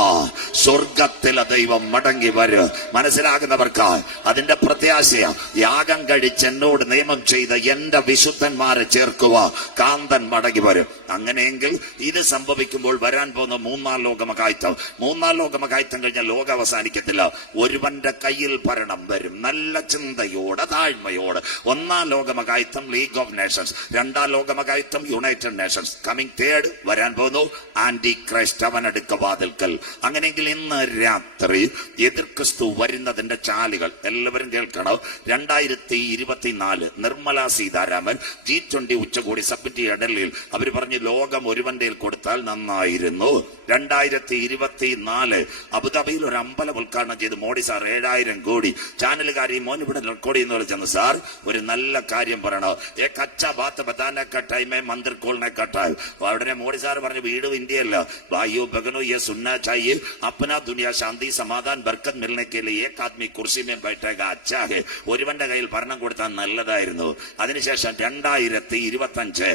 സ്വർഗത്തിലെ ദൈവം മടങ്ങി വരും. മനസ്സിലാകുന്നവർക്ക് അതിന്റെ പ്രത്യാശയാ. യാഗം കഴിച്ച് എന്നോട് നിയമം ചെയ്ത എന്റെ വിശുദ്ധന്മാരെ ചേർക്കുക, കാന്തൻ മടങ്ങി വരും. അങ്ങനെയെങ്കിൽ ഇത് സംഭവിക്കുമ്പോൾ വരാൻ പോകുന്ന 3ാം ലോകമഹായുദ്ധം. 3ാം ലോകമഹായുദ്ധം കഴിഞ്ഞാൽ ലോകം അവസാനിക്കത്തില്ല. ഒരുവന്റെ കയ്യിൽ ഭരണം വരും, നല്ല ചിന്തയോടെ താഴ്മയോടെ. 1ാം ലോകമഹായുദ്ധം ലീഗ് ഓഫ് നേഷൻസ്, 2ാം ലോകമഹായുദ്ധം യുണൈറ്റഡ് നേഷൻസ്. കമ്മിങ് 3rd വരാൻ പോകുന്നു ആന്റി ക്രൈസ്റ്റ്, അവനടുക്ക വാതിൽക്കൽ. അങ്ങനെയെങ്കിൽ ഇന്ന് രാത്രി എതിർ ക്രിസ്തു വരുന്നതിന്റെ ചാലുകൾ എല്ലാവരും കേൾക്കണം. 2024 നിർമ്മല സീതാരാമൻ G20 ഉച്ചകോടി സബ്മിറ്റ് ചെയ്ത ഡൽഹിയിൽ അവർ പറഞ്ഞു ലോകം ഒരുവന്റെ കൊടുത്താൽ നന്നായിരുന്നു. 2024 അബുദാബിയിൽ ഒരു അമ്പലം ഉദ്ഘാടനം ചെയ്ത് മോഡി സാർ 7000 കോടി. ചാനലുകാരി മോൻ ഇവിടെ റെക്കോർഡ് ചെയ്യുന്ന ചെന്ന് സാർ ഒരു നല്ല കാര്യം പറയണോ, കച്ചാ ബാത്ത് ബതാനെ കട്ടായി മേ മന്ദിർ കോളിനെ കട്ടായി. ഉടനെ മോഡി സാർ പറഞ്ഞു വീടും ഇന്ത്യയല്ല, ഭായിയോ ബഹനോ യെ സുनना चाहिए, अपना दुनिया शांति समाधान बरकत मिलने के लिए एक आदमी कुर्सी में बैठेगा अच्छा है. ഒരുവന്റെ കയ്യിൽ ഭരണം കൊടുത്താൽ നല്ലതായിരുന്നു. അതിനുശേഷം 2025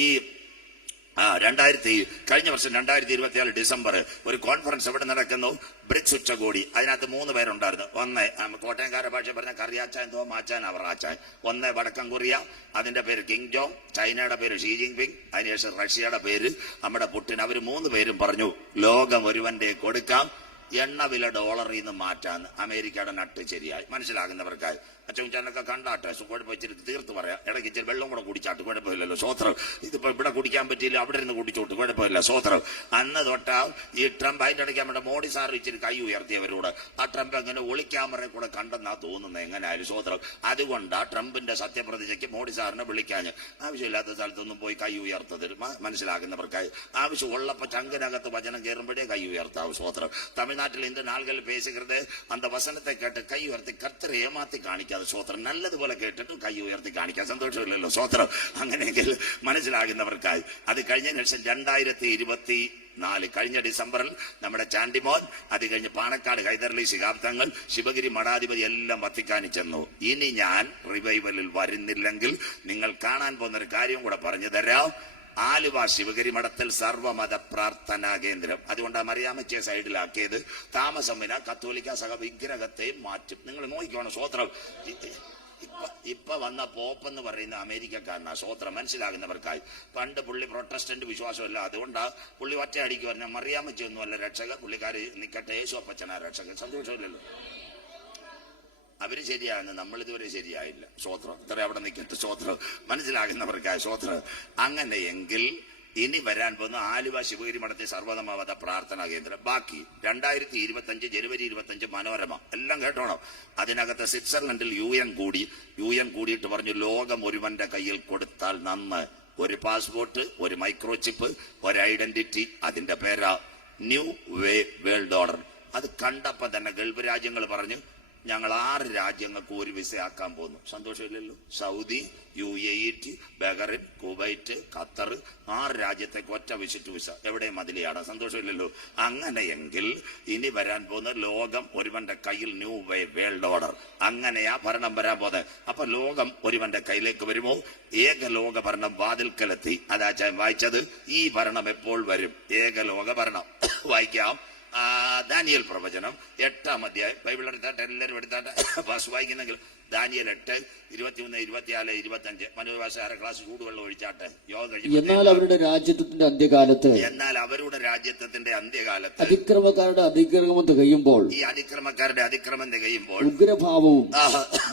ഈ കഴിഞ്ഞ വർഷം 2024 ഡിസംബർ ഒരു കോൺഫറൻസ് എവിടെ നടക്കുന്നു? ബ്രിക്സ് ഉച്ചകോടി. അതിനകത്ത് 3 പേരുണ്ടായിരുന്നു. 1 കോട്ടയംകാര ഭാഷ പറഞ്ഞ കറിയാച്ചാൻ എന്തോ മാച്ചാൻ അവറാച്ചാൻ. 1 വടക്കൻ കൊറിയ, അതിന്റെ പേര് കിങ് ജോങ്. ചൈനയുടെ പേര് ഷീ ജിൻപിങ്. അതിനുശേഷം റഷ്യയുടെ പേര് നമ്മുടെ പുടിൻ. അവർ 3 പേരും പറഞ്ഞു ലോകം ഒരുവന്റെ കൊടുക്കാം, എണ്ണ വില ഡോളറിൽ നിന്ന് മാറ്റാന്ന്. അമേരിക്കയുടെ നട്ട് ശരിയായി. മനസ്സിലാകുന്നവർക്കായി അച്ഛനൊക്കെ കണ്ടാട്ടെ, കുഴപ്പം ഇച്ചിരി തീർത്ത് പറയാം. ഇടയ്ക്ക് ഇച്ചിരി വെള്ളം കൂടെ കുടിച്ചാട്ട് കുഴപ്പമില്ലല്ലോ, സ്വോത്രം. ഇതിപ്പോ ഇവിടെ കുടിക്കാൻ പറ്റിയില്ല, അവിടെ നിന്ന് കുടിച്ചോട്ട് കുഴപ്പമില്ല, സ്വോത്രം. അന്ന് തൊട്ടാ ഈ ട്രംപ് അതിന്റെ ഇടയ്ക്ക് നമ്മുടെ മോഡി സാർ ഇച്ചിരി കൈ ഉയർത്തിയവരോട് ആ ട്രംപ് എങ്ങനെ ഒളിക്യാമറയെ കൂടെ കണ്ടെന്നാ തോന്നുന്നത്, എങ്ങനെയായാലും സ്വോത്രം. അതുകൊണ്ടാ ട്രംപിന്റെ സത്യപ്രതിജ്ഞയ്ക്ക് മോഡി സാറിനെ വിളിക്കാഞ്ഞ്. ആവശ്യമില്ലാത്ത സ്ഥലത്തൊന്നും പോയി കൈ ഉയർത്തത് മനസ്സിലാക്കുന്നവർക്കായി. ആവശ്യമുള്ളപ്പോ ചങ്കിനകത്ത് വചനം കയറുമ്പോഴേ കൈ ഉയർത്താവും, സ്വോത്രം. തമിഴ്നാട്ടിൽ ഇന്ത്യൻ ആളുകൾ പേശുகிறது அந்த വസനത്തെ കേട്ട് കൈ ഉയർത്തി കർത്തരെ ഏമാത്തി കാണിക്കാതെ, സ്വോത്രം. നല്ലതുപോലെ കേട്ടിട്ട് കൈ ഉയർത്തി കാണിക്കാൻ സന്തോഷമില്ലല്ലോ, സ്വോത്രം. അങ്ങനെയെങ്കിൽ മനസ്സിലാകുന്നവർക്കായി. അത് കഴിഞ്ഞതിന് ശേഷം 2024 കഴിഞ്ഞ ഡിസംബറിൽ നമ്മുടെ ചാണ്ടിമോൻ, അത് കഴിഞ്ഞ് പാണക്കാട് ഹൈദരലി ശിഹാബ് തങ്ങൾ, ശിവഗിരി മഠാധിപതി എല്ലാം വത്തിക്കാനിൽ ചെന്നു. ഇനി ഞാൻ റിവൈവലിൽ വരുന്നില്ലെങ്കിൽ നിങ്ങൾ കാണാൻ പോകുന്നൊരു കാര്യം കൂടെ പറഞ്ഞു തരാം. ആലുവ ശിവഗിരി മഠത്തിൽ സർവമത പ്രാർത്ഥനാ കേന്ദ്രം. അതുകൊണ്ടാണ് മറിയാമ്മച്ചയെ സൈഡിലാക്കിയത്. താമസം വിന കത്തോലിക്ക സഭ വിഗ്രഹത്തെ മാറ്റും. നിങ്ങൾ നോക്കിക്കോണം, സ്വോത്രം. ഇപ്പൊ വന്ന പോപ്പ് എന്ന് പറയുന്ന അമേരിക്കക്കാരനാ, സ്വോത്രം. മനസ്സിലാകുന്നവർക്കായി. പണ്ട് പുള്ളി പ്രൊട്ടസ്റ്റന്റ് വിശ്വാസമല്ല, അതുകൊണ്ടാ പുള്ളി ഒറ്റ അടിക്ക് പറഞ്ഞ മറിയാമ്മച്ചയൊന്നും അല്ല രക്ഷകൻ, പുള്ളിക്കാര് നിക്കട്ടെ, യേശു അപ്പച്ചനാ രക്ഷകൻ. സന്തോഷമില്ലല്ലോ. അവര് ശരിയാണ്, നമ്മളിതുവരെ ശരിയായില്ല, സ്വോത്രം. ഇത്ര അവിടെ നിൽക്കട്ടെ, സ്വോത്രം. മനസ്സിലാകുന്നവർക്കായി, സ്വോത്രം. അങ്ങനെയെങ്കിൽ ഇനി വരാൻ പോകുന്ന ആലുവ ശിവഗിരി മഠത്തെ സർവ്വധമത പ്രാർത്ഥനാ കേന്ദ്രം. ബാക്കി 2025 ജനുവരി 25 മനോരമ എല്ലാം കേട്ടോണം. അതിനകത്ത് സ്വിറ്റ്സർലൻഡിൽ UN കൂടിയിട്ട് പറഞ്ഞു, ലോകം ഒരുവന്റെ കയ്യിൽ കൊടുത്താൽ നന്ന്. ഒരു പാസ്പോർട്ട്, ഒരു മൈക്രോ ചിപ്പ്, ഒരു ഐഡന്റിറ്റി. അതിന്റെ പേരാ ന്യൂ വേ വേൾഡ് ഓർഡർ. അത് കണ്ടപ്പോ തന്നെ ഗൾഫ് രാജ്യങ്ങൾ പറഞ്ഞു, ഞങ്ങൾ 6 രാജ്യങ്ങൾക്ക് ഒരു വിസ ആക്കാൻ പോകുന്നു. സന്തോഷമില്ലല്ലോ. Saudi, UAE, Bahrain, Kuwait, Qatar, 6 രാജ്യത്തേക്ക് ഒറ്റ വിസിറ്റ് വിസ. എവിടെയും മതിലിയാണ്. സന്തോഷമില്ലല്ലോ. അങ്ങനെയെങ്കിൽ ഇനി വരാൻ പോകുന്ന ലോകം ഒരുവന്റെ കയ്യിൽ ന്യൂ വേ വേൾഡ് ഓർഡർ. അങ്ങനെയാ ഭരണം വരാൻ പോകുന്നത്. അപ്പൊ ലോകം ഒരുവന്റെ കയ്യിലേക്ക് വരുമോ? ഏകലോക ഭരണം വാതിൽക്കലെത്തി. അതാ ഞാൻ വായിച്ചത്. ഈ ഭരണം എപ്പോൾ വരും? ഏകലോക ഭരണം. വായിക്കാം. ദാനിയേൽ പ്രവചനം 8-ാം അധ്യായം. ബൈബിൾ എടുത്താട്ടെ, എല്ലാവരും എടുത്താട്ടെ. ബസ് വായിക്കുന്നെങ്കിൽ ദാനിയേൽ 8, 21, 24, 25. മനോഭാഷ ക്ലാസ് ചൂടുവെള്ളം ഒഴിച്ചാട്ടെ. യോഗം കഴിഞ്ഞു. എന്നാൽ അവരുടെ രാജ്യത്വത്തിന്റെ അന്ത്യകാലത്ത് അതിക്രമക്കാരുടെ അതിക്രമം തികയുമ്പോൾ, ഈ അതിക്രമക്കാരുടെ അതിക്രമം തികയുമ്പോൾ, ഉഗ്രഭാവവും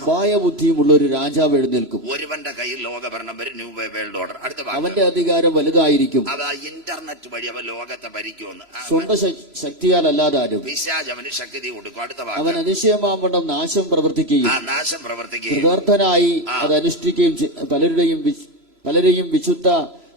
ഭയബുദ്ധിയും ഉള്ള ഒരു രാജാവ് എഴുന്നേൽക്കും. ഒരുവന്റെ കയ്യിൽ ലോകഭരണം വരും, ന്യൂ വേൾഡ് ഓർഡർ. അടുത്ത അവന്റെ അധികാരം വലുതായിരിക്കും. അതാ ഇന്റർനെറ്റ് വഴി അവൻ ലോകത്തെ ഭരിക്കുമെന്ന്. സ്വന്തം ശക്തിയാൽ അല്ലാതാരും. പിശാച് അവന് ശക്തി കൊടുക്കും. അടുത്ത അവൻ അതിശയമാവണ്ണം നാശം പ്രവർത്തിക്കുകയും കൃതാർത്ഥനായി അത് അനുഷ്ഠിക്കുകയും പലരെയും വിശുദ്ധ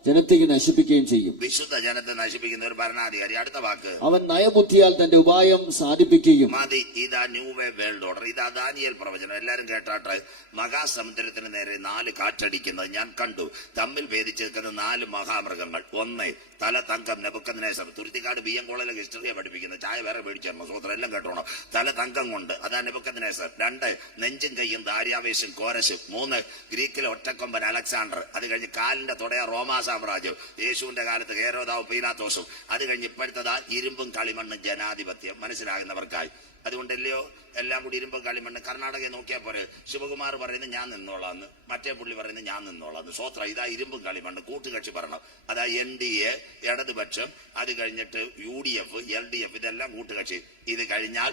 ജനത്തേക്ക് നശിപ്പിക്കുകയും ചെയ്യും. വിശുദ്ധ ജനത്തെ നശിപ്പിക്കുന്ന ഒരു ഭരണാധികാരി. അടുത്ത വാക്ക്. അവൻ നയബുദ്ധിയാൽ തന്റെ ഉപായം സാധിപ്പിക്കുകയും. മതി. ഇതാ ന്യൂ വേ വേൾഡ് ഓർഡർ. ഇതാ ദാനിയേൽ പ്രവചനം. എല്ലാരും കേട്ടാട്ടെ. മഹാസമുദ്രത്തിന് നേരെ 4 കാറ്റടിക്കുന്നത് ഞാൻ കണ്ടു. തമ്മിൽ ഭേദിച്ച് നിൽക്കുന്ന 4 മഹാമൃഗങ്ങൾ. 1 തല തങ്കം, നെബൂഖദ്നേസർ. തുരുത്തിക്കാട് BM കോളേജിലെ ഹിസ്റ്ററിയെ പഠിപ്പിക്കുന്നത്. ചായ വേറെ മേടിച്ചു സൂത്രം എല്ലാം കേട്ടോണം. തല തങ്കം കൊണ്ട്, അതാ നെബൂഖദ്നേസർ. 2 നെഞ്ചും കയ്യും ദാര്യാവേശും കോരശും. 3 ഗ്രീക്കിലെ ഒറ്റക്കൊമ്പൻ അലക്സാണ്ടർ. അത് കഴിഞ്ഞ് കാലിന്റെ തുടയ റോമാ സാമ്രാജ്യം. യേശുവിന്റെ കാലത്ത് ഹേരോദാവും പീലാത്തോസും. അത് കഴിഞ്ഞ് ഇപ്പോഴത്തതാ ഇരുമ്പും കളിമണ്ണും ജനാധിപത്യം. മനസ്സിലാകുന്നവർക്കായി. അതുകൊണ്ടല്ലയോ എല്ലാം കൂടി ഇരുമ്പും കളിമണ്ണ്. കർണാടകയെ നോക്കിയാൽ പോരെ. ശിവകുമാർ പറയുന്നത് ഞാൻ നിന്നോളാന്ന്, മറ്റേ പുള്ളി പറയുന്നത് ഞാൻ നിന്നോളാന്ന്. സ്വോത്ര. ഇതാ ഇരുമ്പും കളിമണ്ണ്. കൂട്ടുകക്ഷി ഭരണം. അതാ NDA ഇടതുപക്ഷം. അത് കഴിഞ്ഞിട്ട് UDF, LDF. ഇതെല്ലാം കൂട്ടുകക്ഷി. ഇത് കഴിഞ്ഞാൽ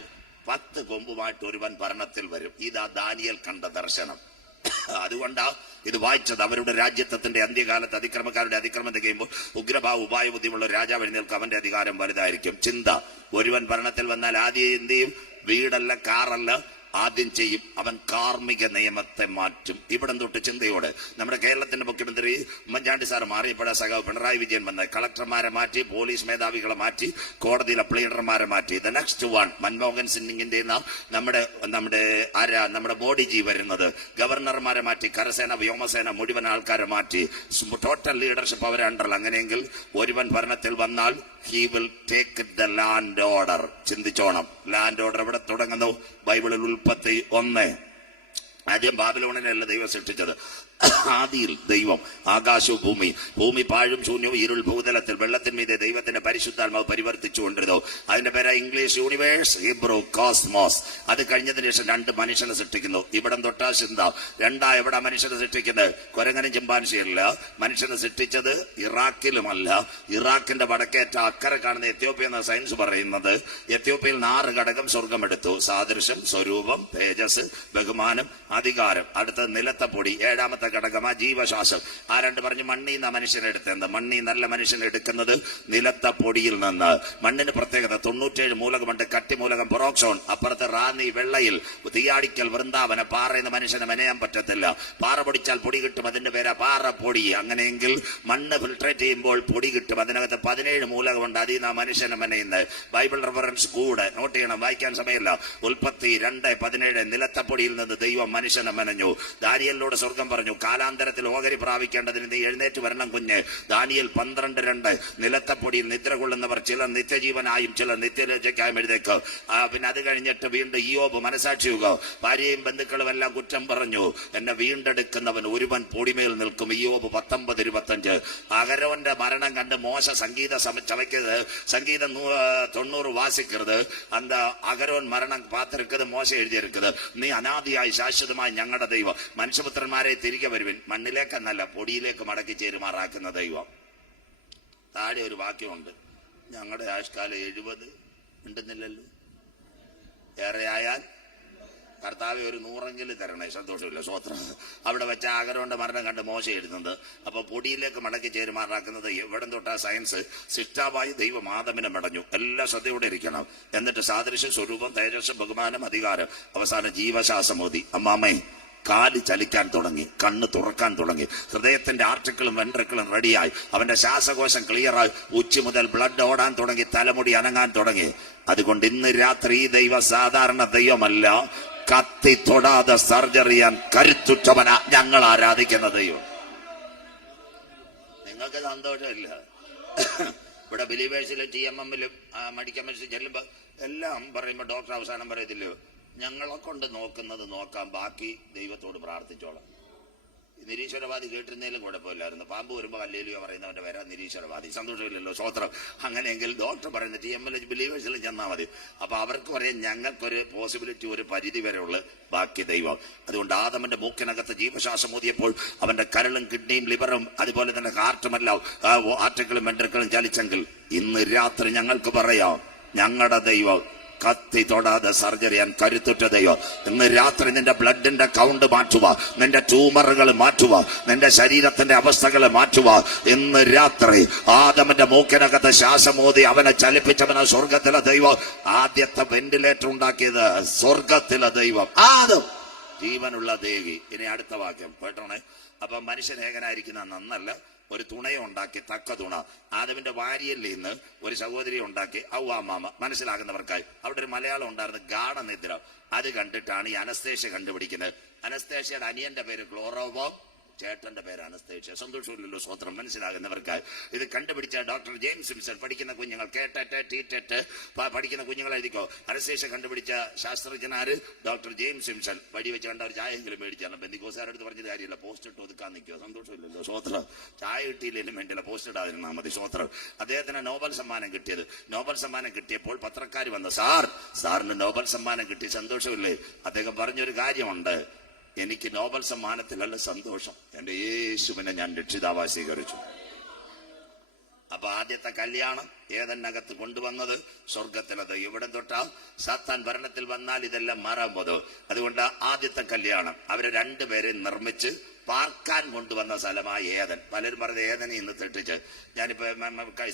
10 കൊമ്പുമായിട്ട് ഒരുവൻ ഭരണത്തിൽ വരും. ഇതാ ദാനിയേൽ കണ്ട ദർശനം. അതുകൊണ്ടാ ഇത് വായിച്ചത്. അവരുടെ രാജ്യത്വത്തിന്റെ അന്ത്യകാലത്ത് അതിക്രമക്കാരുടെ അതിക്രമം തികയുമ്പോൾ ഉഗ്രഭാവ ഉപായബുദ്ധിമുള്ള രാജാവ് എഴുന്നേൽക്കും. അവന്റെ അധികാരം വലുതായിരിക്കും. ചിന്ത. ഒരുവൻ ഭരണത്തിൽ വന്നാൽ ആദ്യം എന്ത് ചെയ്യും? വീടല്ല, കാറല്ല, ആദ്യം ചെയ്യും. അവൻ കാർമിക നിയമത്തെ മാറ്റും. ഇവിടം തൊട്ട് ചിന്തയോടെ നമ്മുടെ കേരളത്തിന്റെ മുഖ്യമന്ത്രി ഉമ്മൻചാണ്ടി സാർ മാറിയപ്പോഴാ സഖാവ് പിണറായി വിജയൻ വന്ന് കളക്ടർമാരെ മാറ്റി, പോലീസ് മേധാവികളെ മാറ്റി, കോടതിയിലെ പ്ലീഡർമാരെ മാറ്റി. ദ നെക്സ്റ്റ് വൺ മൻമോഹൻ സിംഗിന്റെ നമ്മുടെ മോഡിജി വരുന്നത്. ഗവർണർമാരെ മാറ്റി, കരസേന, വ്യോമസേന മുഴുവൻ ആൾക്കാരെ മാറ്റി. ടോട്ടൽ ലീഡർഷിപ്പ് അവരെ അണ്ടറിൽ. അങ്ങനെയെങ്കിൽ ഒരുവൻ ഭരണത്തിൽ വന്നാൽ he will take the land order. ചിന്തിച്ചോണം. ലാൻഡ് ഓർഡർ എവിടെ തുടങ്ങുന്നു? ബൈബിളിൽ ഉൽപ്പത്തി 1. ആദ്യം ബാബിലോണിനെയല്ല ദൈവം സൃഷ്ടിച്ചത്. ആദിയിൽ ദൈവം ആകാശവും ഭൂമി പാഴും ശൂന്യവും ഇരുൾ ഭൂതലത്തിൽ വെള്ളത്തിന്മീതെ ദൈവത്തിന്റെ പരിശുദ്ധാത്മാവ് പരിവർത്തിച്ചു കൊണ്ടിരുന്നു. അതിന്റെ പേര് ഇംഗ്ലീഷ് യൂണിവേഴ്സ്, ഹീബ്രു കോസ്മോസ്. അത് കഴിഞ്ഞതിന് ശേഷം 2 മനുഷ്യനെ സൃഷ്ടിക്കുന്നു. ഇവിടം തൊട്ടാ ചിന്ത രണ്ടാ. എവിടെ മനുഷ്യനെ സൃഷ്ടിക്കുന്നത്? കുരങ്ങനും ചിമ്പാൻസിയല്ല. മനുഷ്യനെ സൃഷ്ടിച്ചത് ഇറാഖിലുമല്ല. ഇറാഖിന്റെ വടക്കേറ്റ അക്കരെ കാണുന്ന എത്യോപ്യ എന്ന സയൻസ് പറയുന്നത് എത്യോപ്യയിൽ 6 ഘടകം സ്വർഗമെടുത്തു. സാദൃശ്യം, സ്വരൂപം, തേജസ്, ബഹുമാനം, അധികാരം. അടുത്തത് നിലത്തെ പൊടി. 7ാമത്തെ ഘടകമാ ജീവശ്വാസം. ആ 2 പറഞ്ഞു മണ്ണീന്ന മനുഷ്യനെടുത്തത്. മണ്ണി നല്ല മനുഷ്യനെടുക്കുന്നത് നിലത്തെ പൊടിയിൽ നിന്ന്. മണ്ണിന് പ്രത്യേകത 97 മൂലകമുണ്ട്. കട്ടിമൂലകം പൊറോക്സോൺ. അപ്പുറത്ത് റാന്നി വെള്ളയിൽ തീയാടിക്കൽ വൃന്ദാവന. പാറയുന്ന മനുഷ്യനെ മെനയാൻ പറ്റത്തില്ല. പാറ പൊടിച്ചാൽ പൊടി കിട്ടും. അതിന്റെ പേരാ പാറ പൊടി. അങ്ങനെയെങ്കിൽ മണ്ണ് ഫിൽട്രേറ്റ് ചെയ്യുമ്പോൾ പൊടി കിട്ടും. അതിനകത്ത് 17 മൂലകമുണ്ട്. അതിൽ നിന്ന് മനുഷ്യനെ മെനയുന്നത്. ബൈബിൾ റെഫറൻസ് കൂടെ നോട്ട് ചെയ്യണം, വായിക്കാൻ സമയമില്ല. ഉൽപ്പത്തി 2:17 നിലത്തെ പൊടിയിൽ നിന്ന് ദൈവം മനുഷ്യനെ മെനഞ്ഞു. ദാനിയേലിനോട് സ്വർഗം പറഞ്ഞു, കാലാന്തരത്തിൽ ഓഹരി പ്രാപിക്കേണ്ടതിന് നീ എഴുന്നേറ്റ് വരണം കുഞ്ഞ്. ദാനിയേൽ 12:2 നിലത്തെ പൊടിയിൽ നിദ്ര കൊള്ളുന്നവർ ചിലർ നിത്യജീവനായും ചിലർ നിത്യരക്ഷയ്ക്കായും എഴുതേക്ക്. പിന്നെ അത് കഴിഞ്ഞിട്ട് വീണ്ടും ഇയ്യോബ് മനസാക്ഷിയുക. ഭാര്യയും ബന്ധുക്കളും എല്ലാം കുറ്റം പറഞ്ഞു. എന്നെ വീണ്ടെടുക്കുന്നവൻ ഒരുവൻ പൊടിമേൽ നിൽക്കും. ഇയ്യോബ് 19:25. അഹരോന്റെ മരണം കണ്ട് മോശ സംഗീതം ചവയ്ക്കരുത്, സംഗീതം 90 വാസിക്കരുത്. അന്ത അഹരോൻ മരണം പാത്തിരിക്കത് മോശ എഴുതിയിരിക്കത്. നീ അനാദിയായി ശാശ്വതമായി ഞങ്ങളുടെ ദൈവം. മനുഷ്യപുത്രന്മാരെ തിരികെ വരുവിൻ, മണ്ണിലേക്കെന്നല്ല പൊടിയിലേക്ക് മടക്കി ചേരുമാറാക്കുന്ന ദൈവം. താഴെ ഒരു വാക്യമുണ്ട്, ഞങ്ങളുടെ ആയുഷ്കാലം 70 ഉണ്ടെന്നില്ലല്ലോ. ഏറെ ആയാൽ കർത്താവ് ഒരു 100 തരണേ. സന്തോഷമില്ല, സ്വോത്രം. അവിടെ വെച്ച അഹരോന്റെ മരണം കണ്ട് മോശ എഴുതുന്നത്. അപ്പൊ പൊടിയിലേക്ക് മടക്കി ചേരുമാറാക്കുന്നത് എവിടെ തൊട്ടാ സയൻസ്. സിഷ്ടാവായി ദൈവം ആദമിനെ മടഞ്ഞു. എല്ലാം ശ്രദ്ധയോടെ ഇരിക്കണം. എന്നിട്ട് സാദൃശ്യം, സ്വരൂപം, തേജസ്, ബഹുമാനം, അധികാരം, അവസാനം ജീവശ്വാസം മോദി. അമ്മാമ്മേ കാല് ചലിക്കാൻ തുടങ്ങി, കണ്ണ് തുറക്കാൻ തുടങ്ങി, ഹൃദയത്തിന്റെ ആർട്ടിക്കിളും വെൻട്രിക്കിളും റെഡിയായി, അവന്റെ ശ്വാസകോശം ക്ലിയറായി, ഉച്ച മുതൽ ബ്ലഡ് ഓടാൻ തുടങ്ങി, തലമുടി അനങ്ങാൻ തുടങ്ങി. അതുകൊണ്ട് ഇന്ന് രാത്രി ഈ ദൈവം സാധാരണ ദൈവമല്ല, കത്തി തൊടാതെ സർജറി ചെയ്യാൻ കരുത്തുറ്റവനാ ഞങ്ങൾ ആരാധിക്കുന്ന ദൈവം. നിങ്ങൾക്ക് സന്തോഷമില്ല? ഇവിടെ ബിലീവേഴ്സിലും TMM-ലും മെഡിക്കൽ മെഡിസിൻ ചെല്ലുമ്പോ എല്ലാം പറയുമ്പോ ഡോക്ടർ അവസാനം പറയത്തില്ലയോ, ഞങ്ങളെ കൊണ്ട് നോക്കുന്നത് നോക്കാം, ബാക്കി ദൈവത്തോട് പ്രാർത്ഥിച്ചോളാം. നിരീശ്വരവാദി കേട്ടിരുന്നതിലും കുഴപ്പമില്ലായിരുന്നു. പാമ്പ് വരുമ്പോ ഹല്ലേലൂയ പറയുന്നവന്റെ പേരാ നിരീശ്വരവാദി. സന്തോഷമില്ലല്ലോ, സ്വോത്രം. അങ്ങനെയെങ്കിൽ ഡോക്ടർ പറയുന്ന TML ബിലീവേഴ്സിലും ചെന്നാൽ മതി. അപ്പൊ അവർക്ക് പറയാം ഞങ്ങൾക്കൊരു പോസിബിലിറ്റി ഒരു പരിധി വരെ ഉള്ളു, ബാക്കി ദൈവം. അതുകൊണ്ട് ആദമന്റെ മൂക്കിനകത്ത് ജീവശ്വാസം ഊതിയപ്പോൾ അവന്റെ കരളും കിഡ്നിയും ലിവറും അതുപോലെ തന്നെ ഹാർട്ടുമെല്ലാം ആർട്ടിക്കിളും വെൻട്രിക്കിളും ചലിച്ചെങ്കിൽ ഇന്ന് രാത്രി ഞങ്ങൾക്ക് പറയാം ഞങ്ങളുടെ ദൈവം കത്തി തൊടാതെ സർജറി ചെയ്യാൻ കരുത്തുറ്റ ദൈവം. ഇന്ന് രാത്രി നിന്റെ ബ്ലഡിന്റെ കൗണ്ട് മാറ്റുക, നിന്റെ ട്യൂമറുകൾ മാറ്റുക, നിന്റെ ശരീരത്തിന്റെ അവസ്ഥകൾ മാറ്റുക. ഇന്ന് രാത്രി ആദമന്റെ മൂക്കിനകത്ത് ശ്വാസമോതി അവനെ ചലിപ്പിച്ചവന് സ്വർഗത്തിലെ ദൈവം. ആദ്യത്തെ വെന്റിലേറ്റർ ഉണ്ടാക്കിയത് സ്വർഗത്തിലെ ദൈവം. ആദം ജീവനുള്ള ദേവി. ഇനി അടുത്ത വാക്യം കേട്ടോണേ. അപ്പൊ മനുഷ്യനേകനായിരിക്കുന്ന നന്നല്ല, ഒരു തുണയെ ഉണ്ടാക്കി, തക്ക തുണ. ആദമിന്റെ വാരിയലിൽ നിന്ന് ഒരു സഹോദരി ഉണ്ടാക്കി, ഔവാമാമ. മനസ്സിലാകുന്നവർക്കായി അവിടെ ഒരു മലയാളം ഉണ്ടായിരുന്നു, ഗാഠനിദ്ര. അത് കണ്ടിട്ടാണ് ഈ അനസ്തേഷ്യ കണ്ടുപിടിക്കുന്നത്. അനസ്തേഷ്യയുടെ അനിയന്റെ പേര് ക്ലോറോബോം, ചേട്ടന്റെ പേര് അനസ്തേഷ്യ. സന്തോഷമില്ലല്ലോ, സ്വോത്രം. മനസ്സിലാകുന്നവർക്കായി ഇത് കണ്ടുപിടിച്ച ഡോക്ടർ ജെയിംസ് സിംസൺ. പഠിക്കുന്ന കുഞ്ഞുങ്ങൾ TTET പഠിക്കുന്ന കുഞ്ഞുങ്ങൾ എഴുതിക്കോ. അനസ്തേഷ്യ കണ്ടുപിടിച്ച ശാസ്ത്രജ്ഞനാര്? Doctor James Simpson. വഴി വെച്ച് കണ്ട ഒരു ചായെങ്കിലും മേടിച്ചാണ്. ബന്ധിക്കോസാരടുത്ത് പറഞ്ഞത് കാര്യമില്ല, പോസ്റ്റ് ഇട്ട് ഒതുക്കാൻ നിൽക്കുക. സന്തോഷമില്ലല്ലോ, സ്വോത്രം. ചായ കിട്ടിയില്ലെങ്കിലും വേണ്ടില്ല, പോസ്റ്റ് ഇടാതിരുന്നാൽ മതി, സ്വോത്രം. അദ്ദേഹത്തിന് നോബൽ സമ്മാനം കിട്ടിയത്. നോബൽ സമ്മാനം കിട്ടിയപ്പോൾ പത്രക്കാർ വന്നു, സാറിന് നോബൽ സമ്മാനം കിട്ടി, സന്തോഷമില്ലേ? അദ്ദേഹം പറഞ്ഞൊരു കാര്യമുണ്ട്, എനിക്ക് നോബൽ സമ്മാനത്തിലല്ല സന്തോഷം, എന്റെ യേശുവിനെ ഞാൻ രക്ഷിതാവായി സ്വീകരിച്ചു. അപ്പൊ ആദ്യത്തെ കല്യാണം ഏതന്നകത്ത് കൊണ്ടുവന്നത് സ്വർഗത്തിലത്. ഇവിടെ തൊട്ടാ സാത്താൻ ഭരണത്തിൽ വന്നാൽ ഇതെല്ലാം മാറാൻ പോകും. അതുകൊണ്ട് ആദ്യത്തെ കല്യാണം അവരെ 2 പേരെ നിർമ്മിച്ച് പാർക്കാൻ കൊണ്ടുവന്ന സ്ഥലമായ ഏതൻ. പലരും പറഞ്ഞത് ഏതനെ ഇന്ന് തെറ്റിച്ച്. ഞാനിപ്പോ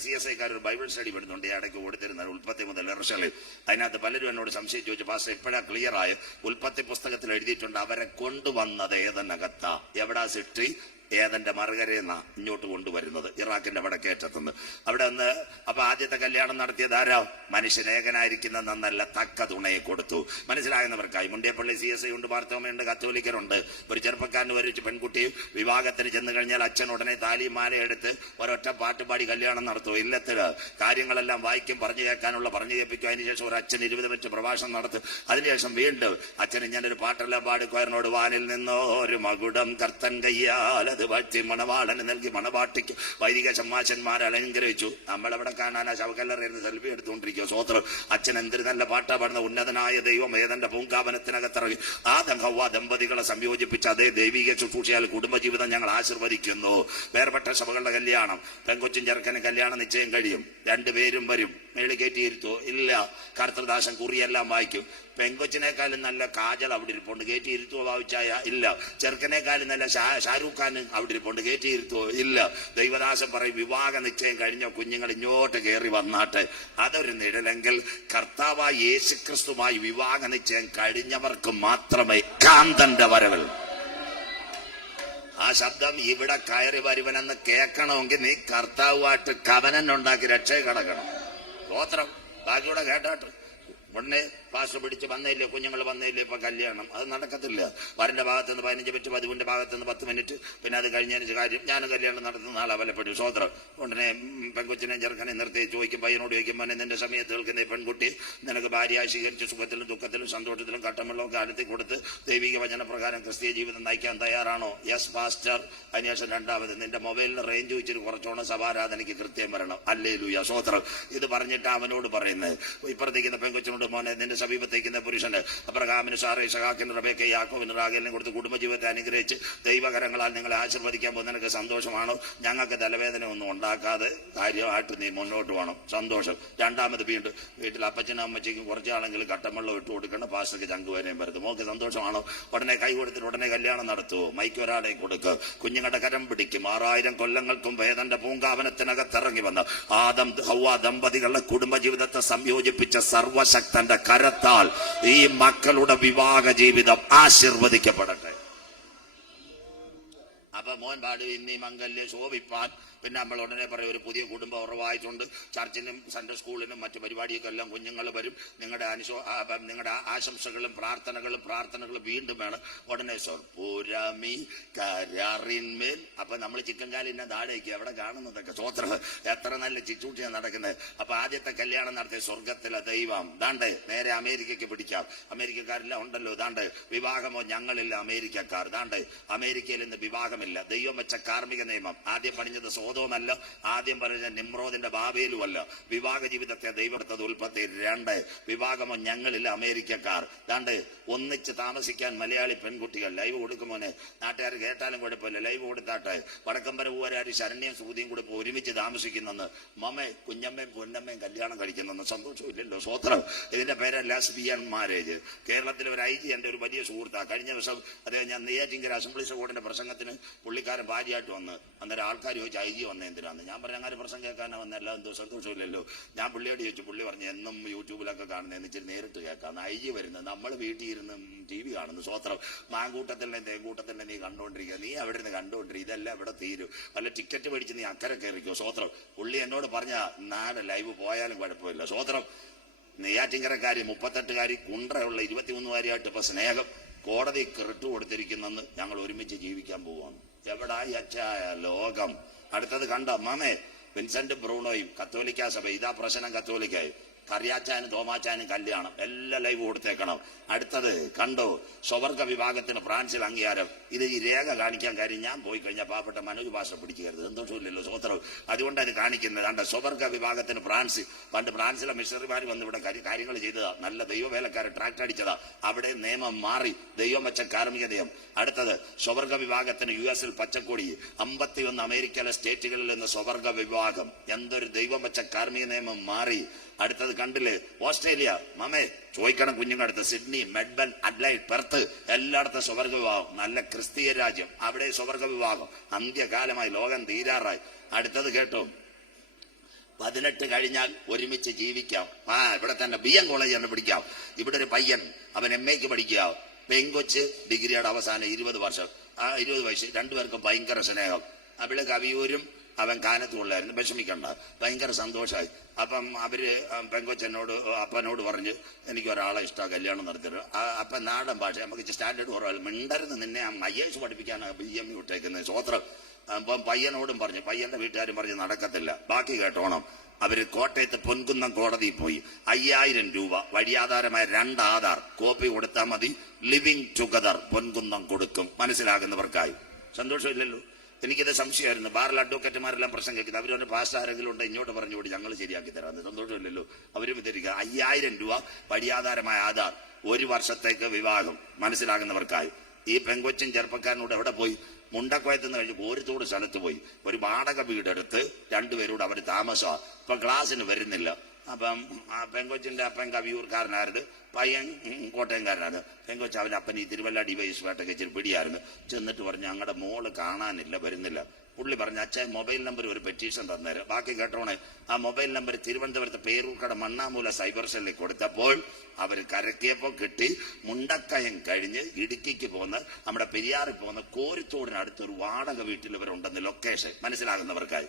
CSIക്കാർ ഒരു ബൈബിൾ സ്റ്റഡി വിടുന്നുണ്ട്, ഇടയ്ക്ക് കൊടുത്തിരുന്നത് ഉൽപ്പത്തി മുതൽ ഇറഷലിൽ. അതിനകത്ത് പലരും എന്നോട് സംശയം ചോദിച്ചു, പാസ്റ്റർ എപ്പോഴാ ക്ലിയർ ആയ? ഉൽപ്പത്തി പുസ്തകത്തിൽ എഴുതിയിട്ടുണ്ട് അവരെ കൊണ്ടുവന്നത് ഏതനകത്താ. എവിടാ സൃഷ്ടി? ഏതന്റെ മറുകരയെന്ന ഇങ്ങോട്ട് കൊണ്ടുവരുന്നത്, ഇറാഖിന്റെ വടക്കേറ്റത്തുനിന്ന്. അവിടെ നിന്ന് അപ്പൊ ആദ്യത്തെ കല്യാണം നടത്തിയതാരോ? മനുഷ്യരേഖനായിരിക്കുന്ന നന്നല്ല, തക്ക തുണയെ കൊടുത്തു. മനസ്സിലാകുന്നവർക്കായി മുണ്ടിയപ്പള്ളി CSI ഉണ്ട്, മാർത്തോമയുണ്ട്, കത്തോലിക്കരുണ്ട്. ഒരു ചെറുപ്പക്കാരന് വരിച്ച് പെൺകുട്ടി വിവാഹത്തിന് ചെന്ന് കഴിഞ്ഞാൽ അച്ഛൻ ഉടനെ താലിയും മാലയെടുത്ത് ഒരൊറ്റ പാട്ടുപാടി കല്യാണം നടത്തും. ഇല്ലത്തില് കാര്യങ്ങളെല്ലാം വായിക്കും, പറഞ്ഞു കേൾക്കാനുള്ള പറഞ്ഞു കേൾപ്പിക്കും. അതിനുശേഷം ഒരു അച്ഛൻ 20 മിനിറ്റ് പ്രഭാഷണം നടത്തും. അതിനുശേഷം വീണ്ടും അച്ഛൻ ഇങ്ങനൊരു പാട്ടെല്ലാം പാടിക്കോയറിനോട്, വാനിൽ നിന്നോ ഒരു മകുടം കർത്തൻ കയ്യാൽ അത് വാഴ്ത്തി മണവാളന് നൽകി മണവാട്ടിക്ക് വൈദിക ഷമ്മാശന്മാരെ അലങ്കരിച്ചു. നമ്മളെവിടെ കാണാനാ ശവക്കല്ലറിയിരുന്ന് സെൽഫി എടുത്തുകൊണ്ടിരിക്കുക. സ്വോത്രം. അച്ഛൻ എന്തൊരു നല്ല പാട്ടാ പാടുന്ന. ഉന്നതനായ ദൈവം ഏതന്റെ പൂങ്കാവനത്തിനകത്തിറങ്ങി ആദം ഹവ്വ ദമ്പതികളെ സംയോജിപ്പിച്ച അതേ ദൈവിക ശുശ്രൂഷയാൽ കുടുംബജീവിതം ഞങ്ങൾ ആശീർവദിക്കുന്നു. വേർപെട്ട സഭകളുടെ കല്യാണം, പെങ്കൊച്ചും ചെറുക്കനും കല്യാണ നിശ്ചയം കഴിയും, രണ്ടുപേരും വരും. മേളിൽ കയറ്റിയിരുത്തോ? ഇല്ല. കർത്തൃദാസൻ കുറിയെല്ലാം വായിക്കും. പെങ്കൊച്ചിനേക്കാളും നല്ല കാജൽ അവിടെ ഇരിപ്പുണ്ട്, കയറ്റിയിരുത്തോ ഭാവിച്ചായ? ഇല്ല. ചെറുക്കനേക്കാളും നല്ല ഷാരൂഖ് ഖാൻ അവിടെ ഇരിപ്പുണ്ട്, കയറ്റിയിരുത്തോ? ഇല്ല. ദൈവദാസൻ പറയും, വിവാഹ നിശ്ചയം കഴിഞ്ഞ കുഞ്ഞുങ്ങൾ ഇങ്ങോട്ട് കയറി വന്നാട്ടെ. അതൊരു നിഴലെങ്കിൽ കർത്താവായ യേശുക്രിസ്തുമായി വിവാഹ നിശ്ചയം കഴിഞ്ഞവർക്ക് മാത്രമേ കാന്തന്റെ വരവിൽ ആ ശബ്ദം ഇവിടെ കയറി വരുവനെന്ന് കേൾക്കണമെങ്കിൽ നീ കർത്താവുമായിട്ട് കവനൻ ഉണ്ടാക്കി രക്ഷ കിടക്കണം. ഗോത്രം ബാക്കിയൂടെ കേട്ടാട്ട്. ഉടനെ പാസ് പിടിച്ച് വന്നേയില്ലേ, കുഞ്ഞുങ്ങൾ വന്നേയില്ലേ, ഇപ്പൊ കല്യാണം. അത് നടക്കത്തില്ല. വരന്റെ ഭാഗത്ത് നിന്ന് 15 മിനിറ്റ്, വധുവിന്റെ ഭാഗത്ത് നിന്ന് 10 മിനിറ്റ്. പിന്നെ അത് കഴിഞ്ഞതിന് കാര്യം ഞാൻ കല്യാണം നടത്തുന്ന ആളെ വലപ്പെട്ടു. സ്വോത്രം. ഉടനെ പെൺകൊച്ചിനെ ചെറുക്കനെ നിർത്തി ചോദിക്കും, പയ്യനോട് ചോദിക്കും, മോനെ നിന്റെ സമയത്ത് നിൽക്കുന്ന പെൺകുട്ടി നിനക്ക് ഭാര്യയായി സ്വീകരിച്ച് സുഖത്തിലും ദുഃഖത്തിലും സന്തോഷത്തിലും കട്ടമെള്ളമൊക്കെ അടുത്തി കൊടുത്ത് ദൈവിക വചനപ്രകാരം ക്രിസ്തീയ ജീവിതം നയിക്കാൻ തയ്യാറാണോ? Yes pastor. അതിനുശേഷം രണ്ടാമത്, നിന്റെ മൊബൈലിന് റേഞ്ച് വെച്ചിട്ട് കുറച്ചോണം സഭാരാധനയ്ക്ക് കൃത്യം വരണം. ഹല്ലേലൂയ. സ്വോത്രം. ഇത് പറഞ്ഞിട്ട് അവനോട് പറയുന്നത്, ഇപ്പുറത്തേക്കുന്ന പെൺകൊച്ചിനോട്, മോനെ നിന്റെ സമീപത്തേക്കുന്ന പുരുഷന് അബ്രഹാമിന്, സാറേ, ഇസഹാക്കിന്, റബേക്കയെ, യാക്കോബിന്, റാഹേലിനെ കൊടുത്ത് കുടുംബജീവിതത്തെ അനുഗ്രഹിച്ച് ദൈവകരങ്ങളാൽ നിങ്ങളെ ആശീർവദിക്കാൻ പോകുന്ന നിനക്ക് സന്തോഷമാണോ? ഞങ്ങൾക്ക് തലവേദന ഒന്നും ഉണ്ടാക്കാതെ കാര്യമായിട്ട് നീ മുന്നോട്ട് പോകണം. സന്തോഷം. രണ്ടാമത് വീണ്ടും വീട്ടിൽ അപ്പച്ചനും അമ്മച്ചയ്ക്കും കുറച്ചാണെങ്കിലും കട്ടമെള്ളം ഇട്ട് കൊടുക്കണം, പാസ്റ്റർക്ക് ചങ്കുവരെയും വരുന്നത്. മോക്ക് സന്തോഷമാണോ? ഉടനെ കൈ കൊടുത്തിട്ട് ഉടനെ കല്യാണം നടത്തുമോ? മൈക്ക് ഒരാളെ കൊടുക്കുക, കുഞ്ഞുങ്ങളുടെ കരം പിടിക്കും. 6000 കൊല്ലങ്ങൾക്കും വേദന്റെ പൂങ്കാവനത്തിനകത്തിറങ്ങി വന്ന ആദം ഹവ്വ ദമ്പതികളുടെ കുടുംബജീവിതത്തെ സംയോജിപ്പിച്ച സർവശക്തന്റെ കരത്താൽ ഈ മക്കളുടെ വിവാഹ ജീവിതം ആശീർവദിക്കപ്പെടട്ടെ. അപ്പൊ മോൻ പാടി ഇന്നീ മംഗല്യ ശോഭിപ്പാൻ. പിന്നെ നമ്മൾ ഉടനെ പറയും, ഒരു പുതിയ കുടുംബം ഉറവായിട്ടുണ്ട്. ചർച്ചിനും സൺഡേ സ്കൂളിനും മറ്റു പരിപാടിയൊക്കെ എല്ലാം കുഞ്ഞുങ്ങൾ വരും. നിങ്ങളുടെ ആശംസകളും പ്രാർത്ഥനകളും വീണ്ടും വേണം. ഉടനെ സ്വപുരമി കരാറിന്മേൽ. അപ്പൊ നമ്മൾ ചിക്കൻ കാലിന്റെ താഴേക്ക് എവിടെ കാണുന്നതൊക്കെ സ്വോത്രം. എത്ര നല്ല ചിച്ചൂട്ടിയാണ് നടക്കുന്നത്. അപ്പൊ ആദ്യത്തെ കല്യാണം നടത്തിയ സ്വർഗത്തിലെ ദൈവം. ദാണ്ടേ നേരെ അമേരിക്കയ്ക്ക് പിടിക്കാം. അമേരിക്കക്കാരെല്ലാം ഉണ്ടല്ലോ. ദാണ്ടേ വിവാഹമോ? ഞങ്ങളില്ല അമേരിക്കക്കാർ. ദാണ്ടേ അമേരിക്കയിൽ ഇന്ന് വിവാഹമില്ല. ദൈവം വെച്ച കാർമിക നിയമം. ആദ്യം പണിഞ്ഞത് സോദോമല്ല, ആദ്യം പറഞ്ഞ നിമ്രോദിന്റെ ബാബേലുമല്ല. വിവാഹ ജീവിതത്തെ ദൈവമെടുത്തത് ഉൽപ്പത്തി 2. വിവാഹമോ? ഞങ്ങളില്ല അമേരിക്കക്കാർ. ദാണ്ട് ഒന്നിച്ച് താമസിക്കാൻ മലയാളി പെൺകുട്ടികൾ. ലൈവ് കൊടുക്കുമോനെ, നാട്ടുകാർ കേട്ടാലും കുഴപ്പമില്ല, ലൈവ് കൊടുത്താട്ടെ. വടക്കമ്പര പൂവരാരി ശരണ്യം സൂതിയും കൂടെ ഇപ്പൊ ഒരുമിച്ച് താമസിക്കുന്നെന്ന്. മമ്മയും കുഞ്ഞമ്മയും പൊന്നമ്മയും കല്യാണം കഴിക്കുന്നെന്ന്. സന്തോഷമില്ലല്ലോ. സ്വോത്രം. ഇതിന്റെ പേര് ലെസ്ബിയൻ മാരേജ്. കേരളത്തിലെ ഒരു IG എന്റെ ഒരു വലിയ സുഹൃത്താണ്. കഴിഞ്ഞ ദിവസം അദ്ദേഹം ഞാൻ നെയ്യാറ്റിങ്കര അസംബ്ലി സഭയുടെ പ്രസംഗത്തിന് പുള്ളിക്കാരൻ ഭാര്യയായിട്ട് വന്ന്. അന്നേരം ആൾക്കാർ ചോദിച്ചു, IG വന്ന എന്തിനാന്ന്. ഞാൻ പറഞ്ഞു, അങ്ങനെ പ്രസംഗം കേൾക്കാനാ വന്നല്ല, എന്തോ സന്തോഷമില്ലല്ലോ. ഞാൻ പുള്ളിയോട് ചോദിച്ചു. പുള്ളി പറഞ്ഞു, എന്നും യൂട്യൂബിലൊക്കെ കാണുന്നതെന്ന് ഇച്ചിരി നേരിട്ട് കേൾക്കാം. IG വരുന്നത് നമ്മൾ വീട്ടിൽ ഇരുന്ന് TV കാണുന്നു. സ്വോത്രം. മാങ്കൂട്ടത്തിലെ തേങ്കൂട്ടത്തിലെ നീ കണ്ടുകൊണ്ടിരിക്കുക. നീ അവിടെ ഇരുന്ന് കണ്ടുകൊണ്ടിരിക്കുക. ഇതെല്ലാം ഇവിടെ തീരും. വല്ല ടിക്കറ്റ് മേടിച്ച് നീ അക്കരെ കയറിക്കോ. സ്വോത്രം. പുള്ളി എന്നോട് പറഞ്ഞ നാളെ ലൈവ് പോയാലും കുഴപ്പമില്ല. സ്വോത്രം. നെയ്യാറ്റിങ്കരക്കാരി 38കാരി കുണ്ട്രയുള്ള 23കാരിയായിട്ട് ഇപ്പൊ സ്നേഹം കോടതി റിട്ട് കൊടുത്തിരിക്കുന്നെന്ന്. ഞങ്ങൾ ഒരുമിച്ച് ജീവിക്കാൻ പോവാണ്. എവിടായി അച്ചായ ലോകം. അടുത്തത് കണ്ട മാമേ, വിൻസെന്റ് ബ്രൂണോയും കത്തോലിക്ക സഭ. ഇതാ പ്രശ്നം കത്തോലിക്കായി. കറിയാച്ചാനും തോമാച്ചാനും കല്യാണം. എല്ലാം ലൈവ് കൊടുത്തേക്കണം. അടുത്തത് കണ്ടോ, സ്വവർഗ വിഭാഗത്തിന് ഫ്രാൻസിൽ അംഗീകാരം. ഇത് ഈ രേഖ കാണിക്കാൻ കാര്യം ഞാൻ പോയി കഴിഞ്ഞാൽ പാവപ്പെട്ട മനോജ് ഭാഷ പിടിക്കരുത്. സന്തോഷമില്ലല്ലോ. സ്വോത്രം. അതുകൊണ്ട് അത് കാണിക്കുന്നത്. കണ്ട, സ്വവർഗ വിഭാഗത്തിന് ഫ്രാൻസ്. പണ്ട് ഫ്രാൻസിലെ മിഷണറിമാർ വന്ന് ഇവിടെ കാര്യങ്ങൾ ചെയ്തതാ. നല്ല ദൈവവേലക്കാരെ ട്രാക്ട് അടിച്ചതാ. അവിടെ നിയമം മാറി. ദൈവം വെച്ച കാർമിക നിയമം. അടുത്തത് സ്വവർഗ വിഭാഗത്തിന് US പച്ചക്കൊടി. 51 അമേരിക്കയിലെ സ്റ്റേറ്റുകളിൽ നിന്ന് സ്വവർഗ വിഭാഗം. എന്തൊരു ദൈവം വെച്ച കാർമിക നിയമം മാറി. അടുത്തത് കണ്ടില്ലേ, ഓസ്ട്രേലിയ. മമേ ചോദിക്കണം കുഞ്ഞുങ്ങളടുത്ത്. സിഡ്നി, മെൽബൺ, അഡ്ലൈഡ്, പെർത്ത് എല്ലായിടത്തും സ്വവർഗ വിഭാഗം. നല്ല ക്രിസ്തീയ രാജ്യം. അവിടെ സ്വവർഗ വിഭാഗം. അന്ത്യകാലമായി. ലോകം തീരാറായി. അടുത്തത് കേട്ടോ, 18 കഴിഞ്ഞാൽ ഒരുമിച്ച് ജീവിക്കാം. ഇവിടെ തന്നെ BM കോളേജ് തന്നെ പിടിക്കാം. ഇവിടെ ഒരു പയ്യൻ, അവൻ MAക്ക് പഠിക്കുക. പെങ്കൊച്ച് ഡിഗ്രിയുടെ അവസാനം 20 വർഷം. 20 വയസ്സ്, രണ്ടുപേർക്കും ഭയങ്കര സ്നേഹം. അവള് കവിയൂരും അവൻ കാനത്തുള്ളായിരുന്നു. വിഷമിക്കണ്ട, ഭയങ്കര സന്തോഷമായി. അപ്പം അവര് പെങ്കൊച്ചനോട് അപ്പനോട് പറഞ്ഞ് എനിക്ക് ഒരാളെ ഇഷ്ടമാണ്, കല്യാണം നടത്തിയത്. അപ്പൻ നാടൻ ഭാഷ, നമുക്ക് സ്റ്റാൻഡേർഡ് കുറവല്ല, മിണ്ടരുന്ന് നിന്നെ IAS പഠിപ്പിക്കാനാണ് BM വിട്ടേക്കുന്നത്. സ്വോത്രം. അപ്പം പയ്യനോടും പറഞ്ഞു, പയ്യന്റെ വീട്ടുകാരും പറഞ്ഞ് നടക്കത്തില്ല. ബാക്കി കേട്ടോണം. അവര് കോട്ടയത്ത് പൊൻകുന്നം കോടതിയിൽ പോയി 5000 രൂപ വഴിയാധാരമായ 2 ആധാർ കോപ്പി കൊടുത്താൽ മതി, ലിവിങ് ടുഗദർ പൊൻകുന്നം കൊടുക്കും. മനസ്സിലാകുന്നവർക്കായി. സന്തോഷമില്ലല്ലോ? എനിക്കിത് സംശയമായിരുന്നു. ബാറിൽ അഡ്വക്കേറ്റുമാരെല്ലാം പ്രശ്നം കേൾക്കുന്നത്. അവരവരുടെ പാസ്റ്റ് ആരെങ്കിലും ഉണ്ട് ഇങ്ങോട്ട് പറഞ്ഞുകൂടി ഞങ്ങൾ ശരിയാക്കി തരാമെന്ന്. സന്തോഷമില്ലല്ലോ? അവരും വിതരിക്കുക. 5000 രൂപ വഴിയാധാരമായ ആധാർ, 1 വർഷത്തേക്ക് വിവാഹം. മനസ്സിലാകുന്നവർക്കായി. ഈ പെങ്കൊച്ചും ചെറുപ്പക്കാരനോട് എവിടെ പോയി? മുണ്ടക്കോയത്തുനിന്ന് കഴിഞ്ഞ് കോരിത്തോട് സ്ഥലത്ത് പോയി ഒരു വാടക വീടെടുത്ത് 2 പേരോട് അവർ താമസമാണ്. ഇപ്പൊ ക്ലാസ്സിന് വരുന്നില്ല. അപ്പം ആ പെങ്കൊച്ചിന്റെ അപ്പൻ കവിയൂർക്കാരനായിരുന്നു, പയ്യൻ കോട്ടയംകാരനാണ്. പെങ്കൊച്ച് അവന്റെ അപ്പൻ ഈ തിരുവല്ല ഡിവൈസ് വേട്ടൊക്കെ ഇച്ചിരി പിടിയായിരുന്നു. ചെന്നിട്ട് പറഞ്ഞു ഞങ്ങളുടെ മോള് കാണാനില്ല, വരുന്നില്ല. പുള്ളി പറഞ്ഞു അച്ഛൻ മൊബൈൽ നമ്പർ ഒരു പെറ്റീഷൻ തന്നേരം. ബാക്കി കേട്ടോണേ. ആ മൊബൈൽ നമ്പർ തിരുവനന്തപുരത്ത് പേരൂർക്കട മണ്ണാമൂല സൈബർ സെല്ലിൽ കൊടുത്തപ്പോൾ അവർ കരക്കിയപ്പോൾ കിട്ടി. മുണ്ടക്കയം കഴിഞ്ഞ് ഇടുക്കിക്ക് പോകുന്ന നമ്മുടെ പെരിയാറിൽ പോകുന്ന കോരിത്തോടിനടുത്തൊരു വാടക വീട്ടിൽ ഇവരുണ്ടെന്ന് ലൊക്കേഷൻ. മനസ്സിലാകുന്നവർക്കായി.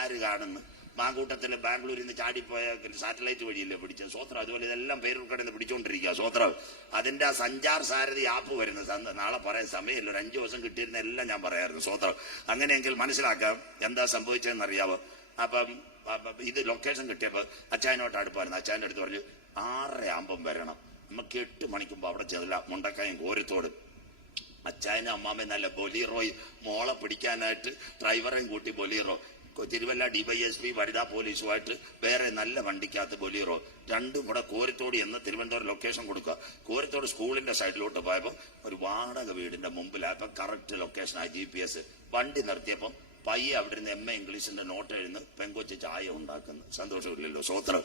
ആര് കാണുന്നു? മാങ്കൂട്ടത്തിന് ബാംഗ്ലൂരിൽ നിന്ന് ചാടിപ്പോയ സാറ്റലൈറ്റ് വഴിയല്ലേ പിടിച്ചത്. സ്വോത്രം. അതുപോലെ ഇതെല്ലാം പേരൂർക്കടയിൽ നിന്ന് പിടിച്ചോണ്ടിരിക്കുക. സ്വോത്രം. അതിന്റെ ആ സഞ്ചാർ സാരഥി ആപ്പ് വരുന്നത് നാളെ പറയാൻ സമയമില്ല. ഒരു 5 ദിവസം കിട്ടിയിരുന്ന എല്ലാം ഞാൻ പറയായിരുന്നു. സ്വോത്രം. അങ്ങനെയെങ്കിൽ മനസ്സിലാക്കാം എന്താ സംഭവിച്ചതെന്ന് അറിയാവോ? അപ്പം ഇത് ലൊക്കേഷൻ കിട്ടിയപ്പോൾ അച്ചായനോട്ട് അടുപ്പായിരുന്നു. അച്ചായൻ്റെ അടുത്ത് പറഞ്ഞു 6:30 വരണം, നമുക്ക് 8 മണിക്കുമ്പോ അവിടെ ചെല്ലാം. മുണ്ടക്കായും കോരിത്തോട്. അച്ചായനും അമ്മാമ്മയും നല്ല ബൊലീറോയി മോളെ പിടിക്കാനായിട്ട് ഡ്രൈവറേയും കൂട്ടി ബൊലീറോ. തിരുവല്ല DYSP വനിതാ പോലീസുമായിട്ട് വേറെ നല്ല വണ്ടിക്കകത്ത് ബൊലീറോ. 2 ഇവിടെ കോരിത്തോടി എന്ന് തിരുവനന്തപുരം ലൊക്കേഷൻ കൊടുക്കുക. കോരിത്തോട് സ്കൂളിന്റെ സൈഡിലോട്ട് പോയപ്പോൾ ഒരു വാടക വീടിന്റെ മുമ്പിലായപ്പോൾ കറക്റ്റ് ലൊക്കേഷനായി GPS. വണ്ടി നിർത്തിയപ്പം പയ്യെ അവിടെ നിന്ന് MA ഇംഗ്ലീഷിന്റെ നോട്ട് എഴുന്ന് പെങ്കൊച്ച് ചായ ഉണ്ടാക്കുന്നു. സന്തോഷമില്ലല്ലോ? സ്വോത്രം.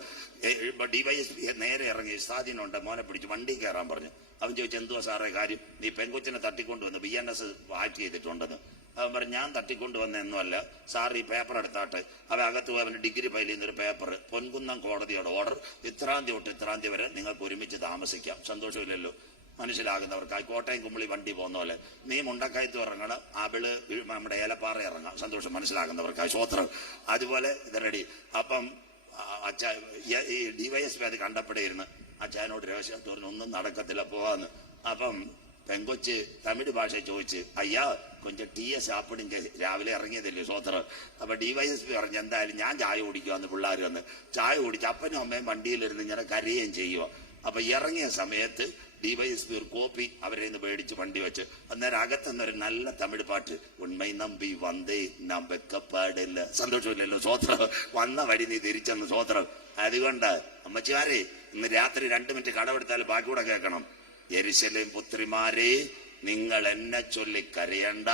DYSP നേരെ ഇറങ്ങി സ്വാധീനമുണ്ട്, മോനെ പിടിച്ച് വണ്ടി കയറാൻ പറഞ്ഞു. അവൻ ചോദിച്ചു എന്തുവാ സാറേ കാര്യം? നീ പെങ്കൊച്ചിനെ തട്ടിക്കൊണ്ടുവന്ന് BNS ആക്ട് ചെയ്തിട്ടുണ്ടെന്ന്. അവൻ പറഞ്ഞു ഞാൻ തട്ടിക്കൊണ്ടുവന്നൊന്നുമല്ല സാർ, ഈ പേപ്പർ എടുത്താട്ടെ. അവൻ അകത്ത് പോയി അവന്റെ ഡിഗ്രി ഫയൽ ചെയ്യുന്നൊരു പേപ്പർ. പൊൻകുന്നം കോടതിയുടെ ഓർഡർ, ഇത്രാം തീയതി തൊട്ട് ഇത്രാം തീയതി വരെ നിങ്ങൾക്ക് ഒരുമിച്ച് താമസിക്കാം. സന്തോഷമില്ലല്ലോ? മനസ്സിലാകുന്നവർക്കായി. കോട്ടയം കുമ്പളി വണ്ടി പോകുന്ന പോലെ നീ മുണ്ടക്കയത്ത് ഇറങ്ങണം, അവള് നമ്മുടെ ഏലപ്പാറ ഇറങ്ങാം. സന്തോഷം. മനസ്സിലാകുന്നവർക്കായി. സ്വോത്രം. അതുപോലെ ഇത് റെഡി. അപ്പം ഈ DYSP അത് കണ്ടപ്പോഴേയിരുന്നു അച്ചായനോട് രഹസ്യം തോന്നുന്നു ഒന്നും നടക്കത്തില്ല, പോവാന്ന്. അപ്പം പെങ്കൊച്ച് തമിഴ് ഭാഷ ചോദിച്ച് അയ്യാ കൊഞ്ചം ടീ സാപ്പിടുങ്ക, രാവിലെ ഇറങ്ങിയതല്ലേ സ്വോത്രം. അപ്പൊ DYSP പറഞ്ഞു എന്തായാലും ഞാൻ ചായ കുടിക്കുവാന്ന്. പിള്ളേർ വന്ന് ചായ കുടിച്ച് അപ്പനും അമ്മയും വണ്ടിയിലിരുന്ന് ഇങ്ങനെ കരയുകയും ചെയ്യുക. അപ്പൊ ഇറങ്ങിയ സമയത്ത് DYSP ഒരു കോപ്പി അവരെ നിന്ന് മേടിച്ച് വണ്ടി വെച്ച് അന്നേരം അകത്തുനിന്നൊരു നല്ല തമിഴ് പാട്ട്, ഉണ്മൈ നമ്പി വന്നേ നാം വെക്കപ്പാടില്ല. സന്തോഷമില്ലല്ലോ? സ്വോത്രം. വന്ന വഴി നീ തിരിച്ചെന്ന്. സ്വോത്രം. അതുകൊണ്ട് അമ്മച്ചിമാരെ ഇന്ന് രാത്രി 2 മിനിറ്റ് കടമെടുത്താൽ ബാക്കി കൂടെ കേൾക്കണം. യെരുശലേം പുത്രിമാരെ, നിങ്ങൾ എന്നെ ചൊല്ലി കരയണ്ട,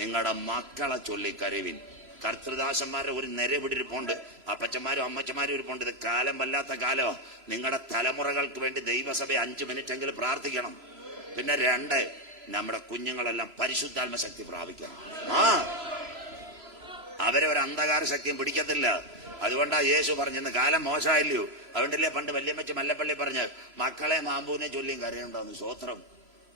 നിങ്ങളുടെ മക്കളെ ചൊല്ലി കരവിൻ. കർത്തൃദാസന്മാരുടെ ഒരു നിരവിടിരിപ്പുണ്ട്, അപ്പച്ചന്മാരും അമ്മച്ചന്മാരും ഇരിപ്പുണ്ട്. ഇത് കാലം വല്ലാത്ത കാലമോ. നിങ്ങളുടെ തലമുറകൾക്ക് വേണ്ടി ദൈവസഭ 5 മിനിറ്റെങ്കിലും പ്രാർത്ഥിക്കണം. പിന്നെ 2, നമ്മുടെ കുഞ്ഞുങ്ങളെല്ലാം പരിശുദ്ധാത്മ ശക്തി പ്രാപിക്കണം. അവരെ ഒരു അന്ധകാര ശക്തിയും പിടിക്കത്തില്ല. അതുകൊണ്ടാ യേശു പറഞ്ഞെന്ന് കാലം മോശമായില്ലയോ. അതുകൊണ്ടല്ലേ പണ്ട് വല്യമ്മച്ചി മല്ലപ്പള്ളി പറഞ്ഞ് മക്കളെ മാമ്പൂനെ ചൊല്ലിയും കരയുണ്ടാവുന്നു. സ്വോത്രം.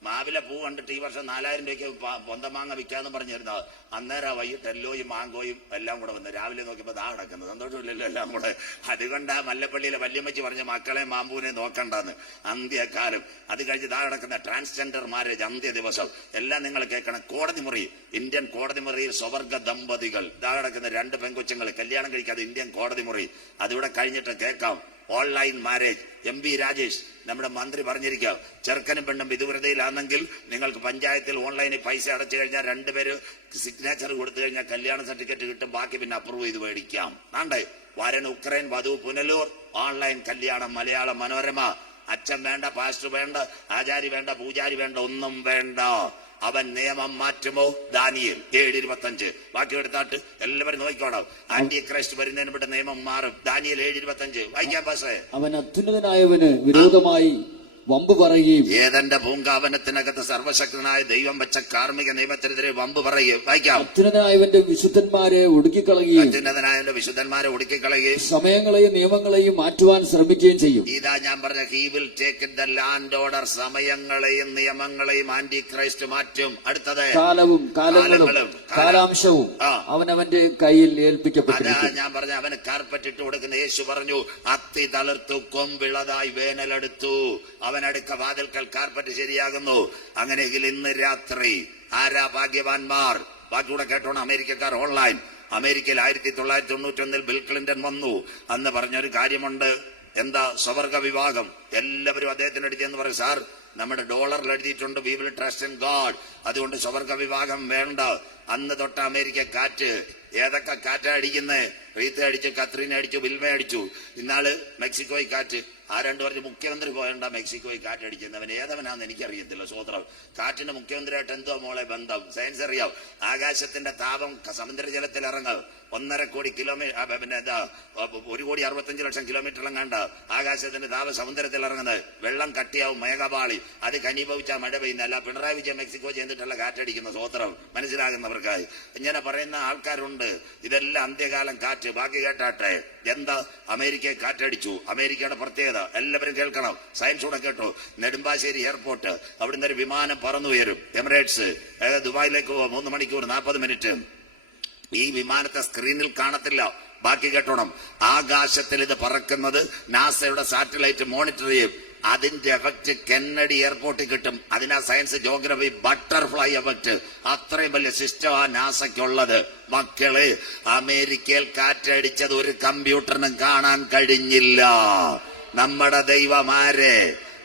മാവിലെ പൂ കണ്ടിട്ട് ഈ വർഷം 4000 രൂപയ്ക്ക് പൊന്തമാങ്ങ വിൽക്കാന്ന് പറഞ്ഞിരുന്നത്. അന്നേരം വൈകിട്ട് എല്ലോയും മാങ്കോയും എല്ലാം കൂടെ വന്ന് രാവിലെ നോക്കിയപ്പോൾ ദാ കിടക്കുന്നത്. സന്തോഷമില്ലല്ലോ എല്ലാം കൂടെ. അതുകൊണ്ട് ആ മല്ലപ്പള്ളിയിലെ വല്യമ്മച്ചി പറഞ്ഞ മക്കളെ മാമ്പൂനെ നോക്കണ്ടെന്ന്. അന്ത്യകാലം. അത് കഴിഞ്ഞ് ദാ കിടക്കുന്ന ട്രാൻസ്ജെൻഡർ മാരേജ് അന്ത്യ ദിവസം എല്ലാം നിങ്ങൾ കേൾക്കണം. കോടതി മുറി, ഇന്ത്യൻ കോടതി മുറിയിൽ സ്വവർഗ ദമ്പതികൾ ദാ കിടക്കുന്ന 2 പെൺകൊച്ചുങ്ങൾ കല്യാണം കഴിക്കാതെ ഇന്ത്യൻ കോടതി മുറി. അതിവിടെ കഴിഞ്ഞിട്ട് കേൾക്കാം. Online marriage. MP രാജേഷ് നമ്മുടെ മന്ത്രി പറഞ്ഞിരിക്കുക, ചെറുക്കനും പെണ്ണും വിദൂരതയിലാണെങ്കിൽ നിങ്ങൾക്ക് പഞ്ചായത്തിൽ ഓൺലൈനിൽ പൈസ അടച്ചു കഴിഞ്ഞാൽ 2 പേര് സിഗ്നേച്ചർ കൊടുത്തു കഴിഞ്ഞാൽ കല്യാണ സർട്ടിഫിക്കറ്റ് കിട്ടും. ബാക്കി പിന്നെ അപ്രൂവ് ചെയ്ത് മേടിക്കാം. ആണ്ടേ വരൻ ഉക്രൈൻ, വധു പുനലൂർ. ഓൺലൈൻ കല്യാണം. മലയാള മനോരമ. അച്ഛൻ വേണ്ട, പാസ്റ്റർ വേണ്ട, ആചാരി വേണ്ട, പൂജാരി വേണ്ട, ഒന്നും വേണ്ട. അവൻ നിയമം മാറ്റുമോ? ദാനിയേൽ 7:25. ബാക്കി എടുത്താട്ട് എല്ലാവരും നോക്കിക്കോണം. ആന്റി ക്രൈസ്റ്റ് വരുന്നതിന് പെട്ട നിയമം മാറും. ദാനിയേൽ 7:25 വായിക്കാൻ പാസേ. അവൻ അത്യുന്നതനായവന് വിരോധമായി വമ്പ് പറയുകയും ഏതന്റെ പൂങ്കാവനത്തിനകത്ത് സർവശക്തനായ ദൈവം വെച്ച കാർമിക നിയമത്തിനെതിരെ വമ്പ് പറയുകയും. വായിക്കാം. അത്യുന്നതനായവന്റെ വിശുദ്ധന്മാരെ ഒടുക്കിക്കളയുകയും അത്യുന്നതനായ വിശുദ്ധന്മാരെ ഒടുക്കിക്കളയുകയും സമയങ്ങളെയും നിയമങ്ങളെയും മാറ്റുവാൻ ശ്രമിക്കുകയും ചെയ്യും. ഇതാ ഞാൻ പറഞ്ഞ he will take the land order. സമയങ്ങളെയും നിയമങ്ങളെയും ആന്റി ക്രൈസ്റ്റ് മാറ്റും. അടുത്തത് കാലവും കാലങ്ങളും കാലാംശവും അവനവന്റെ കയ്യിൽ അതാ ഏൽപ്പിക്കപ്പെട്ടിരിക്കും. ഞാൻ പറഞ്ഞ അവന് കാർപ്പറ്റ് ഇട്ട് കൊടുക്കുന്ന യേശു പറഞ്ഞു, അത്തി തളിർത്തു കൊമ്പിളതായി വേനലെടുത്തു. അവനടുക്ക വാതിൽക്കൽ കാർപ്പറ്റ് ശരിയാകുന്നു. അങ്ങനെയെങ്കിൽ ഇന്ന് രാത്രി ആരാ ഭാഗ്യവാന്മാർ? ബാക്കിയൂടെ കേട്ടോണം. അമേരിക്കക്കാർ ഓൺലൈൻ. അമേരിക്കയിൽ 1991 ബിൽ ക്ലിന്റൺ വന്നു. അന്ന് പറഞ്ഞൊരു കാര്യമുണ്ട്. എന്താ? സ്വർഗ വിവാഹം. എല്ലാവരും അദ്ദേഹത്തിന് അടിച്ചെന്ന് പറയും, സാർ നമ്മുടെ ഡോളറിൽ എഴുതിയിട്ടുണ്ട് we will trust in God, അതുകൊണ്ട് സ്വർഗ വിവാഹം വേണ്ട. അന്ന് തൊട്ട് അമേരിക്ക കാറ്റ്. ഏതൊക്കെ കാറ്റാ അടിക്കുന്നേ? റീത്ത അടിച്ചു, കത്രീന അടിച്ചു, വിൽമ അടിച്ചു. ഇന്നാള് മെക്സിക്കോയിൽ കാറ്റ്. ആ രണ്ടു വർഷം മുഖ്യമന്ത്രി പോയണ്ട മെക്സിക്കോയിൽ കാറ്റടിക്കുന്നവൻ ഏതവനാന്ന് എനിക്കറിയത്തില്ല. സ്വോത്രം. കാറ്റിന് മുഖ്യമന്ത്രിയായിട്ട് എന്തോ മോളെ ബന്ധം? സയൻസ് അറിയാം. ആകാശത്തിന്റെ താപം സമുദ്രജലത്തിൽ ഇറങ്ങും. 1.5 കോടി കിലോമീറ്റർ, പിന്നെ 1,65,00,000 കിലോമീറ്റർ കണ്ട് ആകാശത്തിന്റെ താപം സമുദ്രത്തിൽ ഇറങ്ങുന്നത്. വെള്ളം കട്ടിയാവും, മേഘപാളി. അത് കനിഭവിച്ചാൽ മഴ പെയ്യുന്നല്ല. പിണറായി വിജയൻ മെക്സിക്കോ ചെയ്തിട്ടുള്ള കാറ്റടിക്കുന്ന സ്വോത്രം. മനസ്സിലാകുന്നവർക്കായി ഇങ്ങനെ പറയുന്ന ആൾക്കാരുണ്ട്. ഇതെല്ലാം അന്ത്യകാലം കാറ്റ്. ബാക്കി കേട്ടാട്ടെ. എന്താ? അമേരിക്കയെ കാറ്റടിച്ചു. അമേരിക്കയുടെ പ്രത്യേകത എല്ലാവരും കേൾക്കണം. സയൻസ് കൂടെ കേട്ടോ. നെടുമ്പാശ്ശേരി എയർപോർട്ട്, അവിടുന്ന് ഒരു വിമാനം പറന്നു ഉയരും. എമിറേറ്റ്സ് ദുബായിലേക്ക് 3 മണിക്കൂർ 40 മിനിറ്റ്. ഈ വിമാനത്തെ സ്ക്രീനിൽ കാണത്തില്ല. ബാക്കി കേട്ടോണം. ആകാശത്തിൽ ഇത് പറക്കുന്നത് നാസയുടെ സാറ്റലൈറ്റ് മോണിറ്റർ ചെയ്യും. അതിന്റെ എഫക്ട് കെന്നഡി എയർപോർട്ടിൽ കിട്ടും. അതിനാ സയൻസ് ജോഗ്രഫി ബട്ടർഫ്ലൈ എഫക്ട്. അത്രയും വലിയ സിസ്റ്റം ആ നാസയ്ക്കുള്ളത്. മക്കളെ, അമേരിക്കയിൽ കാറ്റടിച്ചത് ഒരു കമ്പ്യൂട്ടറിനും കാണാൻ കഴിഞ്ഞില്ല. നമ്മുടെ ദൈവമാരെ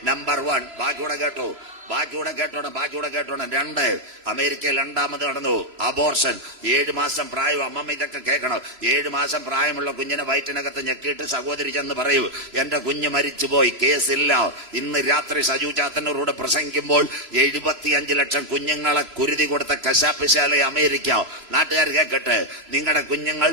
നമ്പർ 1. ബാക്കിയൂടെ കേട്ടോ. ബാക്കിയൂടെ കേട്ടോണം. 2, അമേരിക്കയിൽ 2ാമത് നടന്നു അബോർഷൻ. 7 മാസം പ്രായം. അമ്മമ്മ ഇതൊക്കെ കേൾക്കണം. 7 മാസം പ്രായമുള്ള കുഞ്ഞിനെ വയറ്റിനകത്ത് ഞെക്കിയിട്ട് സഹോദരി ചെന്ന് പറയൂ, എന്റെ കുഞ്ഞ് മരിച്ചുപോയി, കേസില്ല. ഇന്ന് രാത്രി സജു ചാത്തന്നൂരോട് പ്രസംഗിക്കുമ്പോൾ 75 ലക്ഷം കുഞ്ഞുങ്ങളെ കുരുതി കൊടുത്ത കശാപ്പശാല അമേരിക്ക. നാട്ടുകാർ കേൾക്കട്ടെ. നിങ്ങളുടെ കുഞ്ഞുങ്ങൾ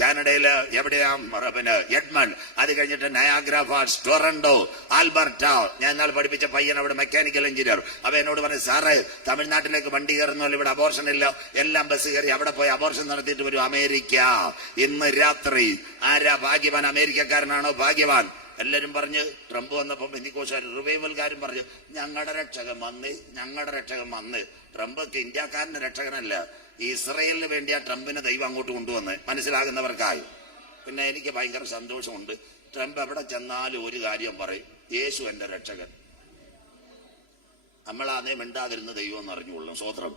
കാനഡയില് എവിടെയാ? പിന്നെ എഡ്മണ്ട്. അത് കഴിഞ്ഞിട്ട് നയാഗ്ര ഫാൾസ്, ടൊറന്റോ, ആൽബർട്ട. ഞാൻ ഇന്നാൾ പഠിപ്പിച്ച പയ്യൻ അവിടെ മെക്കാനിക്കൽ എഞ്ചിനീയർ. അവ എന്നോട് പറഞ്ഞു, സാറേ തമിഴ്നാട്ടിലേക്ക് വണ്ടി കയറുന്നല്ലോ, ഇവിടെ അബോർഷൻ ഇല്ല. എല്ലാം ബസ് കയറി അവിടെ പോയി അബോർഷൻ നടത്തിയിട്ട് വരും. അമേരിക്ക ഇന്ന് രാത്രി. ആരാ ഭാഗ്യവാൻ? അമേരിക്കക്കാരനാണോ ഭാഗ്യവാൻ? എല്ലാരും പറഞ്ഞ് ട്രംപ് വന്നപ്പോ പെന്തിക്കോസ്തുകാർ റിവൈവൽകാരും പറഞ്ഞു, ഞങ്ങളുടെ രക്ഷകൻ വന്ന്. ട്രംപ് ഇന്ത്യക്കാരന്റെ രക്ഷകനല്ല, ഇസ്രയേലിന് വേണ്ടിയാ ട്രംപിനെ ദൈവം അങ്ങോട്ട് കൊണ്ടുവന്ന്. മനസ്സിലാകുന്നവർക്കായി. പിന്നെ എനിക്ക് ഭയങ്കര സന്തോഷമുണ്ട്. ട്രംപ് എവിടെ ചെന്നാലും ഒരു കാര്യം പറയും, യേശു എന്റെ രക്ഷകൻ. നമ്മളാന്നേ മിണ്ടാതിരുന്ന ദൈവം എന്ന് അറിഞ്ഞുകൊള്ളും. സ്വോത്രം.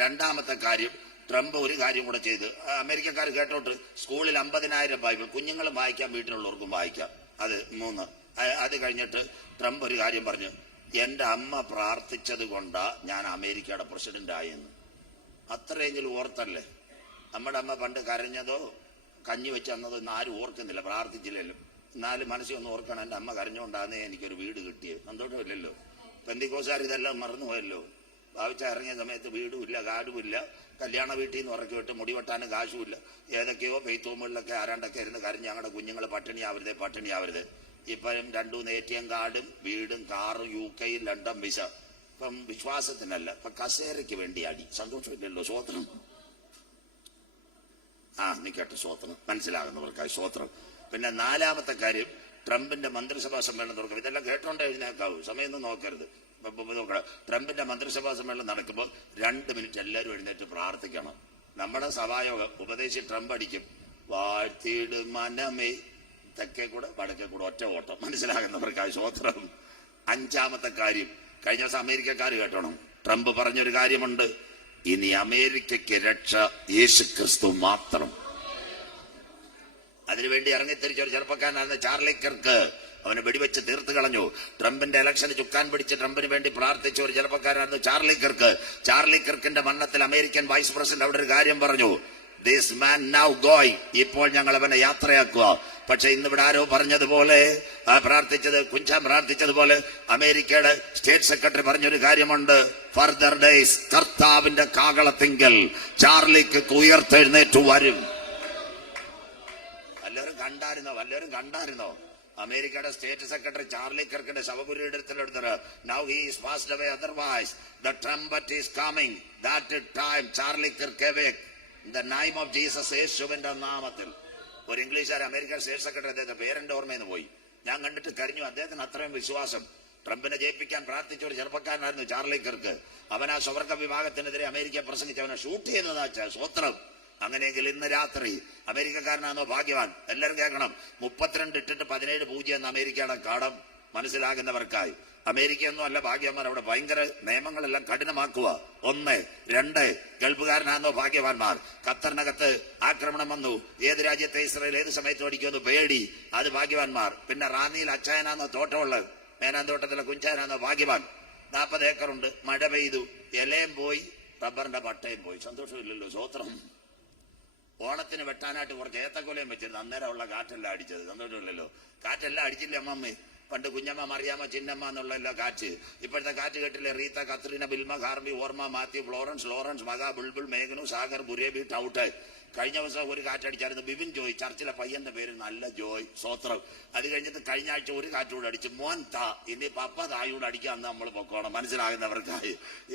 2ാമത്തെ കാര്യം, ട്രംപ് ഒരു കാര്യം കൂടെ ചെയ്ത്. അമേരിക്കക്കാർ കേട്ടോട്ട്. സ്കൂളിൽ 50,000 ബൈബിൾ കുഞ്ഞുങ്ങളും വായിക്കാം, വീട്ടിലുള്ളവർക്കും വായിക്കാം. അത് 3. അത് കഴിഞ്ഞിട്ട് ട്രംപ് ഒരു കാര്യം പറഞ്ഞു, എന്റെ അമ്മ പ്രാർത്ഥിച്ചത് കൊണ്ടാ ഞാൻ അമേരിക്കയുടെ പ്രസിഡന്റ് ആയെന്ന്. അത്രയെങ്കിലും ഓർത്തല്ലേ? നമ്മുടെ അമ്മ പണ്ട് കരഞ്ഞതോ കഞ്ഞി വെച്ച് തന്നതോ ഇന്ന് ആരും ഓർക്കുന്നില്ല, പ്രാർത്ഥിച്ചില്ലല്ലോ. എന്നാലും മനസ്സിൽ ഒന്ന് ഓർക്കണം, എന്റെ അമ്മ കരഞ്ഞുകൊണ്ടാന്നേ എനിക്കൊരു വീട് കിട്ടിയത്. സന്തോഷമില്ലല്ലോ. പെന്തിക്കോസ്തുകാർ ഇതെല്ലാം മറന്നുപോയല്ലോ. ഭാവിച്ച ഇറങ്ങിയ സമയത്ത് വീടുമില്ല, കാടുമില്ല, കല്യാണ വീട്ടിൽ നിന്ന് ഉറക്കി വിട്ട് മുടി വെട്ടാനും കാശുമില്ല. ഏതൊക്കെയോ പെയ്ത്തോമുകളിലൊക്കെ ആരാണ്ടൊക്കെ ഇരുന്ന് കരഞ്ഞ് ഞങ്ങളുടെ കുഞ്ഞുങ്ങൾ പട്ടിണിയാവരുത്. ഇപ്പം 2 ATM കാർഡും വീടും കാറും UK, ലണ്ടൻ വിസ. ഇപ്പം വിശ്വാസത്തിനല്ല, ഇപ്പൊ കസേരയ്ക്ക് വേണ്ടി അടി. സന്തോഷമില്ലല്ലോ. സ്വോത്രം. നിക്കട്ടെ. സ്വോത്രം. മനസ്സിലാകുന്നവർക്കായി സ്വോത്രം. പിന്നെ 4ാമത്തെ കാര്യം, ട്രംപിന്റെ മന്ത്രിസഭാ സമ്മേളനം തുറക്കും. ഇതെല്ലാം കേട്ടോണ്ടേ എഴുന്നേക്കാവൂ, സമയമൊന്നും നോക്കരുത്. ട്രംപിന്റെ മന്ത്രിസഭാ സമ്മേളനം നടക്കുമ്പോൾ 2 മിനിറ്റ് എല്ലാവരും എഴുന്നേറ്റ് പ്രാർത്ഥിക്കണം. നമ്മുടെ സഭായോഗം ഉപദേശി ട്രംപ് അടിക്കും, വാഴ്ത്തിയിടും മനമേ, തെക്കേ കൂടെ വടക്കേ കൂടെ ഒറ്റ ഓട്ടം. മനസ്സിലാകുന്നവർക്കായി സ്വോത്രം. 5ാമത്തെ കാര്യം, കഴിഞ്ഞ ദിവസം അമേരിക്കക്കാർ കേട്ടോണം. ട്രംപ് പറഞ്ഞൊരു കാര്യമുണ്ട്, ഇനി അമേരിക്കയ്ക്ക് രക്ഷ യേശുക്രിസ്തു മാത്രം. അതിനുവേണ്ടി ഇറങ്ങിത്തിരിച്ച ഒരു ചെറുപ്പക്കാരനായിരുന്ന ചാർലി കിർക്ക്. അവനെ വെടിവെച്ച് തീർത്ത് കളഞ്ഞു. ട്രംപിന്റെ ഇലക്ഷന് ചുക്കാൻ പിടിച്ച് ട്രംപിന് വേണ്ടി പ്രാർത്ഥിച്ച ഒരു ചെറുപ്പക്കാരനായിരുന്നു ചാർലി കിർക്ക്. ചാർലി കിർക്കിന്റെ മരണത്തിൽ അമേരിക്കൻ വൈസ് പ്രസിഡന്റ് അവിടെ ഒരു കാര്യം പറഞ്ഞു, ദിസ് മാൻ നൗ ഗോയിങ്. ഇപ്പോൾ ഞങ്ങൾ അവനെ യാത്രയാക്കുക. പക്ഷെ ഇന്നിവിടെ ആരോ പറഞ്ഞതുപോലെ, കുഞ്ചാൻ പ്രാർത്ഥിച്ചതുപോലെ അമേരിക്കയുടെ സ്റ്റേറ്റ് സെക്രട്ടറി പറഞ്ഞൊരു കാര്യമുണ്ട്, ഫർദർ ഡേയ്സ് കർത്താവിന്റെ കാകളത്തിങ്കൽ ചാർലിക്ക് ഉയർത്തെഴുന്നേറ്റു വരും. വല്ലവരും കണ്ടായിരുന്നോ? അമേരിക്കയുടെ സ്റ്റേറ്റ് സെക്രട്ടറി ചാർലി കിർക്കിന്റെ ശവകുരീടത്തിലെടുത്തത് now he is passed away otherwise the trumpet is coming that time Charlie Kirk awake in the name of Jesus യേശുവിന്റെ നാമത്തിൽ. ഒരു ഇംഗ്ലീഷുകാർ അമേരിക്കൻ സ്റ്റേറ്റ് സെക്രട്ടറി അദ്ദേഹത്തെ പേരെന്റെ ഓർമ്മയിൽ നിന്ന് പോയി. ഞാൻ കണ്ടിട്ട് കഴിഞ്ഞു. അദ്ദേഹത്തിന് അത്രയും വിശ്വാസം. ട്രംപിനെ ജയിപ്പിക്കാൻ പ്രാർത്ഥിച്ച ഒരു ചെറുപ്പക്കാരനായിരുന്നു ചാർലി കിർക്ക്. അവൻ ആ സ്വർഗ വിഭാഗത്തിനെതിരെ അമേരിക്കയെ പ്രസംഗിച്ച് അവനെ ഷൂട്ട് ചെയ്തതാ സ്വത്രം. അങ്ങനെയെങ്കിൽ ഇന്ന് രാത്രി അമേരിക്കക്കാരനാണോ ഭാഗ്യവാൻ? എല്ലാവരും കേൾക്കണം. 32 ഇട്ടിട്ട് 17-0 എന്ന അമേരിക്കയുടെ കടം മനസ്സിലാകുന്നവർക്കായി. അമേരിക്കയൊന്നും അല്ല ഭാഗ്യവാന്മാർ, അവിടെ ഭയങ്കര നിയമങ്ങളെല്ലാം കഠിനമാക്കുക. 1, 2 ഗൾഫുകാരനാണോ ഭാഗ്യവാന്മാർ? ഖത്തറിനകത്ത് ആക്രമണം വന്നു. ഏത് രാജ്യത്തെ ഇസ്രായേൽ ഏത് സമയത്ത് ഓടിക്കുമെന്ന് പേടി, അത് ഭാഗ്യവാന്മാർ. പിന്നെ റാന്നിയിൽ അച്ചായനാന്നോ തോട്ടമുള്ളത്, മേനാന്തോട്ടത്തിലെ കുഞ്ചാനാന്നോ ഭാഗ്യവാൻ. 40 ഏക്കറുണ്ട്, മഴ പെയ്തു, ഇലയും പോയി, റബ്ബറിന്റെ പട്ടയും പോയി. സന്തോഷമില്ലല്ലോ, സ്വോത്രം. ഓണത്തിന് വെട്ടാനായിട്ട് കുറച്ച് ഏത്തക്കൊലയും വെച്ചിരുന്നു, അന്നേരമുള്ള കാറ്റെല്ലാം അടിച്ചത്. സന്തോഷമില്ലല്ലോ. കാറ്റെല്ലാം അടിച്ചില്ലേ അമ്മമ്മേ? പണ്ട് കുഞ്ഞമ്മ, മറിയാമ്മ, ചിന്നമ്മ എന്നുള്ള കാറ്റ്. ഇപ്പോഴത്തെ കാറ്റ് കേട്ടില്ലേ? റീത്ത, കത്രീന, ബിൽമ, ഹാർബി, ഓർമ്മ, മാത്യു, ഫ്ലോറൻസ്, ലോറൻസ്, മക, ബുൾബുൾ, മേഘനു, സാഗർ, ബുരേബി, ടൗട്ട്. കഴിഞ്ഞ ദിവസം ഒരു കാറ്റടിച്ചായിരുന്നു, ബിബിൻ ജോയ്, ചർച്ചിലെ പയ്യന്റെ പേര് നല്ല ജോയ്, സ്വോത്രം. അത് കഴിഞ്ഞിട്ട് കഴിഞ്ഞ ആഴ്ച ഒരു കാറ്റൂടെ അടിച്ചു, മോൻ താ. ഇനി പപ്പ തായൂടെ അടിക്കാന്ന് നമ്മൾ പൊക്കോണം, മനസ്സിലാകുന്നവർക്കായി.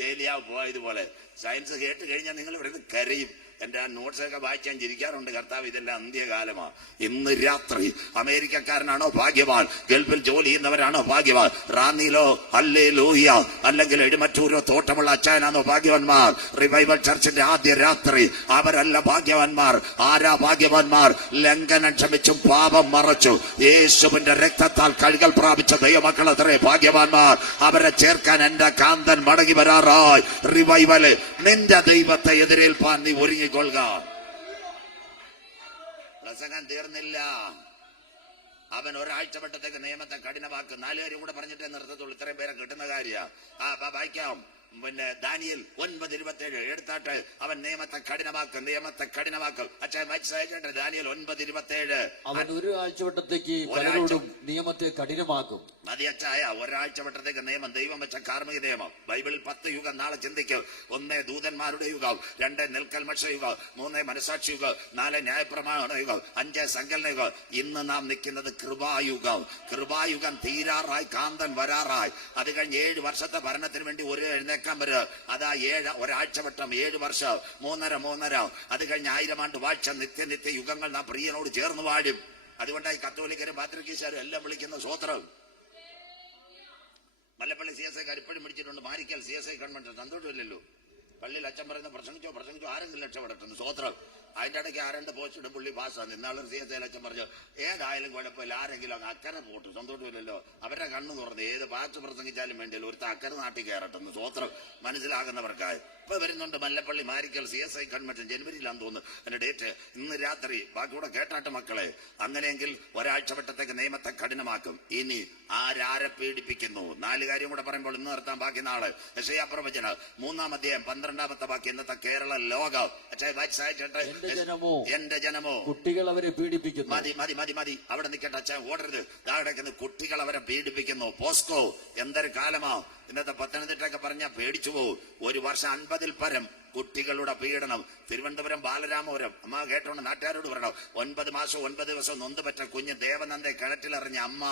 ഏലിയാവ് പോയതുപോലെ. സയൻസ് കേട്ട് കഴിഞ്ഞാൽ നിങ്ങൾ ഇവിടെ കരയും. എന്റെ ആ നോട്ട്സൊക്കെ വായിക്കാൻ ചിരിക്കാറുണ്ട്. കർത്താവ്, ഇതെല്ലാം അന്ത്യകാലമാണ്. ഇന്ന് രാത്രി അമേരിക്കക്കാരനാണോ ഭാഗ്യവാൻ? ഗൾഫിൽ ജോലി ചെയ്യുന്നവരാണോ ഭാഗ്യവാൻ? റാന്നിയിലോ ഹല്ലേലൂയ അല്ലെങ്കിൽ എഴുമറ്റൂരോ തോട്ടമുള്ള അച്ചായനാണോ ഭാഗ്യവാന്മാർ? റിവൈവൽ ചർച്ചിന്റെ ആദ്യ രാത്രി അവരല്ല ഭാഗ്യവാന്മാർ. ആരാ ഭാഗ്യവാന്മാർ? ലംഘനം ക്ഷമിച്ചും പാപം മറച്ചു യേശുവിന്റെ രക്തത്താൽ കഴുകൽ പ്രാപിച്ച ദൈവമക്കൾ അത്രേ ഭാഗ്യവാന്മാർ. അവരെ ചേർക്കാൻ എന്റെ കാന്തൻ മടങ്ങി വരാറായി. റിവൈവല് നിന്റെ ദൈവത്തെ എതിരേൽപ്പാൻ നീ ഒരുങ്ങിക്കൊള്ളുക. പ്രസംഗം തീർന്നില്ല. അവൻ ഒരാഴ്ച പെട്ടത്തേക്ക് നിയമത്തെ കഠിനമാക്കും. 4 കാര്യം കൂടെ പറഞ്ഞിട്ടേ നിർത്തത്തുള്ളൂ. ഇത്രയും പേരെ കിട്ടുന്ന കാര്യ. വായിക്കാം. പിന്നെ ദാനിയേൽ 9:27 എടുത്താട്ട് അവൻ നിയമത്തെ കഠിനമാക്കും. അച്ഛൻ വായിച്ചേക്കട്ടെ. ദാനിയേൽ 9:27. അവൻ ഒരു ആഴ്ചവട്ടത്തേക്ക് പലരോടും നിയമത്തെ കഠിനമാക്കും. മതി അച്ചായ, ഒരാഴ്ച വട്ടത്തേക്ക് നിയമം, ദൈവം വെച്ച കാർമിക നിയമം. ബൈബിളിൽ 10 യുഗം നാളെ ചിന്തിക്കും. 1 ദൂതന്മാരുടെ യുഗം, 2 നെൽക്കൽമക്ഷ യുഗം, 3 മനസാക്ഷി യുഗം, 4 ന്യായപ്രമാണ യുഗം, 5 സങ്കലന യുഗം. ഇന്ന് നാം നിൽക്കുന്നത് കൃപായുഗം. കൃപായുഗം തീരാറായി, കാന്തൻ വരാറായി. അത് കഴിഞ്ഞ് 7 വർഷത്തെ ഭരണത്തിന് വേണ്ടി ഒരു എഴുന്നേക്കാൻ വരിക. അതാ ഒരാഴ്ച വട്ടം 7 വർഷം, 3.5. അത് കഴിഞ്ഞ് 1000 ആണ്ട് വാഴ്ച, നിത്യ യുഗങ്ങൾ നാം പ്രിയനോട് ചേർന്ന് വാഴും. അതുകൊണ്ടായി കത്തോലിക്കരും പാത്രികീശാരും എല്ലാം വിളിക്കുന്ന സ്വോത്രം. മല്ലപ്പള്ളി CSI ഇപ്പോഴും പിടിച്ചിട്ടുണ്ട്. മാരിക്കൽ CSI കൺവെൻഷൻ. സന്തോഷമില്ലല്ലോ. പള്ളിയിൽ അച്ഛൻ പറയുന്ന പ്രസംഗിച്ചോ ആരെങ്കിലും രക്ഷപ്പെടട്ടെന്ന്. സ്വോത്രം. അതിന്റെ ഇടയ്ക്ക് 2 പോസ്റ്റിട്ട് പുള്ളി പാസ്സാണ്. ഇന്നാളൊരു CSI അച്ഛൻ പറഞ്ഞു, ഏതായാലും കുഴപ്പമില്ല, ആരെങ്കിലും അങ്ങ് അക്കരെ പോട്ടു. സന്തോഷമില്ലല്ലോ. അവരുടെ കണ്ണു തുറന്ന് ഏത് പാച്ച് പ്രസംഗിച്ചാലും വേണ്ടിയല്ലോ ഒരുത്ത അക്കരെ നാട്ടിൽ കയറട്ടെന്ന്. സ്വോത്രം. മനസ്സിലാകുന്നവർക്കായി. ഇപ്പൊ വരുന്നുണ്ട് മല്ലപ്പള്ളി മാരിക്കൽ CSI കൺവെൻഷൻ. ജനുവരിയിലാന്ന് തോന്നുന്നു എന്റെ ഡേറ്റ്. ഇന്ന് രാത്രി. ബാക്കിയൂടെ കേട്ടാട്ട് മക്കളെ. അങ്ങനെയെങ്കിൽ ഒരാഴ്ച വട്ടത്തേക്ക് നിയമത്തെ കഠിനമാക്കും. ഇനി ആരാരെ പീഡിപ്പിക്കുന്നു? 4 കാര്യം കൂടെ പറയുമ്പോൾ ഇന്ന് നിർത്താൻ. ബാക്കി നാളെ. യെശയ്യാ പ്രവചനം 3-ാം അധ്യായം 12-ാമത്തെ വാക്യം. ഇന്നത്തെ കേരള ലോകം. എന്റെ ജനമോ കുട്ടികൾ അവരെ പീഡിപ്പിക്കുന്നു. മതി. അവിടെ നിൽക്കട്ടെ അച്ഛൻ, ഓടരുത്. താഴേക്ക് കുട്ടികൾ അവരെ പീഡിപ്പിക്കുന്നു. പോസ്കോ എന്തൊരു കാലമാ. ഇന്നത്തെ പത്തനംതിട്ടൊക്കെ പറഞ്ഞാൽ പേടിച്ചു പോകും. 1 വർഷം 50-ൽ പരം കുട്ടികളുടെ പീഡനം. തിരുവനന്തപുരം ബാലരാമപുരം. അമ്മ കേട്ടോണ്ട് നാട്ടുകാരോട് പറയണം. 9 മാസം 9 ദിവസം നൊന്ത് പറ്റ കുഞ്ഞ് ദേവനന്ദെ കിണറ്റിലെറിഞ്ഞ അമ്മ.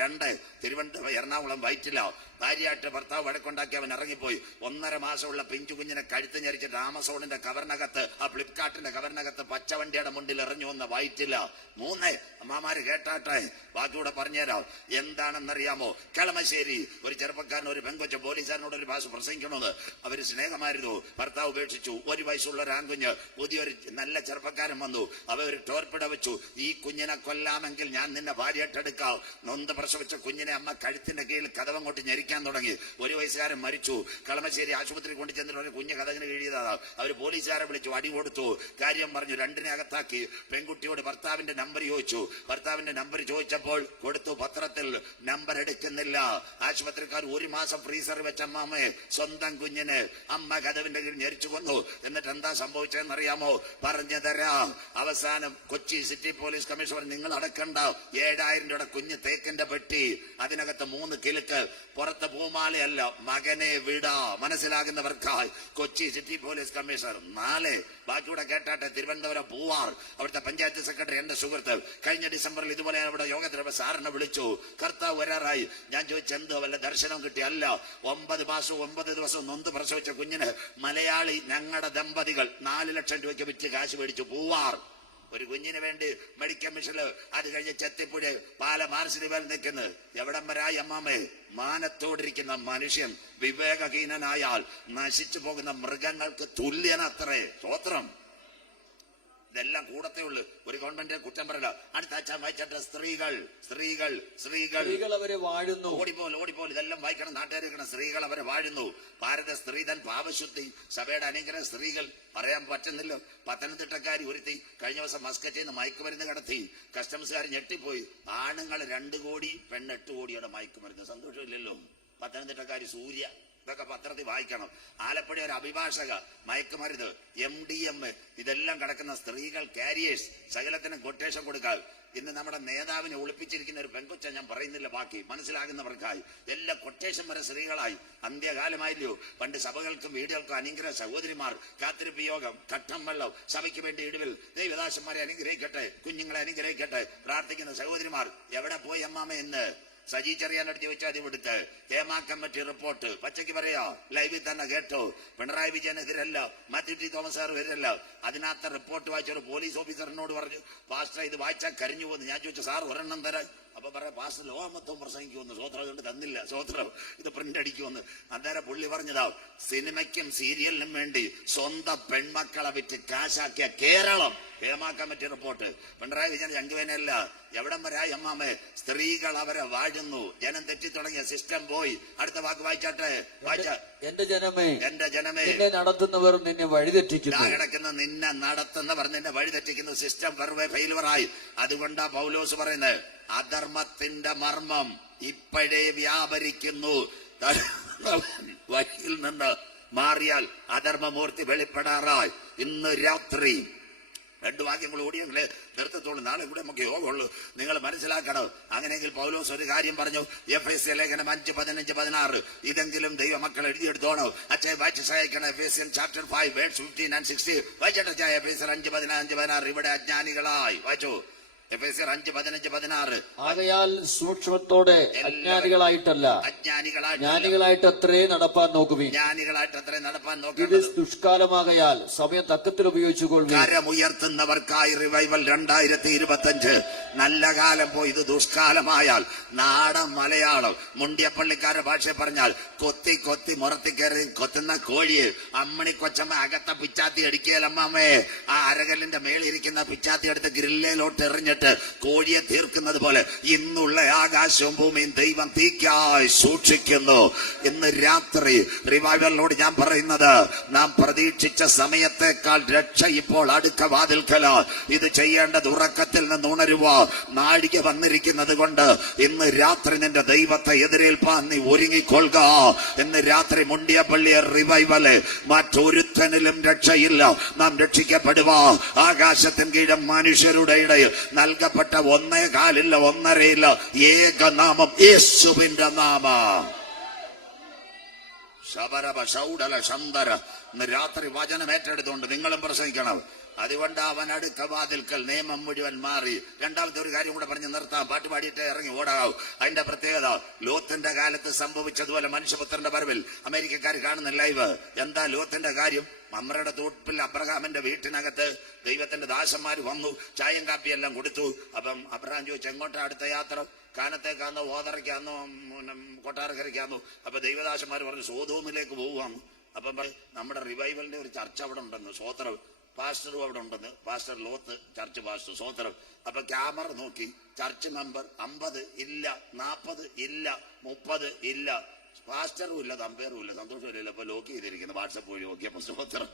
2 തിരുവനന്തപുരം എറണാകുളം വയറ്റില ഭാര്യയായിട്ട് ഭർത്താവ് വഴക്കുണ്ടാക്കി അവൻ ഇറങ്ങിപ്പോയി. 1.5 മാസമുള്ള പിഞ്ചു കുഞ്ഞിനെ കഴുത്ത് ഞെരിച്ചിട്ട് ആമസോണിന്റെ കവറിനകത്ത്, ആ ഫ്ലിപ്കാർട്ടിന്റെ കവറിനകത്ത് പച്ചവണ്ടിയുടെ മുണ്ടിൽ എറിഞ്ഞു വന്ന വയറ്റില. 3 അമ്മമാര് കേട്ടാട്ടെ. ബാക്കിയൂടെ പറഞ്ഞുതരാം. എന്താണെന്നറിയാമോ? കളമശ്ശേരി ഒരു ചെറുപ്പക്കാരൻ ഒരു പെങ്കൊച്ച പോലീസുകാരനോട് ഒരു ഭാഷ പ്രസംഗിക്കണമെന്ന്. അവര് സ്നേഹമായിരുന്നു. ഭർത്താവ് ഉപേക്ഷിച്ചു. 1 വയസ്സുള്ള ഒരു ആൺകുഞ്ഞ്. പുതിയൊരു നല്ല ചെറുപ്പക്കാരൻ വന്നു. അവ ഒരു ടോർപ്പിട വെച്ചു. ഈ കുഞ്ഞിനെ കൊല്ലാമെങ്കിൽ ഞാൻ നിന്നെ ഭാര്യയായിട്ടെടുക്കാം. നൊന്ത് പ്രസവിച്ച കുഞ്ഞിനെ അമ്മ കഴുത്തിന്റെ കീഴിൽ കഥവങ്ങോട്ട് ഞെരിക്കാൻ തുടങ്ങി. 1 വയസ്സുകാരൻ മരിച്ചു. കളമശ്ശേരി ആശുപത്രി കൊണ്ടു ചെന്നിട്ട് ഒരു കുഞ്ഞ് കഥകിന് കീഴിയതാ. അവര് പോലീസുകാരെ വിളിച്ചു, അടി കൊടുത്തു, കാര്യം പറഞ്ഞു. 2 അകത്താക്കി. പെൺകുട്ടിയോട് ഭർത്താവിന്റെ നമ്പർ ചോദിച്ചു. ഭർത്താവിന്റെ നമ്പർ ചോദിച്ചപ്പോൾ കൊടുത്തു. പത്രത്തിൽ നമ്പർ എടുക്കുന്നില്ല. ആശുപത്രിക്കാർ 1 മാസം ഫ്രീസർ വെച്ച അമ്മാമ്മയെ സ്വന്തം കുഞ്ഞിന് അമ്മ കഥവിന്റെ കീഴിൽ ഞെരിച്ചു കൊന്നു. എന്നിട്ട് എന്താ സംഭവിച്ചതെന്നറിയാമോ? പറഞ്ഞു തരാം. അവസാനം കൊച്ചി സിറ്റി പോലീസ് കമ്മീഷണർ നിങ്ങൾ അടക്കണ്ട, 7000 രൂപയുടെ കുഞ്ഞ് തേക്കിന്റെ പെട്ടി, അതിനകത്ത് 3 കിലുക്ക്, പുറത്ത് പൂമാലയല്ല, മകനെ വിടാ. മനസ്സിലാകുന്നവർക്കായി കൊച്ചി സിറ്റി പോലീസ് കമ്മീഷണർ 4. ബാക്കിയൂടെ കേട്ടാട്ടെ. തിരുവനന്തപുരം പൂവാർ, അവിടുത്തെ പഞ്ചായത്ത് സെക്രട്ടറി എന്റെ സുഹൃത്ത്, കഴിഞ്ഞ ഡിസംബറിൽ ഇതുപോലെ അവിടെ യോഗത്തിന് സാറിനെ വിളിച്ചു. കർത്താവ് വരാറായി. ഞാൻ ചോദിച്ചെന്തോ വല്ല ദർശനം കിട്ടി? അല്ല, 9 മാസവും 9 ദിവസവും നൊന്ത് പ്രസവിച്ച കുഞ്ഞിന് മലയാളി ഞങ്ങളുടെ ദമ്പതികൾ 4 ലക്ഷം രൂപയ്ക്ക് വിറ്റ് കാശ് മേടിച്ചു. പൂവാർ ഒരു കുഞ്ഞിന് വേണ്ടി മെഡിക്കൽ മിഷനില്. അത് കഴിഞ്ഞ് ചെത്തിപ്പുഴ പാല മാർസിനിവേൽ നിൽക്കുന്നത്. എവിടം വരായി അമ്മാമേ? മാനത്തോടിരിക്കുന്ന മനുഷ്യൻ വിവേകഹീനനായാൽ നശിച്ചു പോകുന്ന മൃഗങ്ങൾക്ക് തുല്യനത്രേ. സ്തോത്രം. ഇതെല്ലാം കൂടത്തേ ഉള്ളു. ഒരു ഗവൺമെന്റ് കുറ്റം പറയില്ല. അടുത്ത ആഴ്ച വായിച്ചിട്ട് സ്ത്രീകൾ സ്ത്രീകൾ സ്ത്രീകൾ അവരെ വാഴുന്നു. ഓടിപ്പോൽ ഇതെല്ലാം വായിക്കണം. നാട്ടുകാരിക്കണം. സ്ത്രീകൾ അവരെ വാഴുന്നു. ഭാരത സ്ത്രീധൻ പാവശുദ്ധി, സഭയുടെ അനുഗ്രഹ സ്ത്രീകൾ പറയാൻ പറ്റുന്നില്ല. പത്തനംതിട്ടക്കാരി ഒരുത്തി കഴിഞ്ഞ ദിവസം മസ്കറ്റിൽ നിന്ന് മയക്കുമരുന്ന് കടത്തി. കസ്റ്റംസുകാർ ഞെട്ടിപ്പോയി. ആണുങ്ങൾ 2 കോടി, പെണ്ണ് 8 കോടിയുടെ മയക്കുമരുന്ന്. സന്തോഷമില്ലല്ലോ. പത്തനംതിട്ടക്കാരി സൂര്യ. ഇതൊക്കെ പത്രത്തിൽ വായിക്കണം. ആലപ്പുഴ ഒരു അഭിഭാഷക, മയക്കുമരുന്ന്, MDMA, ഇതെല്ലാം കിടക്കുന്ന സ്ത്രീകൾ, കാരിയേഴ്സ്, സകലത്തിനും കൊട്ടേഷൻ കൊടുക്കാൻ. ഇന്ന് നമ്മുടെ നേതാവിനെ ഒളിപ്പിച്ചിരിക്കുന്ന ഒരു പെൺകൊച്ച, ഞാൻ പറയുന്നില്ല ബാക്കി, മനസ്സിലാകുന്നവർക്കായി. എല്ലാ കൊട്ടേഷൻ വരെ സ്ത്രീകളായി. അന്ത്യകാലമായില്ലയോ? പണ്ട് സഭകൾക്കും വീടുകൾക്കും അനുഗ്രഹ സഹോദരിമാർ, കാത്തിരിപ്പ് യോഗം, ഘട്ടം വെള്ളം, സഭയ്ക്ക് വേണ്ടി ഇടിവിൽ, ദൈവദാസന്മാരെ അനുഗ്രഹിക്കട്ടെ, കുഞ്ഞുങ്ങളെ അനുഗ്രഹിക്കട്ടെ, പ്രാർത്ഥിക്കുന്ന സഹോദരിമാർ എവിടെ പോയി അമ്മാമ? എന്ന് സജി ചെറിയാനടുത്ത് ചോദിച്ചാൽ ഇവിടുത്തെ ഹേമ കമ്മിറ്റി റിപ്പോർട്ട് പച്ചയ്ക്ക് പറയാ, ലൈവിൽ തന്നെ കേട്ടോ. പിണറായി വിജയനെതിരല്ല, മാത്യു ടി തോമസ് സാർ എതിരല്ല. അതിനകത്ത് റിപ്പോർട്ട് വായിച്ച ഒരു പോലീസ് ഓഫീസറിനോട് പറഞ്ഞു, പാസ്റ്റർ ഇത് വായിച്ചാൽ കരിഞ്ഞു പോകുന്നു. ഞാൻ ചോദിച്ചു, സാർ ഒരെണ്ണം തരാൻ. അപ്പൊ പറയാം, പാസ്റ്റർ ലോകമൊത്തം പ്രസംഗിക്കുമെന്ന്. സ്വോത്രം കൊണ്ട് തന്നില്ല. സ്വോത്രം ഇത് പ്രിന്റ് അടിക്കുമെന്ന്. അന്നേരം പുള്ളി പറഞ്ഞതാ, സിനിമയ്ക്കും സീരിയലിനും വേണ്ടി സ്വന്തം പെൺമക്കളെ വിറ്റ് കാശാക്കിയ കേരളം. Hema committee report. പിണറായി വിജയൻ ജങ്കുവേനല്ല. എവിടം വരായി അമ്മാമേ? സ്ത്രീകൾ അവരെ വാഴുന്നു. ജനം തെറ്റി തുടങ്ങിയ സിസ്റ്റം പോയി. അടുത്ത വാക്ക് വായിച്ചാട്ടെ. എന്റെ ജനമേ, എന്റെ ജനമേ, നിന്നെ നടത്തുന്നവർ നിന്നെ വഴിതെറ്റിക്കുന്നു. കിടക്കുന്ന നിന്നെ നടത്തുന്നവർ നിന്നെ വഴിതെറ്റിക്കുന്നു. സിസ്റ്റം വെറുതെ ഫെയിലുവറായി. അതുകൊണ്ടാ പൗലോസ് പറയുന്നത്, അധർമ്മത്തിന്റെ മർമ്മം ഇപ്പോഴേ വ്യാപരിക്കുന്നു. വഴിയിൽ നിന്ന് മാറിയാൽ അധർമ്മമൂർത്തി വെളിപ്പെടാറായി. ഇന്ന് രാത്രി 2 വാക്യങ്ങൾ ഓടിയെങ്കിലേ നിർത്തത്തോളൂ. നാളെ ഇവിടെ നമുക്ക് യോഗമുള്ളൂ. നിങ്ങൾ മനസ്സിലാക്കണം. അങ്ങനെയെങ്കിൽ പൗലോസ് ഒരു കാര്യം പറഞ്ഞു. എഫേസ്യ ലേഖനം 5:15-16 ഇതെങ്കിലും ദൈവമക്കൾ എഴുതിയെടുത്തോണോ? അച്ഛൻ വായിച്ച് സഹായിക്കണം. എഫേസ്യൻ ചാപ്റ്റർ 5 വേർഡ്സ് 15 and 16 വായിച്ചട്ടെ. എഫേസ്യർ 5:15-16 ഇവിടെ അജ്ഞാനികളായി. വായിച്ചു. എഫേസ്യർ 5:15-16 ആകയാൽ സൂക്ഷ്മത്തോടെ അജ്ഞാനികളായിട്ടല്ല, ജ്ഞാനികളായിട്ടത്രേ നടപ്പാൻ നോക്കുവിൻ. ഇത് ദുഷ്കാലമാകയാൽ സമയം തക്കത്തിൽ ഉപയോഗിച്ചുകൊള്ളുവിൻ. കരമുയർത്തുന്നവർക്കായി റിവൈവൽ 2025. നല്ല കാലം പോയി. ഇത് ദുഷ്കാലമായാൽ നാടൻ മലയാളം, മുണ്ടിയപ്പള്ളിക്കാരുടെ ഭാഷ പറഞ്ഞാൽ കൊത്തി കൊത്തി മുറത്തിക്കയറി കൊത്തുന്ന കോഴിയെ അമ്മണി കൊച്ചമ്മ അകത്ത പിച്ചാത്തി അടിക്കലമ്മേ. ആ അരകല്ലിന്റെ മേളിരിക്കുന്ന പിച്ചാത്തി എടുത്ത് ഗ്രില്ലിലോട്ട് എറിഞ്ഞിട്ട് കോഴിയെ തീർക്കുന്നത് പോലെ ഇന്നുള്ള ആകാശവും ഭൂമിയും ദൈവം തീക്കായി സൂക്ഷിക്കുന്നു. ഇന്ന് രാത്രി റിവൈവലിനോട് ഞാൻ പറയുന്നത്, നാം പ്രതീക്ഷിച്ച സമയത്തേക്കാൾ രക്ഷ ഇപ്പോൾ അടുക്ക വാതിൽക്കല. ഇത് ചെയ്യേണ്ടത് ഉറക്കത്തിൽ നിന്ന് ഉണരുക. നാഴിക വന്നിരിക്കുന്നത് കൊണ്ട് ഇന്ന് രാത്രി നിന്റെ ദൈവത്തെ എതിരേൽപ്പാൻ നീ ഒരുങ്ങിക്കൊള്ളുക. ഇന്ന് രാത്രി മുണ്ടിയപ്പള്ളിയ റിവൈവല് മറ്റൊരുത്തനിലും രക്ഷയില്ല. നാം രക്ഷിക്കപ്പെടുക. ആകാശത്തിൻ കീഴ് മനുഷ്യരുടെ ഇടയിൽ നൽകപ്പെട്ട 1.25 1.5 ഏകനാമം യേശുവിന്റെ നാമം. ശബരബ ശൗഡല ശന്തര. ഇന്ന് രാത്രി വചനം ഏറ്റെടുത്തുകൊണ്ട് നിങ്ങളും പ്രസംഗിക്കണം. അതുകൊണ്ട് അവൻ അടുത്ത വാതിൽക്കൽ നിയമം മുഴുവൻ മാറി. രണ്ടാമത്തെ ഒരു കാര്യം കൂടെ പറഞ്ഞ് നിർത്താം. പാട്ട് പാടിയിട്ട് ഇറങ്ങി ഓടാവും. അതിന്റെ പ്രത്യേകത, ലോത്തിന്റെ കാലത്ത് സംഭവിച്ചതുപോലെ മനുഷ്യപുത്രന്റെ വരവിൽ അമേരിക്കക്കാർ കാണുന്ന ലൈവ്. എന്താ ലോത്തിന്റെ കാര്യം? മമ്രയുടെ തോട്ടിൽ അബ്രഹാമിന്റെ വീട്ടിനകത്ത് ദൈവത്തിന്റെ ദാസന്മാർ വന്നു. ചായയും കാപ്പിയെല്ലാം കൊടുത്തു. അപ്പം അബ്രഹാം ചോദിച്ചു, എങ്ങോട്ടാ അടുത്ത യാത്ര? കാനത്തേക്കാന്നോ ഓതറയ്ക്കാന്നോ കൊട്ടാരക്കരയ്ക്കാന്നോ? അപ്പൊ ദൈവദാസന്മാർ പറഞ്ഞു, സോതോമിലേക്ക് പോവാന്ന്. അപ്പം നമ്മുടെ റിവൈവലിന്റെ ഒരു ചർച്ച അവിടെ ഉണ്ടെന്ന്. സ്വോത്രം. പാസ്റ്ററും അവിടെ ഉണ്ടെന്ന്. Pastor Lot, church pastor. സ്വോത്രം. അപ്പൊ ക്യാമറ നോക്കി. ചർച്ച് മെമ്പർ 50 ഇല്ല, 40 ഇല്ല, 30 ഇല്ല. പാസ്റ്ററും ഇല്ല, തമ്പേറും ഇല്ല. സന്തോഷമില്ല. ഇപ്പൊ ലോക്ക് ചെയ്തിരിക്കുന്നു. വാട്സപ്പ് വഴി നോക്കിയപ്പോ. സ്വോത്രം.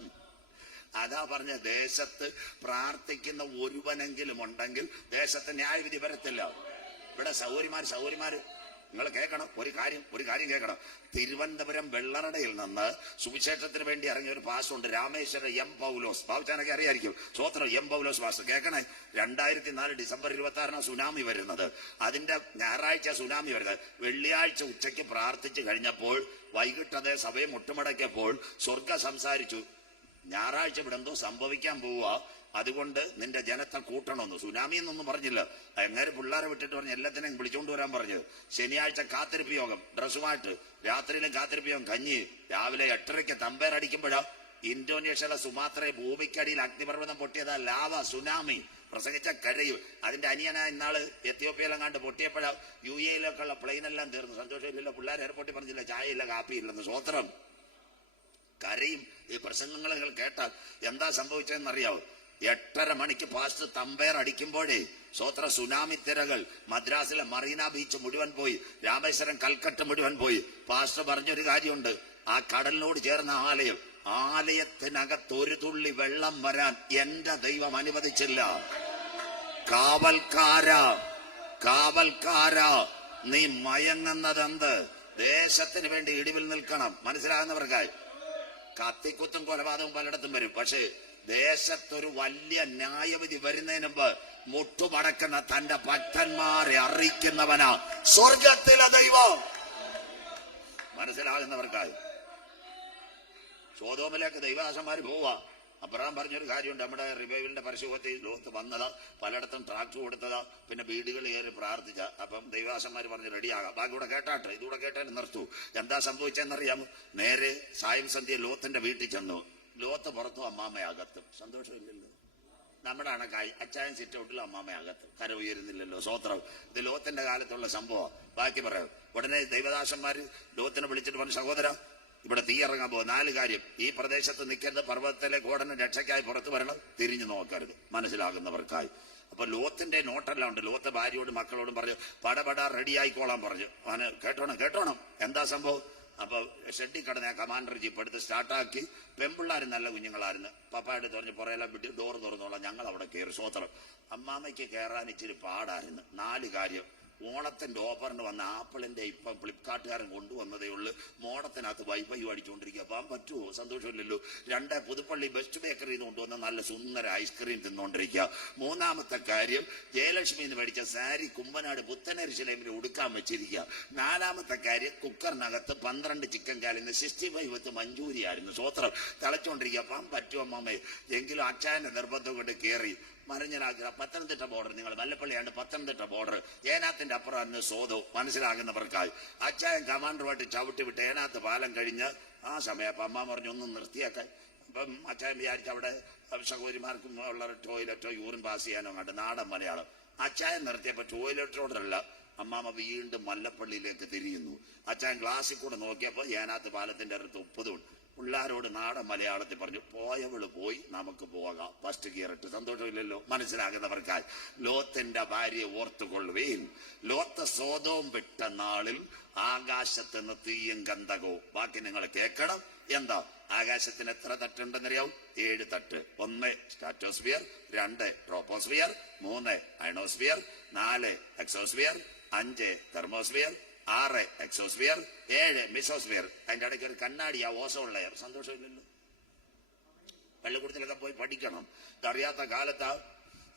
അതാ പറഞ്ഞ, ദേശത്ത് പ്രാർത്ഥിക്കുന്ന ഒരുവനെങ്കിലും ഉണ്ടെങ്കിൽ ദേശത്ത് ന്യായവിധി വരത്തില്ല. ഇവിടെ സൗകര്യമാര് നിങ്ങൾ കേൾക്കണം, ഒരു കാര്യം കേൾക്കണം. തിരുവനന്തപുരം വെള്ളറടയിൽ നിന്ന് സുവിശേഷത്തിന് വേണ്ടി ഇറങ്ങിയ ഒരു പാസ്റ്റുണ്ട്, രാമേശ്വരം എം പൗലോസ്. ബാബുച്ചാനൊക്കെ അറിയായിരിക്കും. സ്വോത്രം എം പൗലോസ് പാസ്റ്റർ. കേൾക്കണേ, 2004 ഡിസംബർ 26 സുനാമി വരുന്നത്. അതിന്റെ ഞായറാഴ്ച സുനാമി വരുന്നത്. വെള്ളിയാഴ്ച ഉച്ചയ്ക്ക് പ്രാർത്ഥിച്ചു കഴിഞ്ഞപ്പോൾ വൈകിട്ട് അതേ സഭയെ മുട്ടുമടക്കിയപ്പോൾ സ്വർഗം സംസാരിച്ചു, ഞായറാഴ്ച ഇവിടെ എന്തോ സംഭവിക്കാൻ പോവുക, അതുകൊണ്ട് നിന്റെ ജനത്തെ കൂട്ടണമെന്ന്. സുനാമി എന്നൊന്നും പറഞ്ഞില്ല. അങ്ങനെ പിള്ളേരെ വിട്ടിട്ട് പറഞ്ഞ് എല്ലാത്തിനെയും വിളിച്ചുകൊണ്ട് വരാൻ പറഞ്ഞു. ശനിയാഴ്ച കാത്തിരിപ്പ് യോഗം, ഡ്രസ്സുമായിട്ട് രാത്രിയിലും കാത്തിരിപ്പ് യോഗം, കഞ്ഞി. രാവിലെ 8:30 തമ്പേരടിക്കുമ്പോഴോ ഇന്തോനേഷ്യയിലെ സുമാത്രയെ ഭൂമിക്കടിയിൽ അഗ്നിപർവ്വതം പൊട്ടിയതാ, ലാവ, സുനാമി. പ്രസംഗിച്ച കരയും. അതിന്റെ അനിയനാ ഇന്നാള് എത്യോപ്യയിലെങ്ങാണ്ട് പൊട്ടിയപ്പോഴോ UAE ഉള്ള പ്ലെയിനെല്ലാം തീർന്നു. സന്തോഷമില്ലല്ലോ. പിള്ളേർ എയർപോർട്ടിൽ പറഞ്ഞില്ല ചായയില്ല കാപ്പിയില്ലെന്ന്. സ്വോത്രം കരയും. ഈ പ്രസംഗങ്ങൾ കേട്ടാൽ എന്താ സംഭവിച്ചതെന്നറിയാവോ? 8:30 മണിക്ക് പാസ്റ്റ് തമ്പേർ അടിക്കുമ്പോഴേ സ്വോത്ര സുനാമി തിരകൾ മദ്രാസിലെ മറീന ബീച്ച് മുഴുവൻ പോയി, രാമേശ്വരം കൽക്കട്ട മുഴുവൻ പോയി. പാസ്റ്റർ പറഞ്ഞൊരു കാര്യമുണ്ട്, ആ കടലിനോട് ചേർന്ന ആലയത്തിനകത്ത് ഒരു തുള്ളി വെള്ളം വരാൻ എന്റെ ദൈവം അനുവദിച്ചില്ല. കാവൽക്കാരാ നീ മയങ്ങുന്നതെന്ത്? ദേശത്തിന് വേണ്ടി ഇടിവിൽ നിൽക്കണം. മനസ്സിലാകുന്നവർക്കായി. കത്തിക്കുത്തും കൊലപാതകവും പലയിടത്തും വരും. പക്ഷേ ദേശത്തൊരു വലിയ ന്യായവിധി വരുന്നതിന് മുമ്പ് മുട്ടുമടക്കുന്ന തന്റെ ഭക്തന്മാരെ അറിയിക്കുന്നവനാ സ്വർഗത്തിലെ ദൈവം. മനസ്സിലാകുന്നവർക്കായി. സോദോമിലേക്ക് ദൈവദാസന്മാര് പോവാ. അബ്രഹാം പറഞ്ഞൊരു കാര്യമുണ്ട്, നമ്മുടെ റിവൈവലിന്റെ പരിശുഭത്തിൽ ലോകത്ത് വന്നതാ, പലയിടത്തും ട്രാക്ടർ കൊടുത്തതാ, പിന്നെ വീടുകൾ കയറി പ്രാർത്ഥിച്ച. അപ്പം ദൈവദാസന്മാര് പറഞ്ഞ് റെഡിയാകാം. ബാക്കി കൂടെ കേട്ടാട്ടെ, ഇതുകൂടെ കേട്ടാൽ നിർത്തൂ. എന്താ സംഭവിച്ചെന്നറിയാമോ? നേരെ സായം സന്ധ്യ ലോത്തിന്റെ വീട്ടിൽ ചെന്നു. ലോത്ത് പുറത്തും അമ്മാമയകത്തും. സന്തോഷമില്ലല്ലോ. നമ്മുടെ അണക്കായി അച്ചായൻ സിറ്റൗട്ടിലും അമ്മാമയകത്തും. കര ഉയരുന്നില്ലല്ലോ. സ്വോത്രം. ഇത് ലോത്തിന്റെ കാലത്തുള്ള സംഭവം. ബാക്കി പറയാം. ഉടനെ ദൈവദാസന്മാര് ലോത്തിനെ വിളിച്ചിട്ട് പറഞ്ഞു, സഹോദര ഇവിടെ തീ ഇറങ്ങാൻ പോകും. 4 കാര്യം. ഈ പ്രദേശത്ത് നിൽക്കരുത്, പർവ്വതത്തിലെ ഗോഡന് രക്ഷയ്ക്കായി പുറത്തു വരണം, തിരിഞ്ഞു നോക്കരുത്. മനസ്സിലാകുന്നവർക്കായി. അപ്പൊ ലോത്തിന്റെ നോട്ടെല്ലാം ഉണ്ട്. ലോത്ത് ഭാര്യയോടും മക്കളോടും പറഞ്ഞു, പടപട റെഡി ആയിക്കോളാൻ പറഞ്ഞു. അവന് കേട്ടോണം. എന്താ സംഭവം? അപ്പൊ ഷെഡി കടന്ന കമാൻഡർ ജീപ്പ് എടുത്ത് സ്റ്റാർട്ടാക്കി. പെമ്പിള്ളാരും നല്ല കുഞ്ഞുങ്ങളായിരുന്നു. പപ്പായുടെ പറഞ്ഞ് പുറയെല്ലാം വിട്ട് ഡോർ തുറന്നോളാം, ഞങ്ങൾ അവിടെ കയറി. സ്വോത്രം. അമ്മാമയ്ക്ക് കയറാൻ ഇച്ചിരി പാടായിരുന്നു. 4 കാര്യം. ഓണത്തിന്റെ ഓഫറിന് വന്ന ആപ്പിളിന്റെ ഇപ്പം ഫ്ലിപ്കാർട്ടുകാരൻ കൊണ്ടുവന്നതേ ഉള്ളു. മോണത്തിനകത്ത് വൈഫൈ അടിച്ചുകൊണ്ടിരിക്കുക. അപ്പം പറ്റുമോ? സന്തോഷമില്ലല്ലോ. 2 പുതുപ്പള്ളി ബെസ്റ്റ് ബേക്കറിയിൽ നിന്ന് കൊണ്ടുവന്ന നല്ല സുന്ദര ഐസ്ക്രീം തിന്നുകൊണ്ടിരിക്കുക. 3-ാമത്തെ കാര്യം, ജയലക്ഷ്മിന്ന് മേടിച്ച സാരി കുമ്പനാട് പുത്തനരിശിലേമിന് ഉടുക്കാൻ വെച്ചിരിക്കുക. 4-ാമത്തെ കാര്യം, കുക്കറിനകത്ത് 12 ചിക്കൻ കാലിന്ന് 65 വിത്ത് മഞ്ചൂരി ആയിരുന്നു. സ്വോത്രം. തിളച്ചോണ്ടിരിക്കുക. അപ്പം പറ്റുമോ അമ്മമ്മേ? എങ്കിലും അച്ചായന്റെ നിർബന്ധം കൊണ്ട് കയറി. മറിഞ്ഞനാക്കുക. പത്തനംതിട്ട ബോർഡർ. നിങ്ങൾ വല്ലപ്പള്ളിയാണ് പത്തനംതിട്ട ബോർഡർ. ഏനാത്തിന്റെ അപ്പുറം സോദോ. മനസ്സിലാകുന്നവർക്കായി. അച്ചായൻ കമാൻഡറുമായിട്ട് ചവിട്ടി വിട്ട് ഏനാത്ത് പാലം കഴിഞ്ഞ് ആ സമയം അപ്പം അമ്മ പറഞ്ഞു ഒന്ന് നിർത്തിയാക്കാൻ. അപ്പം അച്ചായൻ വിചാരിച്ച അവിടെ സഹോദരിമാർക്കും ഉള്ള ടോയ്ലറ്റോ യൂറിൻ പാസ് ചെയ്യാനോ കണ്ട് നാടൻ മലയാളം. അച്ചായൻ നിർത്തിയപ്പോ ടോയ്ലറ്റോടല്ല അമ്മാമ്മ വീണ്ടും മല്ലപ്പള്ളിയിലേക്ക് തിരിയുന്നു. അച്ചായൻ ഗ്ലാസ്സിൽ കൂടെ നോക്കിയപ്പോ ഏനാത്ത് പാലത്തിന്റെ അടുത്ത് 30 ഉണ്ട്. പിള്ളാരോട് നാടൻ മലയാളത്തിൽ പറഞ്ഞു, പോയവള് പോയി, നമുക്ക് പോകാം, ഫസ്റ്റ് ഗിയർ ഇട്ട്. സന്തോഷമില്ലല്ലോ. മനസ്സിലാകുന്നവർക്കായി. ലോത്തിന്റെ ഭാര്യയെ ഓർത്തുകൊള്ളുവേൻ. ലോത്ത് സോദോം വിട്ട നാളിൽ ആകാശത്ത് നിന്ന് തീയും ഗന്ധകവും. ബാക്കി നിങ്ങൾ കേൾക്കണം. എന്താ? ആകാശത്തിന് എത്ര തട്ടുണ്ടെന്നറിയാവും? 7 തട്ട്. 1 stratosphere, 2 troposphere, 3 ionosphere, 4 exosphere, 5 thermosphere, 6 exosphere, 7 mesosphere. അതിന്റെ ഇടയ്ക്ക് ഒരു കണ്ണാടി, ആ ഓസോൺ ലെയർ. സന്തോഷമില്ലല്ലോ. പള്ളിക്കൂടത്തിലൊക്കെ പോയി പഠിക്കണം. ഇതറിയാത്ത കാലത്ത്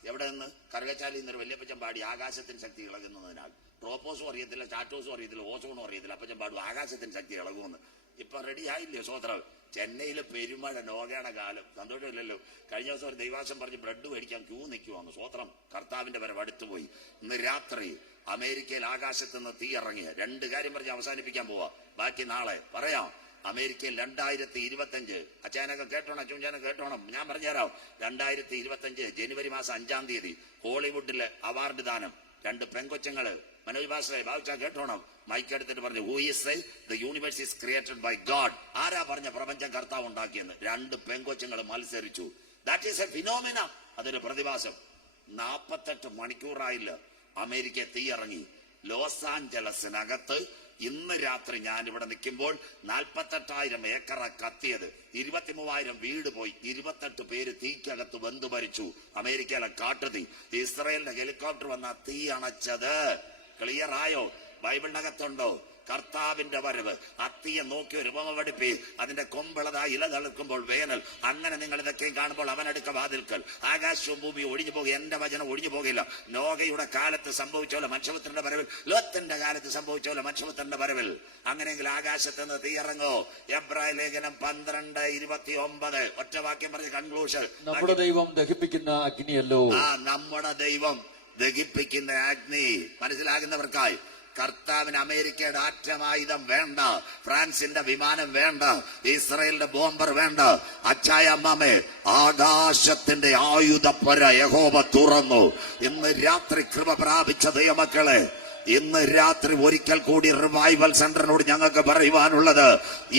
എവിടെ നിന്ന് കറുകച്ചാലിൽ നിന്നൊരു വല്യപ്പച്ചൻ പാടി, ആകാശത്തിന് ശക്തി ഇളകുന്നതിനാൽ. ട്രോപ്പോസും അറിയത്തില്ല, ചാറ്റോസും അറിയത്തില്ല, ഓസോണും അറിയത്തില്ല. അപ്പച്ചൻ പാടും ആകാശത്തിന് ശക്തി ഇളകുമെന്ന്. ഇപ്പൊ റെഡി ആയില്ലേ? സ്വോത്രം. ചെന്നൈയിലെ പെരുമഴ, നോകയുടെ കാലം. സന്തോഷമില്ലല്ലോ. കഴിഞ്ഞ ദിവസം ഒരു ദൈവാസം പറഞ്ഞ് ബ്രെഡ് മേടിക്കാൻ ക്യൂ നിൽക്കുവാന്ന്. സ്വോത്രം. കർത്താവിന്റെ വരവ് അടുത്തുപോയി. ഇന്ന് രാത്രി അമേരിക്കയിൽ ആകാശത്ത് നിന്ന് തീ ഇറങ്ങിയ 2 കാര്യം പറഞ്ഞ് അവസാനിപ്പിക്കാൻ പോവാ. ബാക്കി നാളെ പറയാം. അമേരിക്കയിൽ 2025 അച്ചാനൊക്കെ കേട്ടോണം, അച്ഛനെ കേട്ടോണം. ഞാൻ പറഞ്ഞുതരാം. 2025 ജനുവരി മാസം 5-ാം തീയതി ഹോളിവുഡിലെ അവാർഡ് ദാനം. 2 പെങ്കൊച്ചങ്ങള്. മനോജ് ബാസ്റെ ബാബുച്ചാ കേട്ടോണം. മൈക്കെടുത്തിട്ട് പറഞ്ഞു, who is the universe is created by God. ആരാ പറഞ്ഞ പ്രപഞ്ചം കർത്താവ് ഉണ്ടാക്കിയെന്ന്? 2 പെങ്കൊച്ചങ്ങൾ മത്സരിച്ചു. That is a phenomena. അതൊരു പ്രതിഭാസം. 48 മണിക്കൂറായില്ല അമേരിക്ക തീയിറങ്ങി. ലോസ് ആഞ്ചലസിനകത്ത് ഇന്ന് രാത്രി ഞാൻ ഇവിടെ നിൽക്കുമ്പോൾ 48,000 ഏക്കറ കത്തിയത്. 23,000 വീട് പോയി. 28 പേര് തീക്കകത്ത് വെന്തു മരിച്ചു. അമേരിക്കയിലെ കാട്ടുതീ. ഇസ്രായേലിന്റെ ഹെലികോപ്റ്റർ വന്ന തീ അണച്ചത്. ക്ലിയർ ആയോ? ബൈബിളിനകത്തുണ്ടോ? കർത്താവിന്റെ വരവ്. അത്തിയെ നോക്കി ഒരു ഉപമ പഠിപ്പി, അതിന്റെ കൊമ്പളതായി ഇല തളുക്കുമ്പോൾ വേനൽ. അങ്ങനെ നിങ്ങൾ ഇതൊക്കെയും കാണുമ്പോൾ അവനടുക്ക വാതിൽക്കൽ. ആകാശവും ഭൂമി ഒഴിഞ്ഞു പോകും, എന്റെ വചനം ഒഴിഞ്ഞു പോകില്ല. നോഹയുടെ കാലത്ത് സംഭവിച്ചോലെ മനുഷ്യപുത്രന്റെ വരവിൽ, ലോത്തിന്റെ കാലത്ത് സംഭവിച്ചോലെ മനുഷ്യപുത്രന്റെ വരവിൽ. അങ്ങനെയെങ്കിൽ ആകാശത്ത് നിന്ന് തീയിറങ്ങോ. എബ്രായ ലേഖനം 12:29 ഒറ്റ വാക്യം പറഞ്ഞ് കൺക്ലൂഷൻ. നമ്മുടെ ദൈവം ദഹിപ്പിക്കുന്ന അഗ്നിയല്ലോ. നമ്മുടെ ദൈവം ദഹിപ്പിക്കുന്ന അഗ്നി. മനസ്സിലാകുന്നവർക്കായി കർത്താവിന് അമേരിക്കയുടെ ആറ്റമായുധം വേണ്ട, ഫ്രാൻസിന്റെ വിമാനം വേണ്ട, ഇസ്രയേലിന്റെ ബോംബർ വേണ്ട. അച്ചായ അമ്മാമേ, ആകാശത്തിന്റെ ആയുധപ്പുര യഹോവ തുറന്നു. ഇന്ന് രാത്രി കൃപ പ്രാപിച്ച ദൈവമക്കളെ, ഇന്ന് രാത്രി ഒരിക്കൽ കൂടി റിവൈവൽ സെന്ററിനോട് ഞങ്ങൾക്ക് പറയുവാനുള്ളത്,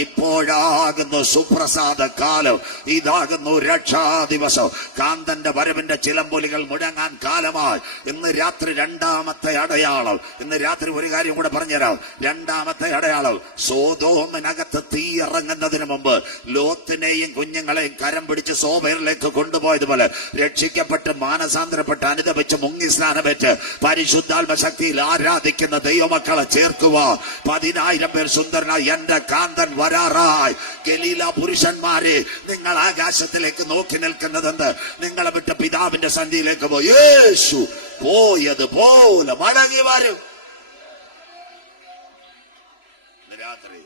ഇപ്പോഴാകുന്നു സുപ്രസാദ കാലം, ഇതാകുന്നു രക്ഷാ ദിവസം. കാന്തന്റെ വരവിന്റെ ചിലമ്പൊലികൾ മുഴങ്ങാൻ കാലമായി. ഇന്ന് രാത്രി രണ്ടാമത്തെ അടയാളം. ഇന്ന് രാത്രി ഒരു കാര്യം കൂടെ പറഞ്ഞുതരാം. രണ്ടാമത്തെ അടയാളം, സോദോമിനകത്ത് തീ ഇറങ്ങുന്നതിന് മുമ്പ് ലോത്തിനെയും കുഞ്ഞുങ്ങളെയും കരം പിടിച്ച് സോബറിലേക്ക് കൊണ്ടുപോയതുപോലെ രക്ഷിക്കപ്പെട്ട് മാനസാന്തരപ്പെട്ട് അനുദപിച്ച് മുങ്ങി സ്നാനമേറ്റ് പരിശുദ്ധാത്മ ശക്തിയിൽ ആരാധിക്കുന്ന ദൈവമക്കളെ ചേർക്കുക. 10,000 പേർ സുന്ദരനായി എന്റെ കാന്തൻ വരാറായി. ഗലീല പുരുഷന്മാരെ, നിങ്ങൾ ആകാശത്തിലേക്ക് നോക്കി നിൽക്കുന്നതെന്ന് നിങ്ങളെ വിട്ട് പിതാവിന്റെ സന്ധിയിലേക്ക് പോയി യേശു പോയതുപോലെ മടങ്ങി വരും. രാത്രി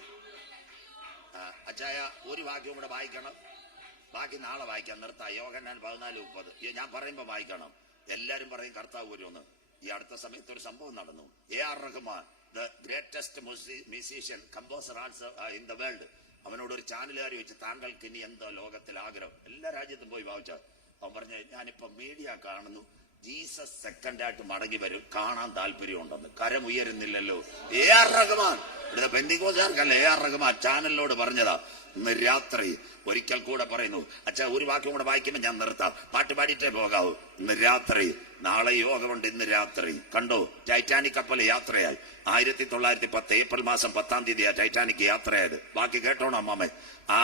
അച്ചായ ഒരു വാക്യം കൂടെ വായിക്കണം, ബാക്കി നാളെ വായിക്കാം. നിർത്താം. യോഹന്നാൻ 14:30 ഞാൻ പറയുമ്പോ വായിക്കണം. എല്ലാരും പറയും കർത്താവ് വരുമെന്ന്. ഈ അടുത്ത സമയത്ത് ഒരു സംഭവം നടന്നു. A.R. Rahman, the greatest musician composer also in the world, അവനോട് ഒരു ചാനലുകാർ ചോദിച്ചു, താങ്കൾക്ക് ഇനി എന്തോ ലോകത്തിൽ ആഗ്രഹം? എല്ലാ രാജ്യത്തും പോയി വായിച്ച അവൻ പറഞ്ഞു, ഞാനിപ്പോ മീഡിയ കാണുന്നു, ജീസസ് സെക്കൻഡായിട്ട് മടങ്ങി വരും, കാണാൻ താല്പര്യമുണ്ടെന്ന്. കരം ഉയരുന്നില്ലല്ലോ. A.R. റഹ്മാൻ, ഇവിടുത്തെ പെന്തിക്കോസുകാർക്കല്ല, A.R. റഹ്മാൻ ചാനലിനോട് പറഞ്ഞതാ. ഇന്ന് രാത്രി ഒരിക്കൽ കൂടെ പറയുന്നു. അച്ഛാ ഒരു വാക്യം കൂടെ വായിക്കുമ്പോൾ ഞാൻ നിർത്താം, പാട്ട് പാടിയിട്ടേ പോകാവൂ. ഇന്ന് രാത്രി, നാളെ യോഗമുണ്ട്. ഇന്ന് രാത്രി കണ്ടോ, ടൈറ്റാനിക് കപ്പൽ യാത്രയായി. 1910 ഏപ്രിൽ മാസം 10-ാം തീയതിയാ ടൈറ്റാനിക് യാത്രയായത്. ബാക്കി കേട്ടോണം അമ്മാമേ. ആ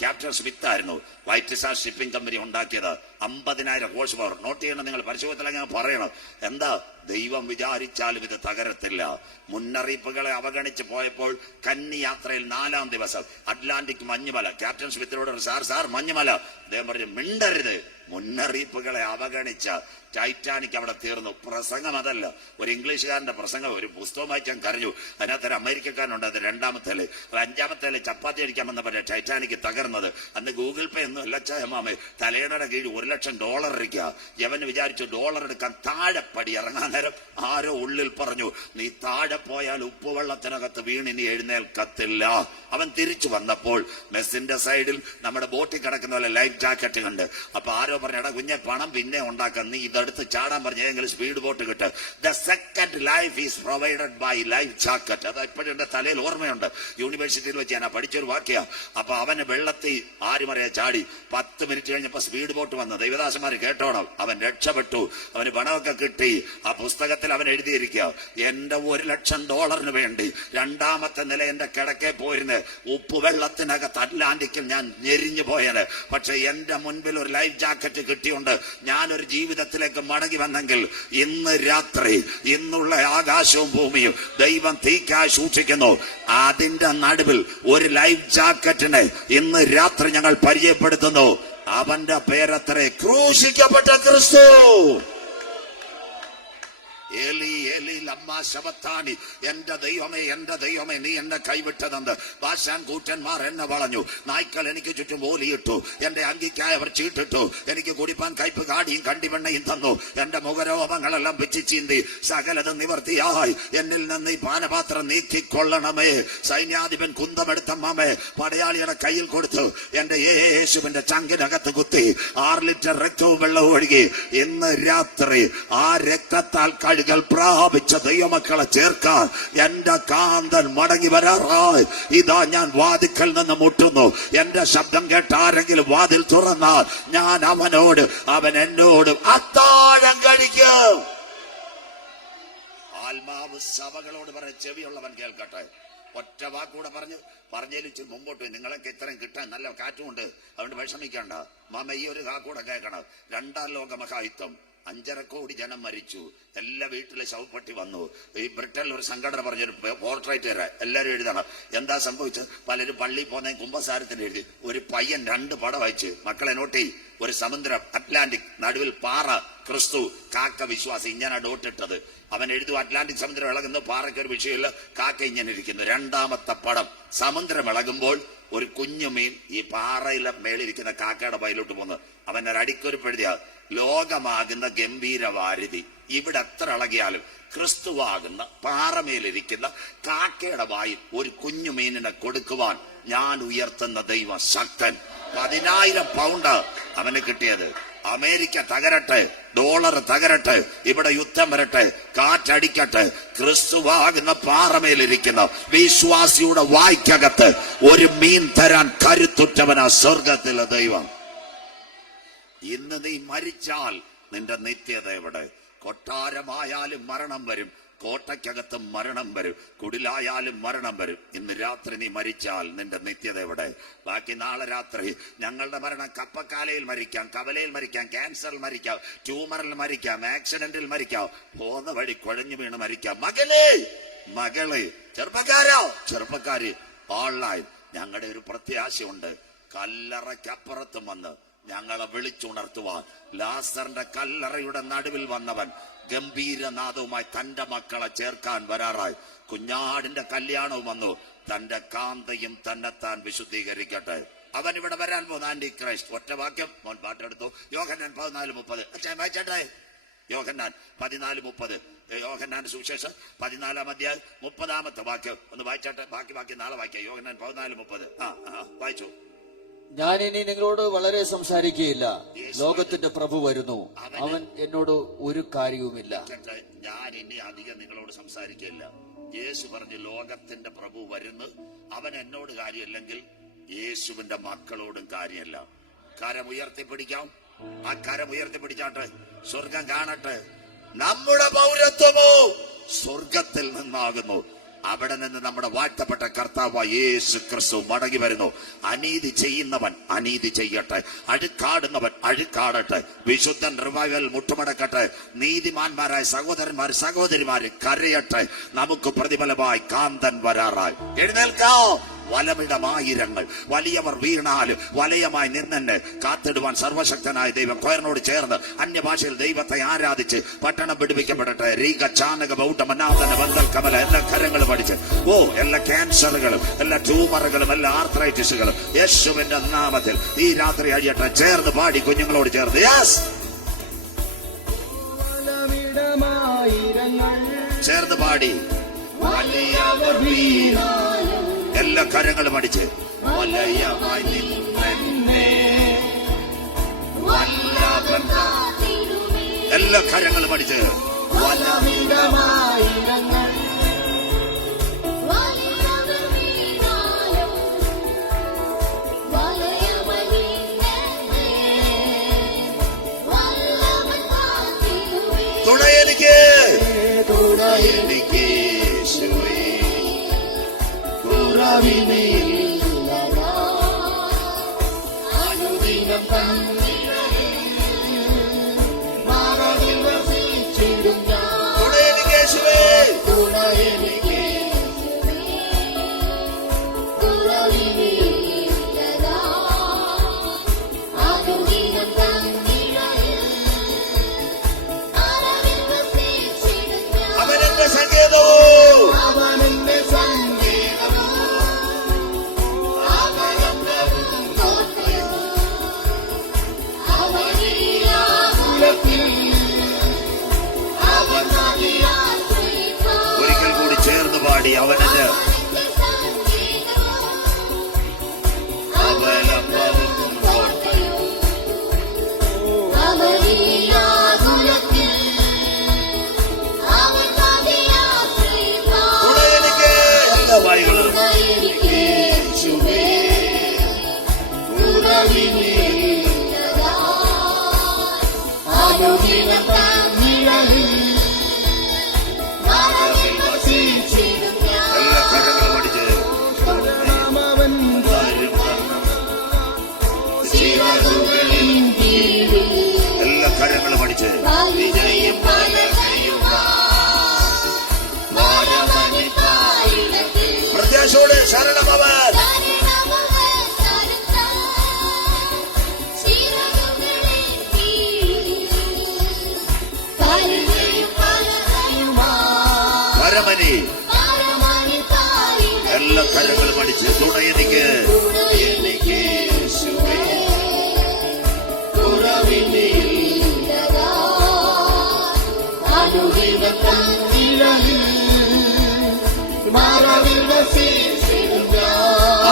ക്യാപ്റ്റൻ സ്മിത്ത് ആയിരുന്നു വൈറ്റ് സ്റ്റാർ ഷിപ്പിംഗ് കമ്പനി ഉണ്ടാക്കിയത്. 50,000 ഹോഴ്സ് പവർ. നോട്ട് ചെയ്യണം നിങ്ങൾ, പരിശോധന പറയണം. എന്താ, ദൈവം വിചാരിച്ചാലും ഇത് തകരത്തില്ല. മുന്നറിയിപ്പുകളെ അവഗണിച്ച് പോയപ്പോൾ കന്നി യാത്രയിൽ 4-ാം ദിവസം അറ്റ്ലാന്റിക് മഞ്ഞുമല. ക്യാപ്റ്റൻ സ്മിത്തിനോട് സാർ മഞ്ഞുമല. അദ്ദേഹം പറഞ്ഞു, മിണ്ടരുത്. മുന്നറിയിപ്പുകളെ അവഗണിച്ച ടൈറ്റാനിക് അവിടെ തീർന്നു. പ്രസംഗം അതല്ല, ഒരു ഇംഗ്ലീഷുകാരന്റെ പ്രസംഗം. ഒരു പുസ്തകം വായിക്കാൻ കരഞ്ഞു. അതിനകത്തൊരു അമേരിക്കക്കാരനുണ്ട്. അത് 2-ാമത്തേല്. 5-ാമത്തേല് ചപ്പാത്തി അടിക്കാൻ വന്നപ്പോൾ ടൈറ്റാനിക് തകർന്നത്. അന്ന് ഗൂഗിൾ പേ ഒന്നും അല്ല ചായമാമേ. തലേണയുടെ കീഴിൽ $1,00,000 ഇരിക്കുക. യവന് വിചാരിച്ചു ഡോളർ എടുക്കാൻ താഴെപ്പടി ഇറങ്ങാൻ നേരം ആരോ ഉള്ളിൽ പറഞ്ഞു, നീ താഴെ പോയാൽ ഉപ്പുവെള്ളത്തിനകത്ത് വീണിനി എഴുന്നേൽക്കത്തില്ല. അവൻ തിരിച്ചു വന്നപ്പോൾ മെസ്സിന്റെ സൈഡിൽ നമ്മുടെ ബോട്ടിൽ കിടക്കുന്ന പോലെ ലൈഫ് ജാക്കറ്റ് കണ്ട്. അപ്പൊ ആരോ പറഞ്ഞു, എടാ കുഞ്ഞെ, പണം പിന്നെ ഉണ്ടാക്കാം, നീ ഇതെടുത്ത് ചാടാൻ പറഞ്ഞു, എങ്കിലും സ്പീഡ് ബോട്ട് കിട്ടും. The second life is provided by life jacket. അത് ഇപ്പോഴും എന്റെ തലയിൽ ഓർമ്മയുണ്ട്. യൂണിവേഴ്സിറ്റിയിൽ വെച്ച് ഞാൻ പഠിച്ചൊരു വാക്യ. അപ്പൊ അവന് വെള്ളത്തിൽ ആരുമറിയാ ചാടി. 10 മിനിറ്റ് കഴിഞ്ഞപ്പോ സ്പീഡ് ബോട്ട് വന്നു. ദൈവദാസന്മാര് കേട്ടോണം, അവൻ രക്ഷപ്പെട്ടു. അവന് പണമൊക്കെ കിട്ടി. ആ പുസ്തകത്തിൽ അവൻ എഴുതിയിരിക്കുക, എന്റെ $1,00,000 വേണ്ടി 2-ാമത്തെ നില എന്റെ കിടക്കെ പോയിരുന്ന് ഉപ്പുവെള്ളത്തിനകത്ത് അറ്റ്ലാന്റിക്കിൽ ഞാൻ ഞെരിഞ്ഞു പോയത്. പക്ഷെ എന്റെ മുൻപിൽ ഒരു ലൈഫ് ജാക്കറ്റ് കിട്ടിയുണ്ട്. ഞാനൊരു ജീവിതത്തിലേക്ക് മടങ്ങി വന്നെങ്കിൽ ഇന്ന് രാത്രി, ഇന്നുള്ള ആകാശവും ഭൂമിയും ദൈവം തീക്കായി സൂക്ഷിക്കുന്നു. അതിന്റെ നടുവിൽ ഒരു ലൈഫ് ജാക്കറ്റിനെ ഇന്ന് രാത്രി ഞങ്ങൾ പരിചയപ്പെടുത്തുന്നു. അവന്റെ പേരത്രേ ക്രൂശിക്കപ്പെട്ട ക്രിസ്തു. ഏലി ഏലി ലമ്മാ ശബത്താനി, എന്റെ ദൈവമേ നീ എന്നെ കൈവിട്ടതെന്ന്. ബാശാൻ കൂറ്റന്മാർ എന്നെ വളഞ്ഞു. നായ്ക്കൾ എനിക്ക് ചുറ്റും ഓലിയിട്ടു. എന്റെ അങ്കിക്കായി അവർ ചീട്ടിട്ടു. എനിക്ക് കുടിപ്പാൻ കയ്പ് കാടിയും കണ്ടിവെണ്ണയും തന്നു. എന്റെ മുഖരോപങ്ങളെല്ലാം പിച്ചിച്ചീന്തി. സകലതും നിവർത്തിയായി. എന്നിൽ നിന്ന് ഈ പാനപാത്രം നീക്കിക്കൊള്ളണമേ. സൈന്യാധിപൻ കുന്തമെടുത്തമ്മാമേ പടയാളിയുടെ കയ്യിൽ കൊടുത്തു. എന്റെ യേശുവിന്റെ ചങ്കിനകത്ത് കുത്തി 6 ലിറ്റർ രക്തവും വെള്ളവും ഒഴുകി. ഇന്ന് രാത്രി ആ രക്തത്താൽ കഴുകൽ പ്രാപിച്ച ദൈവമക്കളെ ചേർക്കാൻ എന്റെ കാന്തൻ മടങ്ങി വരാറായി. ഇതാ ഞാൻ വാതിക്കൽ നിന്ന് മുട്ടുന്നു. എന്റെ ശബ്ദം കേട്ട ആരെങ്കിലും വാതിൽ തുറന്നാൽ ഞാൻ അവനോട്, അവൻ എന്നോടും അത്താഴം കഴിക്കും. ആത്മാവ് സഭകളോട് പറഞ്ഞ ചെവിയുള്ളവൻ കേൾക്കട്ടെ. ഒറ്റ വാക്കൂടെ പറഞ്ഞേലിച്ച് മുമ്പോട്ട്. നിങ്ങളൊക്കെ ഇത്രയും കിട്ടാൻ നല്ല കാറ്റുമുണ്ട്, അതുകൊണ്ട് വിഷമിക്കണ്ട മാമ. ഈ ഒരു വാക്കൂടെ കേൾക്കണം. 2-ാം ലോക മഹായുദ്ധം 5.5 കോടി ജനം മരിച്ചു. എല്ലാ വീട്ടിലെ ശവപ്പെട്ടി വന്നു. ഈ ബ്രിട്ടനിൽ ഒരു സംഘടന പറഞ്ഞൊരു പോർട്രേറ്റ് തരാം, എല്ലാവരും എഴുതണം. എന്താ സംഭവിച്ചത്? പലരും പള്ളിയിൽ പോകുന്ന കുംഭസാരത്തിന് എഴുതി. ഒരു പയ്യൻ 2 പടം വായിച്ച്, മക്കളെ നോട്ടി, ഒരു സമുദ്രം, അറ്റ്ലാന്റിക്, നടുവിൽ പാറ, ക്രിസ്തു, കാക്ക വിശ്വാസം, ഇങ്ങനെ ഡോട്ടിട്ടത്. അവൻ എഴുതും, അറ്റ്ലാന്റിക് സമുദ്രം ഇളകുന്നു, പാറയ്ക്ക് ഒരു വിഷയമില്ല, കാക്ക ഇങ്ങനെ ഇരിക്കുന്നു. 2ാമത്തെ പടം, സമുദ്രം ഇളകുമ്പോൾ ഒരു കുഞ്ഞു മീൻ ഈ പാറയിലെ മേളിരിക്കുന്ന കാക്കയുടെ പൈലോട്ട് പോകുന്നു. അവൻ ഒരടിക്കൊരുപ്പെടുത്തിയ ലോകമാകുന്ന ഗംഭീരവാരിധി ഇവിടെ എത്ര ഇളകിയാലും ക്രിസ്തുവാകുന്ന പാറമേലിരിക്കുന്ന കാക്കയുടെ വായിൽ ഒരു കുഞ്ഞു മീനിനെ കൊടുക്കുവാൻ ഞാൻ ഉയർത്തുന്ന ദൈവ ശക്തൻ. 10,000 പൗണ്ട് അവന് കിട്ടിയത്. അമേരിക്ക തകരട്ടെ, ഡോളർ തകരട്ടെ, ഇവിടെ യുദ്ധം വരട്ടെ, കാറ്റടിക്കട്ടെ, ക്രിസ്തുവാകുന്ന പാറമേലിരിക്കുന്ന വിശ്വാസിയുടെ വായ്ക്കകത്ത് ഒരു മീൻ തരാൻ കരുത്തുറ്റവനാ സ്വർഗത്തിലെ ദൈവം. ഇന്ന് നീ മരിച്ചാൽ നിന്റെ നിത്യത എവിടെ? കൊട്ടാരമായാലും മരണം വരും, കോട്ടയ്ക്കകത്തും മരണം വരും, കുടിലായാലും മരണം വരും. ഇന്ന് രാത്രി നീ മരിച്ചാൽ നിന്റെ നിത്യത എവിടെ? ബാക്കി നാളെ രാത്രി ഞങ്ങളുടെ മരണം കപ്പക്കാലയിൽ മരിക്കാം, കവലയിൽ മരിക്കാം, ക്യാൻസറിൽ മരിക്കാം, ട്യൂമറിൽ മരിക്കാം, ആക്സിഡന്റിൽ മരിക്കാം, പോന്ന വഴി കുഴഞ്ഞു വീണ് മരിക്കാം. മകനെ, മകളെ, ചെറുപ്പക്കാര് ഓൺലൈൻ, ഞങ്ങളുടെ ഒരു പ്രത്യാശയുണ്ട്. കല്ലറയ്ക്കപ്പുറത്തും വന്ന് ഞങ്ങളെ വിളിച്ചുണർത്തുവാൻ ലാസറിന്റെ കല്ലറയുടെ നടുവിൽ വന്നവൻ ഗംഭീരനാദവുമായി തന്റെ മക്കളെ ചേർക്കാൻ വരാറായി. കുഞ്ഞാടിന്റെ കല്യാണവും വന്നു. തന്റെ കാന്തയും തന്നെത്താൻ വിശുദ്ധീകരിക്കട്ടെ. അവൻ ഇവിടെ വരാൻ പോകുന്ന ആന്റി ക്രൈസ്റ്റ്. ഒറ്റ വാക്യം, മോൻ പാട്ടെടുത്തു. യോഹന്നാൻ 14:30. അച്ഛൻ വായിച്ചേട്ടെ. യോഹന്നാൻ 14:30. യോഹന്നാൻ സുവിശേഷം 14-ാം അധ്യായം 30-ാമത്തെ വാക്യം ഒന്ന് വായിച്ചേട്ടെ. ബാക്കി നാളെ വായിക്കാം. യോഹന്നാൻ 14:30. വായിച്ചു. ഞാൻ ഇനി നിങ്ങളോട് വളരെ സംസാരിക്കുകയില്ല, ലോകത്തിന്റെ പ്രഭു വരുന്നു, അവൻ എന്നോട് ഒരു കാര്യവുമില്ല. ഞാൻ ഇനി അധികം നിങ്ങളോട് സംസാരിക്കില്ല. യേശു പറഞ്ഞു, ലോകത്തിന്റെ പ്രഭു വരുന്നു, അവൻ എന്നോട് കാര്യമില്ലെങ്കിൽ യേശുവിന്റെ മക്കളോടും കാര്യമല്ല. കരം ഉയർത്തിപ്പിടിക്കാം. ആ കരം ഉയർത്തിപ്പിടിച്ചാട്ടെ. സ്വർഗം കാണട്ടെ. നമ്മുടെ പൗരത്വമോ സ്വർഗത്തിൽ നിന്നാകുന്നു. അവിടെ നിന്ന് നമ്മുടെ വാഴ്ത്തപ്പെട്ട കർത്താവായ യേശു ക്രിസ്തു മടങ്ങി വരുന്നു. അനീതി ചെയ്യുന്നവൻ അനീതി ചെയ്യട്ടെ, അഴുക്കാടുന്നവൻ അഴുക്കാടട്ടെ, വിശുദ്ധൻ റിവൈവൽ മുട്ടുമടക്കട്ടെ, നീതിമാന്മാരായ സഹോദരിമാര് കരയട്ടെ. നമുക്ക് പ്രതിഫലമായി കാന്തൻ വരാറായി. എഴുന്നേൽക്കാം. വലമിടമായിരങ്ങൾ, വലിയവർ വീണാലും വലയമായി നിന്നെ കാത്തിടുവാൻ സർവശക്തനായ ദൈവം കൊയറിനോട് ചേർന്ന് അന്യഭാഷയിൽ ദൈവത്തെ ആരാധിച്ച് പട്ടണം പിടിപ്പിക്കപ്പെടട്ടെ. രീക ചാനക ബൗട്ടമനാഥന ബന്ധൽ കമല എല്ലാ കരങ്ങളും അടിച്ച് എല്ലാ ക്യാൻസറുകളും, എല്ലാ ട്യൂമറുകളും, എല്ലാ ആർത്രൈറ്റിസുകളും യേശുവിന്റെ നാമത്തിൽ ഈ രാത്രി അഴിയട്ടെ. ചേർന്ന് പാടി കുഞ്ഞുങ്ങളോട് ചേർന്ന്. യെസ്, ചേർന്ന് പാടി. വലിയവർ വീണാലും എല്ലാ കരങ്ങളും അടിച്ച് വലയമായി നിന്നെ എല്ലാ കരങ്ങളും അടിച്ച് തുണയെനിക്ക് അവനെന്റെ സങ്കേതവും ഒരിക്കൽ കൂടി ചേർന്ന് പാടി. അവനെന്റെ എല്ലാ വായികളും എല്ലാ പരമനെ എല്ലാ കരങ്ങളും അടിച്ച് തുണ എനിക്ക് യേശുവേ.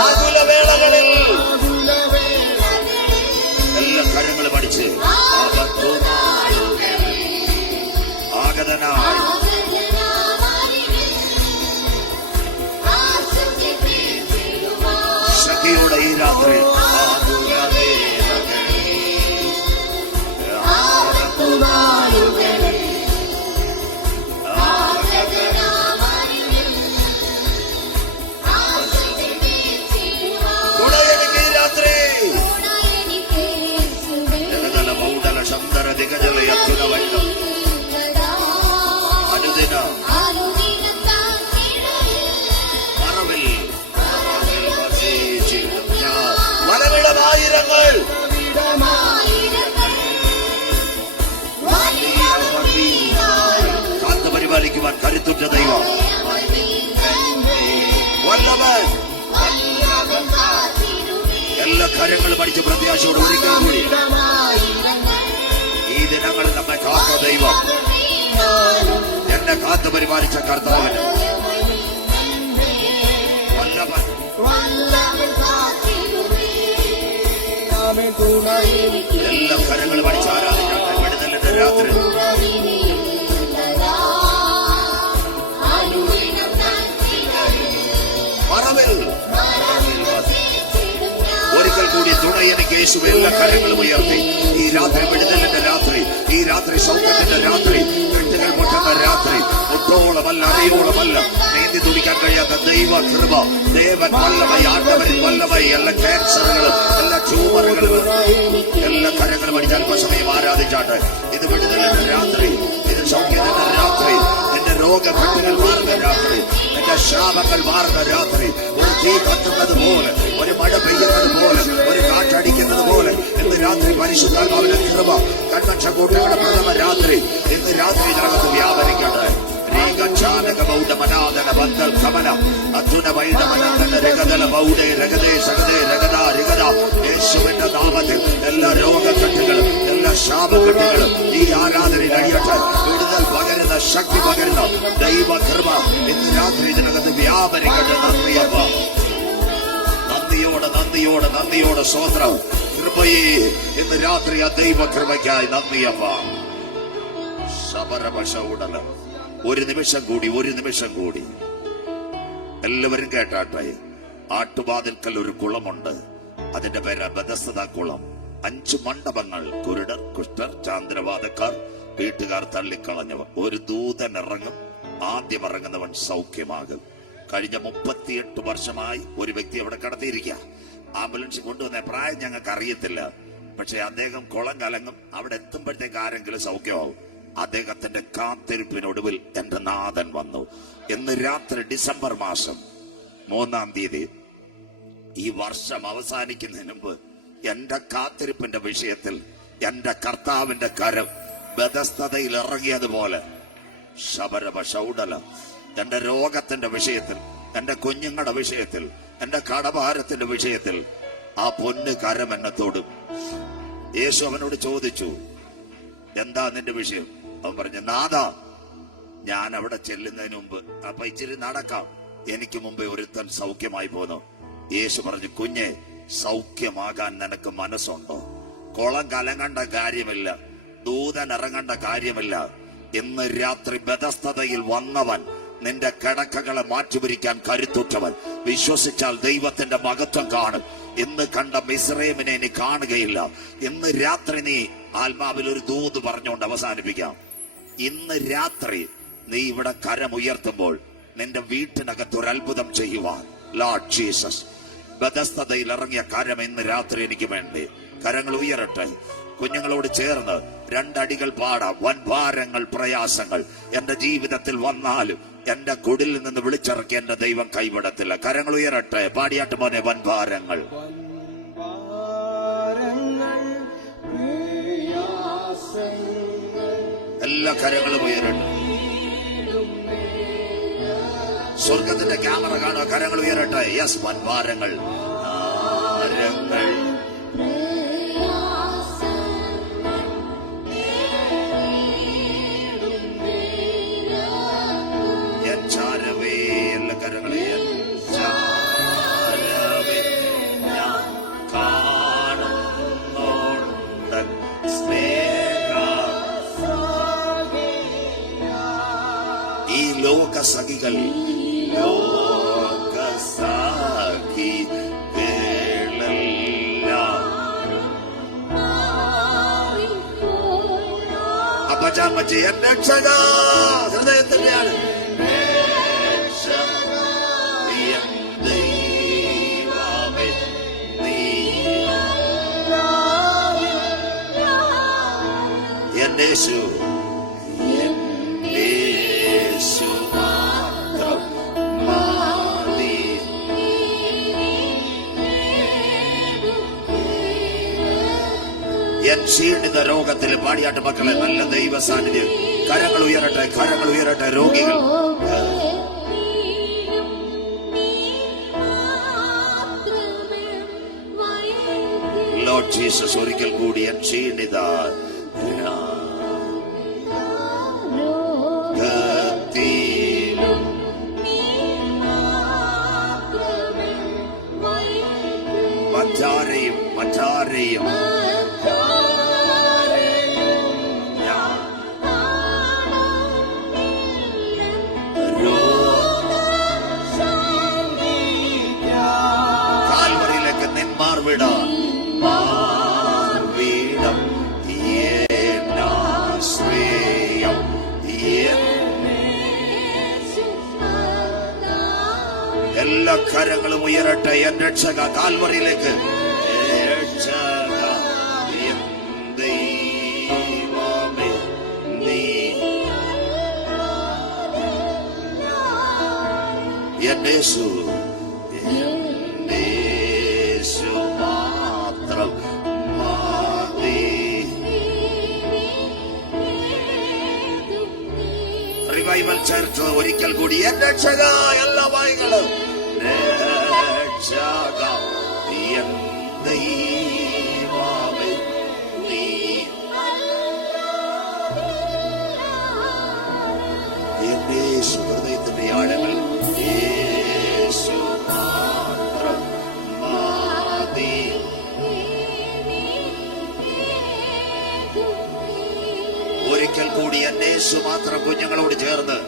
ആകുലവേളകളിൽ എല്ലാ കരങ്ങളും അടിച്ച് ആഗതനായി ശക്തിയോടെ ഈ രാത്രി കാത്തുപരിപാലിക്കുവാൻ കരുത്തുറ്റ ദൈവം വല്ലവൻ എല്ലാ കാര്യങ്ങളും പഠിച്ച് പ്രത്യാശയോട് ഒരിക്കൽ കൂടി ഈ ദിനങ്ങളിൽ നമ്മെ കാത്ത ദൈവം എന്നെ കാത്തു പരിപാലിച്ച കർത്താവിന് വല്ലവൻ എല്ലാ കാര്യങ്ങളും പഠിച്ച് ആരാധിക്കാൻ വിടുതലിന്റെ രാത്രി ഒരിക്കൽ കൂടി തുണ എനിക്ക് യേശുവേ. എല്ലാ കാര്യങ്ങളും ഉയർത്തി ഈ രാത്രി വിടുതലിന്റെ രാത്രി, ഈ രാത്രി സൗഖ്യത്തിന്റെ രാത്രി, കെട്ടുകൾ പൊട്ടുന്ന രാത്രി, ഒട്ടോളമല്ല അടിയോളമല്ല നീന്തി തുടിക്കാൻ കഴിയാത്ത ദൈവ കൃപ, ദേവൻ വല്ലമായി ആണ്ടവരിൽ വല്ലമായി എല്ലാ ക്യാൻസറുകളും എല്ലാ ട്യൂമറുകളും എല്ലാ കാര്യങ്ങളും അടിച്ച് അല്പസമയം ആരാധിച്ചാട്ട് ഇത് വിടുതലിന്റെ രാത്രി, ഇത് സൗഖ്യത്തിന്റെ രാത്രി, എന്റെ രോഗഘട്ടുകൾ മാറുന്ന രാത്രി, എന്റെ ശാപങ്ങൾ മാറുന്ന രാത്രി, ഒരു തീ കത്തുന്നത് പോലെ, ഒരു മഴ പെയ്യുന്നത് പോലെ, ഒരു കാറ്റടിക്കുന്നത് പോലെ ഇന്ന് രാത്രി പരിശുദ്ധാത്മാവിന്റെ കൃപ കൺവെൻഷൻ കൂട്ടങ്ങളുടെ പ്രഥമ രാത്രി ഇന്ന് രാത്രി ഇതിനകത്ത് വ്യാപരിക്കട്ടെ. യേശുവിന്റെ നാമത്തിൽ എല്ലാ രോഗക്കെട്ടുകളും എല്ലാ ശാപക്കെട്ടുകളും ഈ ആരാധനയിൽ അടിയട്ടെ. വിടുതൽ പകരുന്ന ശക്തി പകരുന്ന ദൈവ കൃപ ഇന്ന് രാത്രി ഇതിനകത്ത് വ്യാപരിക്കട്ടെ. നന്ദിയപ്പ, നന്ദിയോടെ നന്ദിയോടെ നന്ദിയോടെ സ്വോത്രം കൃപയെ ഇന്ന് രാത്രി ആ ദൈവ കൃപയ്ക്കായി നന്ദിയപ്പ. ശബരപശ ഒരു നിമിഷം കൂടി, ഒരു നിമിഷം കൂടി എല്ലാവരും കേട്ടാട്ടെ. ആട്ടുവാതിൽക്കൽ ഒരു കുളമുണ്ട്, അതിന്റെ പേര് ബെഥസ്ദാ കുളം. 5 മണ്ഡപങ്ങൾ, കുരുടർ, കുഷ്ഠർ, ചാന്ദ്രവാദക്കാർ, വീട്ടുകാർ തള്ളിക്കളഞ്ഞവർ. ഒരു ദൂതൻ ഇറങ്ങും, ആദ്യം ഇറങ്ങുന്നവൻ സൗഖ്യമാകും. കഴിഞ്ഞ 38 വർഷമായി ഒരു വ്യക്തി അവിടെ കടത്തിയിരിക്കുക. ആംബുലൻസ് കൊണ്ടുവന്ന പ്രായം ഞങ്ങൾക്ക് അറിയത്തില്ല, പക്ഷെ അദ്ദേഹം കുളം കലങ്ങും, അവിടെ എത്തുമ്പോഴത്തേക്ക് ആരെങ്കിലും സൗഖ്യമാവും. അദ്ദേഹത്തിന്റെ കാത്തിരിപ്പിനൊടുവിൽ എന്റെ നാഥൻ വന്നു. ഇന്ന് രാത്രി ഡിസംബർ മാസം 3-ാം തീയതി ഈ വർഷം അവസാനിക്കുന്നതിന് മുമ്പ് എന്റെ കാത്തിരിപ്പിന്റെ വിഷയത്തിൽ എന്റെ കർത്താവിന്റെ കരം ബെഥസ്ദയിൽ ഇറങ്ങിയതുപോലെ ശബരപശൗഡല എന്റെ രോഗത്തിന്റെ വിഷയത്തിൽ, എന്റെ കുഞ്ഞുങ്ങളുടെ വിഷയത്തിൽ, എന്റെ കടഭാരത്തിന്റെ വിഷയത്തിൽ ആ പൊന്ന് കരം എന്നെ തൊടും. യേശു അവനോട് ചോദിച്ചു, എന്താ നിന്റെ വിഷയം? അവൻ പറഞ്ഞു, നാഥാ, ഞാൻ അവിടെ ചെല്ലുന്നതിന് മുമ്പ് അപ്പൊ ഇച്ചിരി നടക്കാം, എനിക്ക് മുമ്പേ ഒരുത്തൻ സൗഖ്യമായി പോന്നു. യേശു പറഞ്ഞു, കുഞ്ഞെ, സൗഖ്യമാകാൻ നിനക്ക് മനസ്സുണ്ടോ? കുളം കലങ്ങേണ്ട കാര്യമില്ല, ദൂതൻ ഇറങ്ങേണ്ട കാര്യമില്ല. ഇന്ന് രാത്രി ബെഥസ്ദയിൽ വന്നവൻ നിന്റെ കിടക്കകളെ മാറ്റിപിരിക്കാൻ കരുത്തുറ്റവൻ. വിശ്വസിച്ചാൽ ദൈവത്തിന്റെ മഹത്വം കാണും. ഇന്ന് കണ്ട മിസ്രൈമിനെ നീ കാണുകയില്ല. ഇന്ന് രാത്രി നീ ആത്മാവിൽ ഒരു ദൂത് പറഞ്ഞുകൊണ്ട് അവസാനിപ്പിക്കാം. ഇന്ന് രാത്രി നീ ഇവിടെ കരമുയർത്തുമ്പോൾ നിന്റെ വീട്ടിനകത്ത് ഒരു അത്ഭുതം ചെയ്യുവാൻ ലോർഡ് ജീസസ് ബെഥസ്ദയിൽ ഇറങ്ങിയ കരം ഇന്ന് രാത്രി എനിക്ക് വേണ്ടി. കരങ്ങൾ ഉയരട്ടെ. കുഞ്ഞുങ്ങളോട് ചേർന്ന് 2 അടികൾ പാടാം. വൻഭാരങ്ങൾ, പ്രയാസങ്ങൾ എന്റെ ജീവിതത്തിൽ വന്നാലും എന്റെ കുടിൽ നിന്ന് വിളിച്ചിറക്കി എന്റെ ദൈവം കൈവിടത്തില്ല. കരങ്ങൾ ഉയരട്ടെ. പാടിയാട്ട് മോനെ. വൻഭാരങ്ങൾ, എല്ലാ കരങ്ങളും ഉയരട്ടെ. സ്വർഗത്തിന്റെ ക്യാമറ കാണുക, കരങ്ങൾ ഉയരട്ടെ. യെസ്, വൻവാരങ്ങൾ, ഭാരങ്ങൾ ചാരവേ, എല്ലാ കരങ്ങളെ ചാരവേ, ഞാൻ കാണുന്നുണ്ട് സ്നേഹം. ഈ ലോകസഖികൾ അപ്പച്ചാമ്മച്ചി എന്റെ രക്ഷക ഹൃദയത്തിന്റെയാണ്. യേശു യേശു മാത്രം മതി. എൻ ക്ഷീണിത രോഗത്തിൽ പാടിയാട്ട് മക്കളെ നല്ല ദൈവ സാന്നിധ്യം. കരങ്ങൾ ഉയരട്ടെ, കരങ്ങൾ ഉയരട്ടെ. രോഗികൾ ലോർഡ് ജീസസ് ഒരിക്കൽ കൂടി എൻ ക്ഷീണിത മറ്റാരെയും മറ്റാരെയും കാൽവറിയിലേക്ക് നിന്മാർ വിടാൻ മാർവീടം ഏനാശ്രയം എല്ലാ കരങ്ങളും ഉയരട്ടെ. എൻ രക്ഷക കാൽവറിയിലേക്ക് യേശു യേശു മാത്രം മതി. റിവൈവൽ ചേർത്ത് ഒരിക്കൽ കൂടി എൻ രക്ഷക എല്ലാ വായികളും രക്ഷക എൻ ദൈവമേ നീ. യേശു ഹൃദയത്തിന്റെ ആഴങ്ങൾ യേശു മാത്രം മതി. ഒരിക്കൽ കൂടി എൻ യേശു മാത്രം കുഞ്ഞുങ്ങളോട് ചേർന്ന്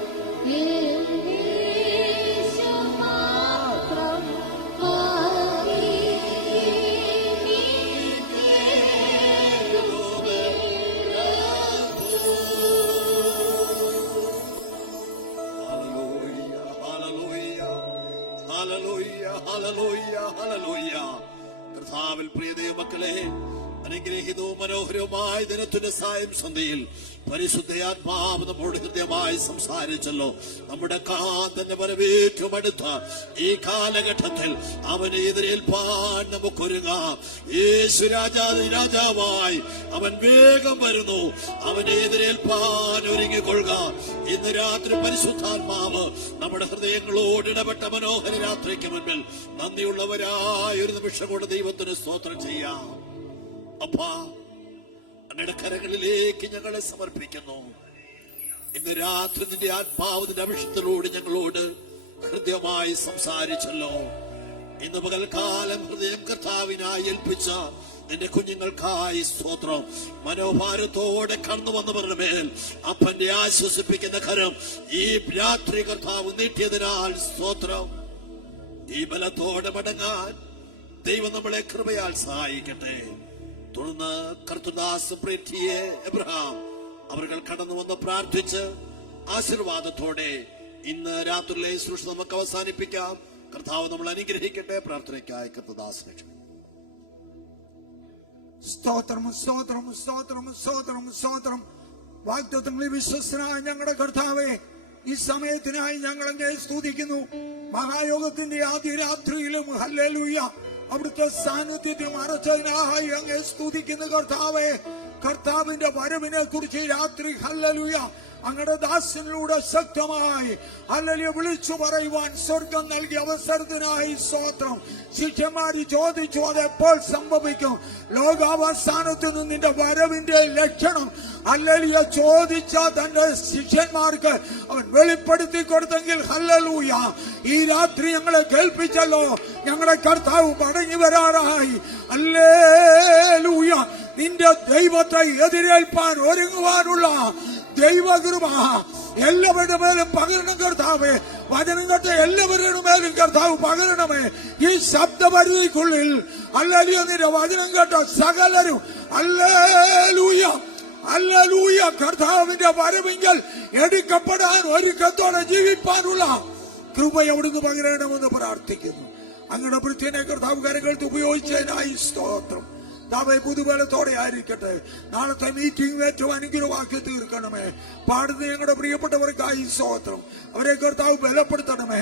കർത്താവിൽ പ്രിയ ദൈവമക്കളെ, അനുഗ്രഹീതവും മനോഹരവുമായ ദിനത്തിന്റെ സായം സന്ധ്യയിൽ പരിശുദ്ധയാത്മാവ് നമ്മോട് ഹൃദയമായി സംസാരിച്ചല്ലോ. നമ്മുടെ കാതന്റെ വരവേറ്റവും അടുത്ത ഈ കാലഘട്ടത്തിൽ അവനെ എതിരേൽപ്പാൻ നമുക്കൊരുങ്ങാം. യേശു രാജാവായി അവൻ വേഗം വരുന്നു. അവനെ എതിരേൽപ്പാൻ ഒരുങ്ങിക്കൊള്ളുക. ഇന്ന് രാത്രി പരിശുദ്ധാത്മാവ് നമ്മുടെ ഹൃദയങ്ങളോട് ഇടപെട്ട മനോഹര രാത്രിക്ക് മുൻപിൽ നന്ദിയുള്ളവരായ ഒരു നിമിഷം കൊണ്ട് ദൈവത്തിന് സ്തോത്രം ചെയ്യാം. അപ്പാ, അങ്ങയുടെ കരങ്ങളിലേക്ക് ഞങ്ങളെ സമർപ്പിക്കുന്നു. ഇന്ന് രാത്രി നിന്റെ ആത്മാവിന്റെ അഭിഷേകത്തിലൂടെ ഞങ്ങളോട് ഹൃദയമായി സംസാരിച്ചല്ലോ. ഇന്ന് പകൽക്കാലം ഹൃദയം കർത്താവിനായി ഏൽപ്പിച്ച നിന്റെ കുഞ്ഞുങ്ങൾക്കായി സ്തോത്രം. മനോഭാരത്തോടെ കടന്നു വന്നവരുടെ മേൽ അപ്പന്റെ ആശ്വസിപ്പിക്കുന്ന കരം ഈ രാത്രി കർത്താവ് നീട്ടിയതിനാൽ സ്തോത്രം. ഈ ബലത്തോടെ മടങ്ങാൻ ദൈവം നമ്മളെ കൃപയാൽ സഹായിക്കട്ടെ. തുടർന്ന് കർത്തൃദാസ് പ്രീതിയെ എബ്രഹാം അവർ കടന്നു വന്ന് പ്രാർത്ഥിച്ച് ആശീർവാദത്തോടെ ഇന്ന് രാത്രിയിലെ ശുശ്രൂഷ നമുക്ക് അവസാനിപ്പിക്കാം. കർത്താവ് നമ്മൾ അനുഗ്രഹിക്കട്ടെ. പ്രാർത്ഥനയ്ക്കായി കർത്തൃദാസ് സ്തോത്രം സ്തോത്രം സ്തോത്രം സ്തോത്രം സ്തോത്രം. വാഗ്ദത്തങ്ങളിൽ വിശ്വസ്തനായ ഞങ്ങളുടെ കർത്താവേ, ഈ സമയത്തിനായി ഞങ്ങൾ അങ്ങേ സ്തുതിക്കുന്നു. മഹായോഗത്തിന്റെ ആദ്യ രാത്രിയിലും ഹല്ലേലൂയ അവിടുത്തെ സാന്നിധ്യത്തിൽ മറച്ചതിനായി അങ്ങേ സ്തുതിക്കുന്ന കർത്താവേ. കർത്താവിന്റെ വരവിനെ കുറിച്ച് രാത്രി ഹല്ലേലൂയ അങ്ങയുടെ ദാസനിലൂടെ ശക്തമായി ഹല്ലേലൂയ വിളിച്ചു പറയുവാൻ സ്വർഗം നൽകിയ അവസരത്തിനായി സ്തോത്രം. ശിഷ്യന്മാര് ചോദിച്ചു അതെപ്പോൾ സംഭവിക്കും, ലോകാവസാനത്തിന് നിന്റെ വരവിന്റെ ലക്ഷണം ഹല്ലേലൂയ ചോദിച്ച തന്റെ ശിഷ്യന്മാർക്ക് അവൻ വെളിപ്പെടുത്തി കൊടുത്തെങ്കിൽ ഹല്ലേലൂയ ഈ രാത്രി ഞങ്ങളെ കേൾപ്പിച്ചല്ലോ. ഞങ്ങളുടെ കർത്താവ് മടങ്ങി വരാറായി. ഹല്ലേലൂയ നിന്റെ ദൈവത്തെ എതിരേൽപ്പാൻ ഒരുങ്ങുവാനുള്ള ദൈവകൃപ എല്ലാവരുടെ മേലും പകരണം കർത്താവേ. വചനം കേട്ട എല്ലാവരുടെ മേലും കർത്താവ് പകരണമേ. ഈ ശബ്ദപരിധിക്കുള്ളിൽ ഹല്ലേലൂയ നിന്റെ വചനം കേട്ട സകലരും ഹല്ലേലൂയ ഹല്ലേലൂയ കർത്താവിന്റെ വരവെങ്കിൽ എടുക്കപ്പെടാൻ ഒരുക്കത്തോടെ ജീവിപ്പാനുള്ള കൃപ അവിടുന്ന് പകരണമെന്ന് പ്രാർത്ഥിക്കുന്നു. അങ്ങയുടെ വൃത്തിനെ കർത്താവ് കരങ്ങൾക്ക് ഉപയോഗിച്ചതിനായി സ്തോത്രം. ദാവേ പുതുബലത്തോടെ ആയിരിക്കട്ടെ. നാളത്തെ മീറ്റിംഗ് ഏറ്റവും അനുഗ്രഹമാക്കി തീർക്കണമേ. പാടുന്ന ഞങ്ങളുടെ പ്രിയപ്പെട്ടവർക്കായി സ്തോത്രം. അവരെ കർത്താവ് ബലപ്പെടുത്തണമേ.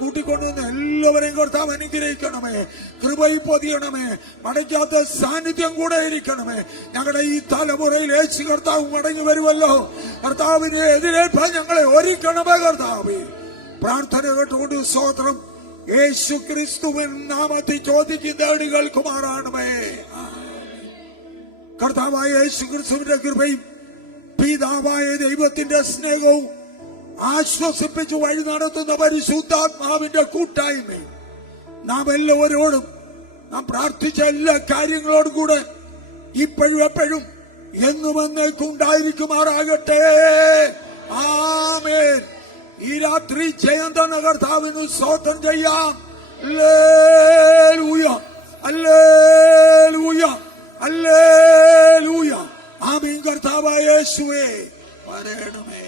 കൂട്ടിക്കൊണ്ടുവന്ന് എല്ലാവരെയും കർത്താവ് അനുഗ്രഹിക്കണമേ. കൃപയിൽ പൊതിയണമേ. മടക്കാത്ത സാന്നിധ്യം കൂടെ ഇരിക്കണമേ. ഞങ്ങളുടെ ഈ തലമുറയിൽ യേശു കർത്താവ് മടങ്ങി വരുമല്ലോ. കർത്താവിനെ എതിരേൽപ്പാൻ ഞങ്ങളെ ഒരുക്കണമേ കർത്താവ്. പ്രാർത്ഥന കേട്ടുകൊണ്ട് സ്തോത്രം. യേശു ക്രിസ്തുവിൻ നാമത്തിൽ ചോദിക്കുന്ന കേൾക്കുമാറാണമേ. കർത്താവായ യേശു ക്രിസ്തുവിന്റെ കൃപയും പിതാവായ ദൈവത്തിന്റെ സ്നേഹവും ആശ്വസിപ്പിച്ച് വഴി നടത്തുന്ന പരിശുദ്ധാത്മാവിന്റെ കൂട്ടായ്മയും നാം എല്ലാവരോടും നാം പ്രാർത്ഥിച്ച എല്ലാ കാര്യങ്ങളോടും കൂടെ ഇപ്പോഴും എപ്പോഴും എന്നും എന്നേക്കും ഉണ്ടായിരിക്കുമാറാകട്ടെ. ആമേൻ. ഈ രാത്രി ജയം തന്ന കർത്താവിന് സ്തോത്രം ചെയ്യാം. ഹല്ലേലൂയ ഹല്ലേലൂയ ഹല്ലേലൂയ. ആമേൻ. കർത്താവായ യേശുവേ വരണമേ.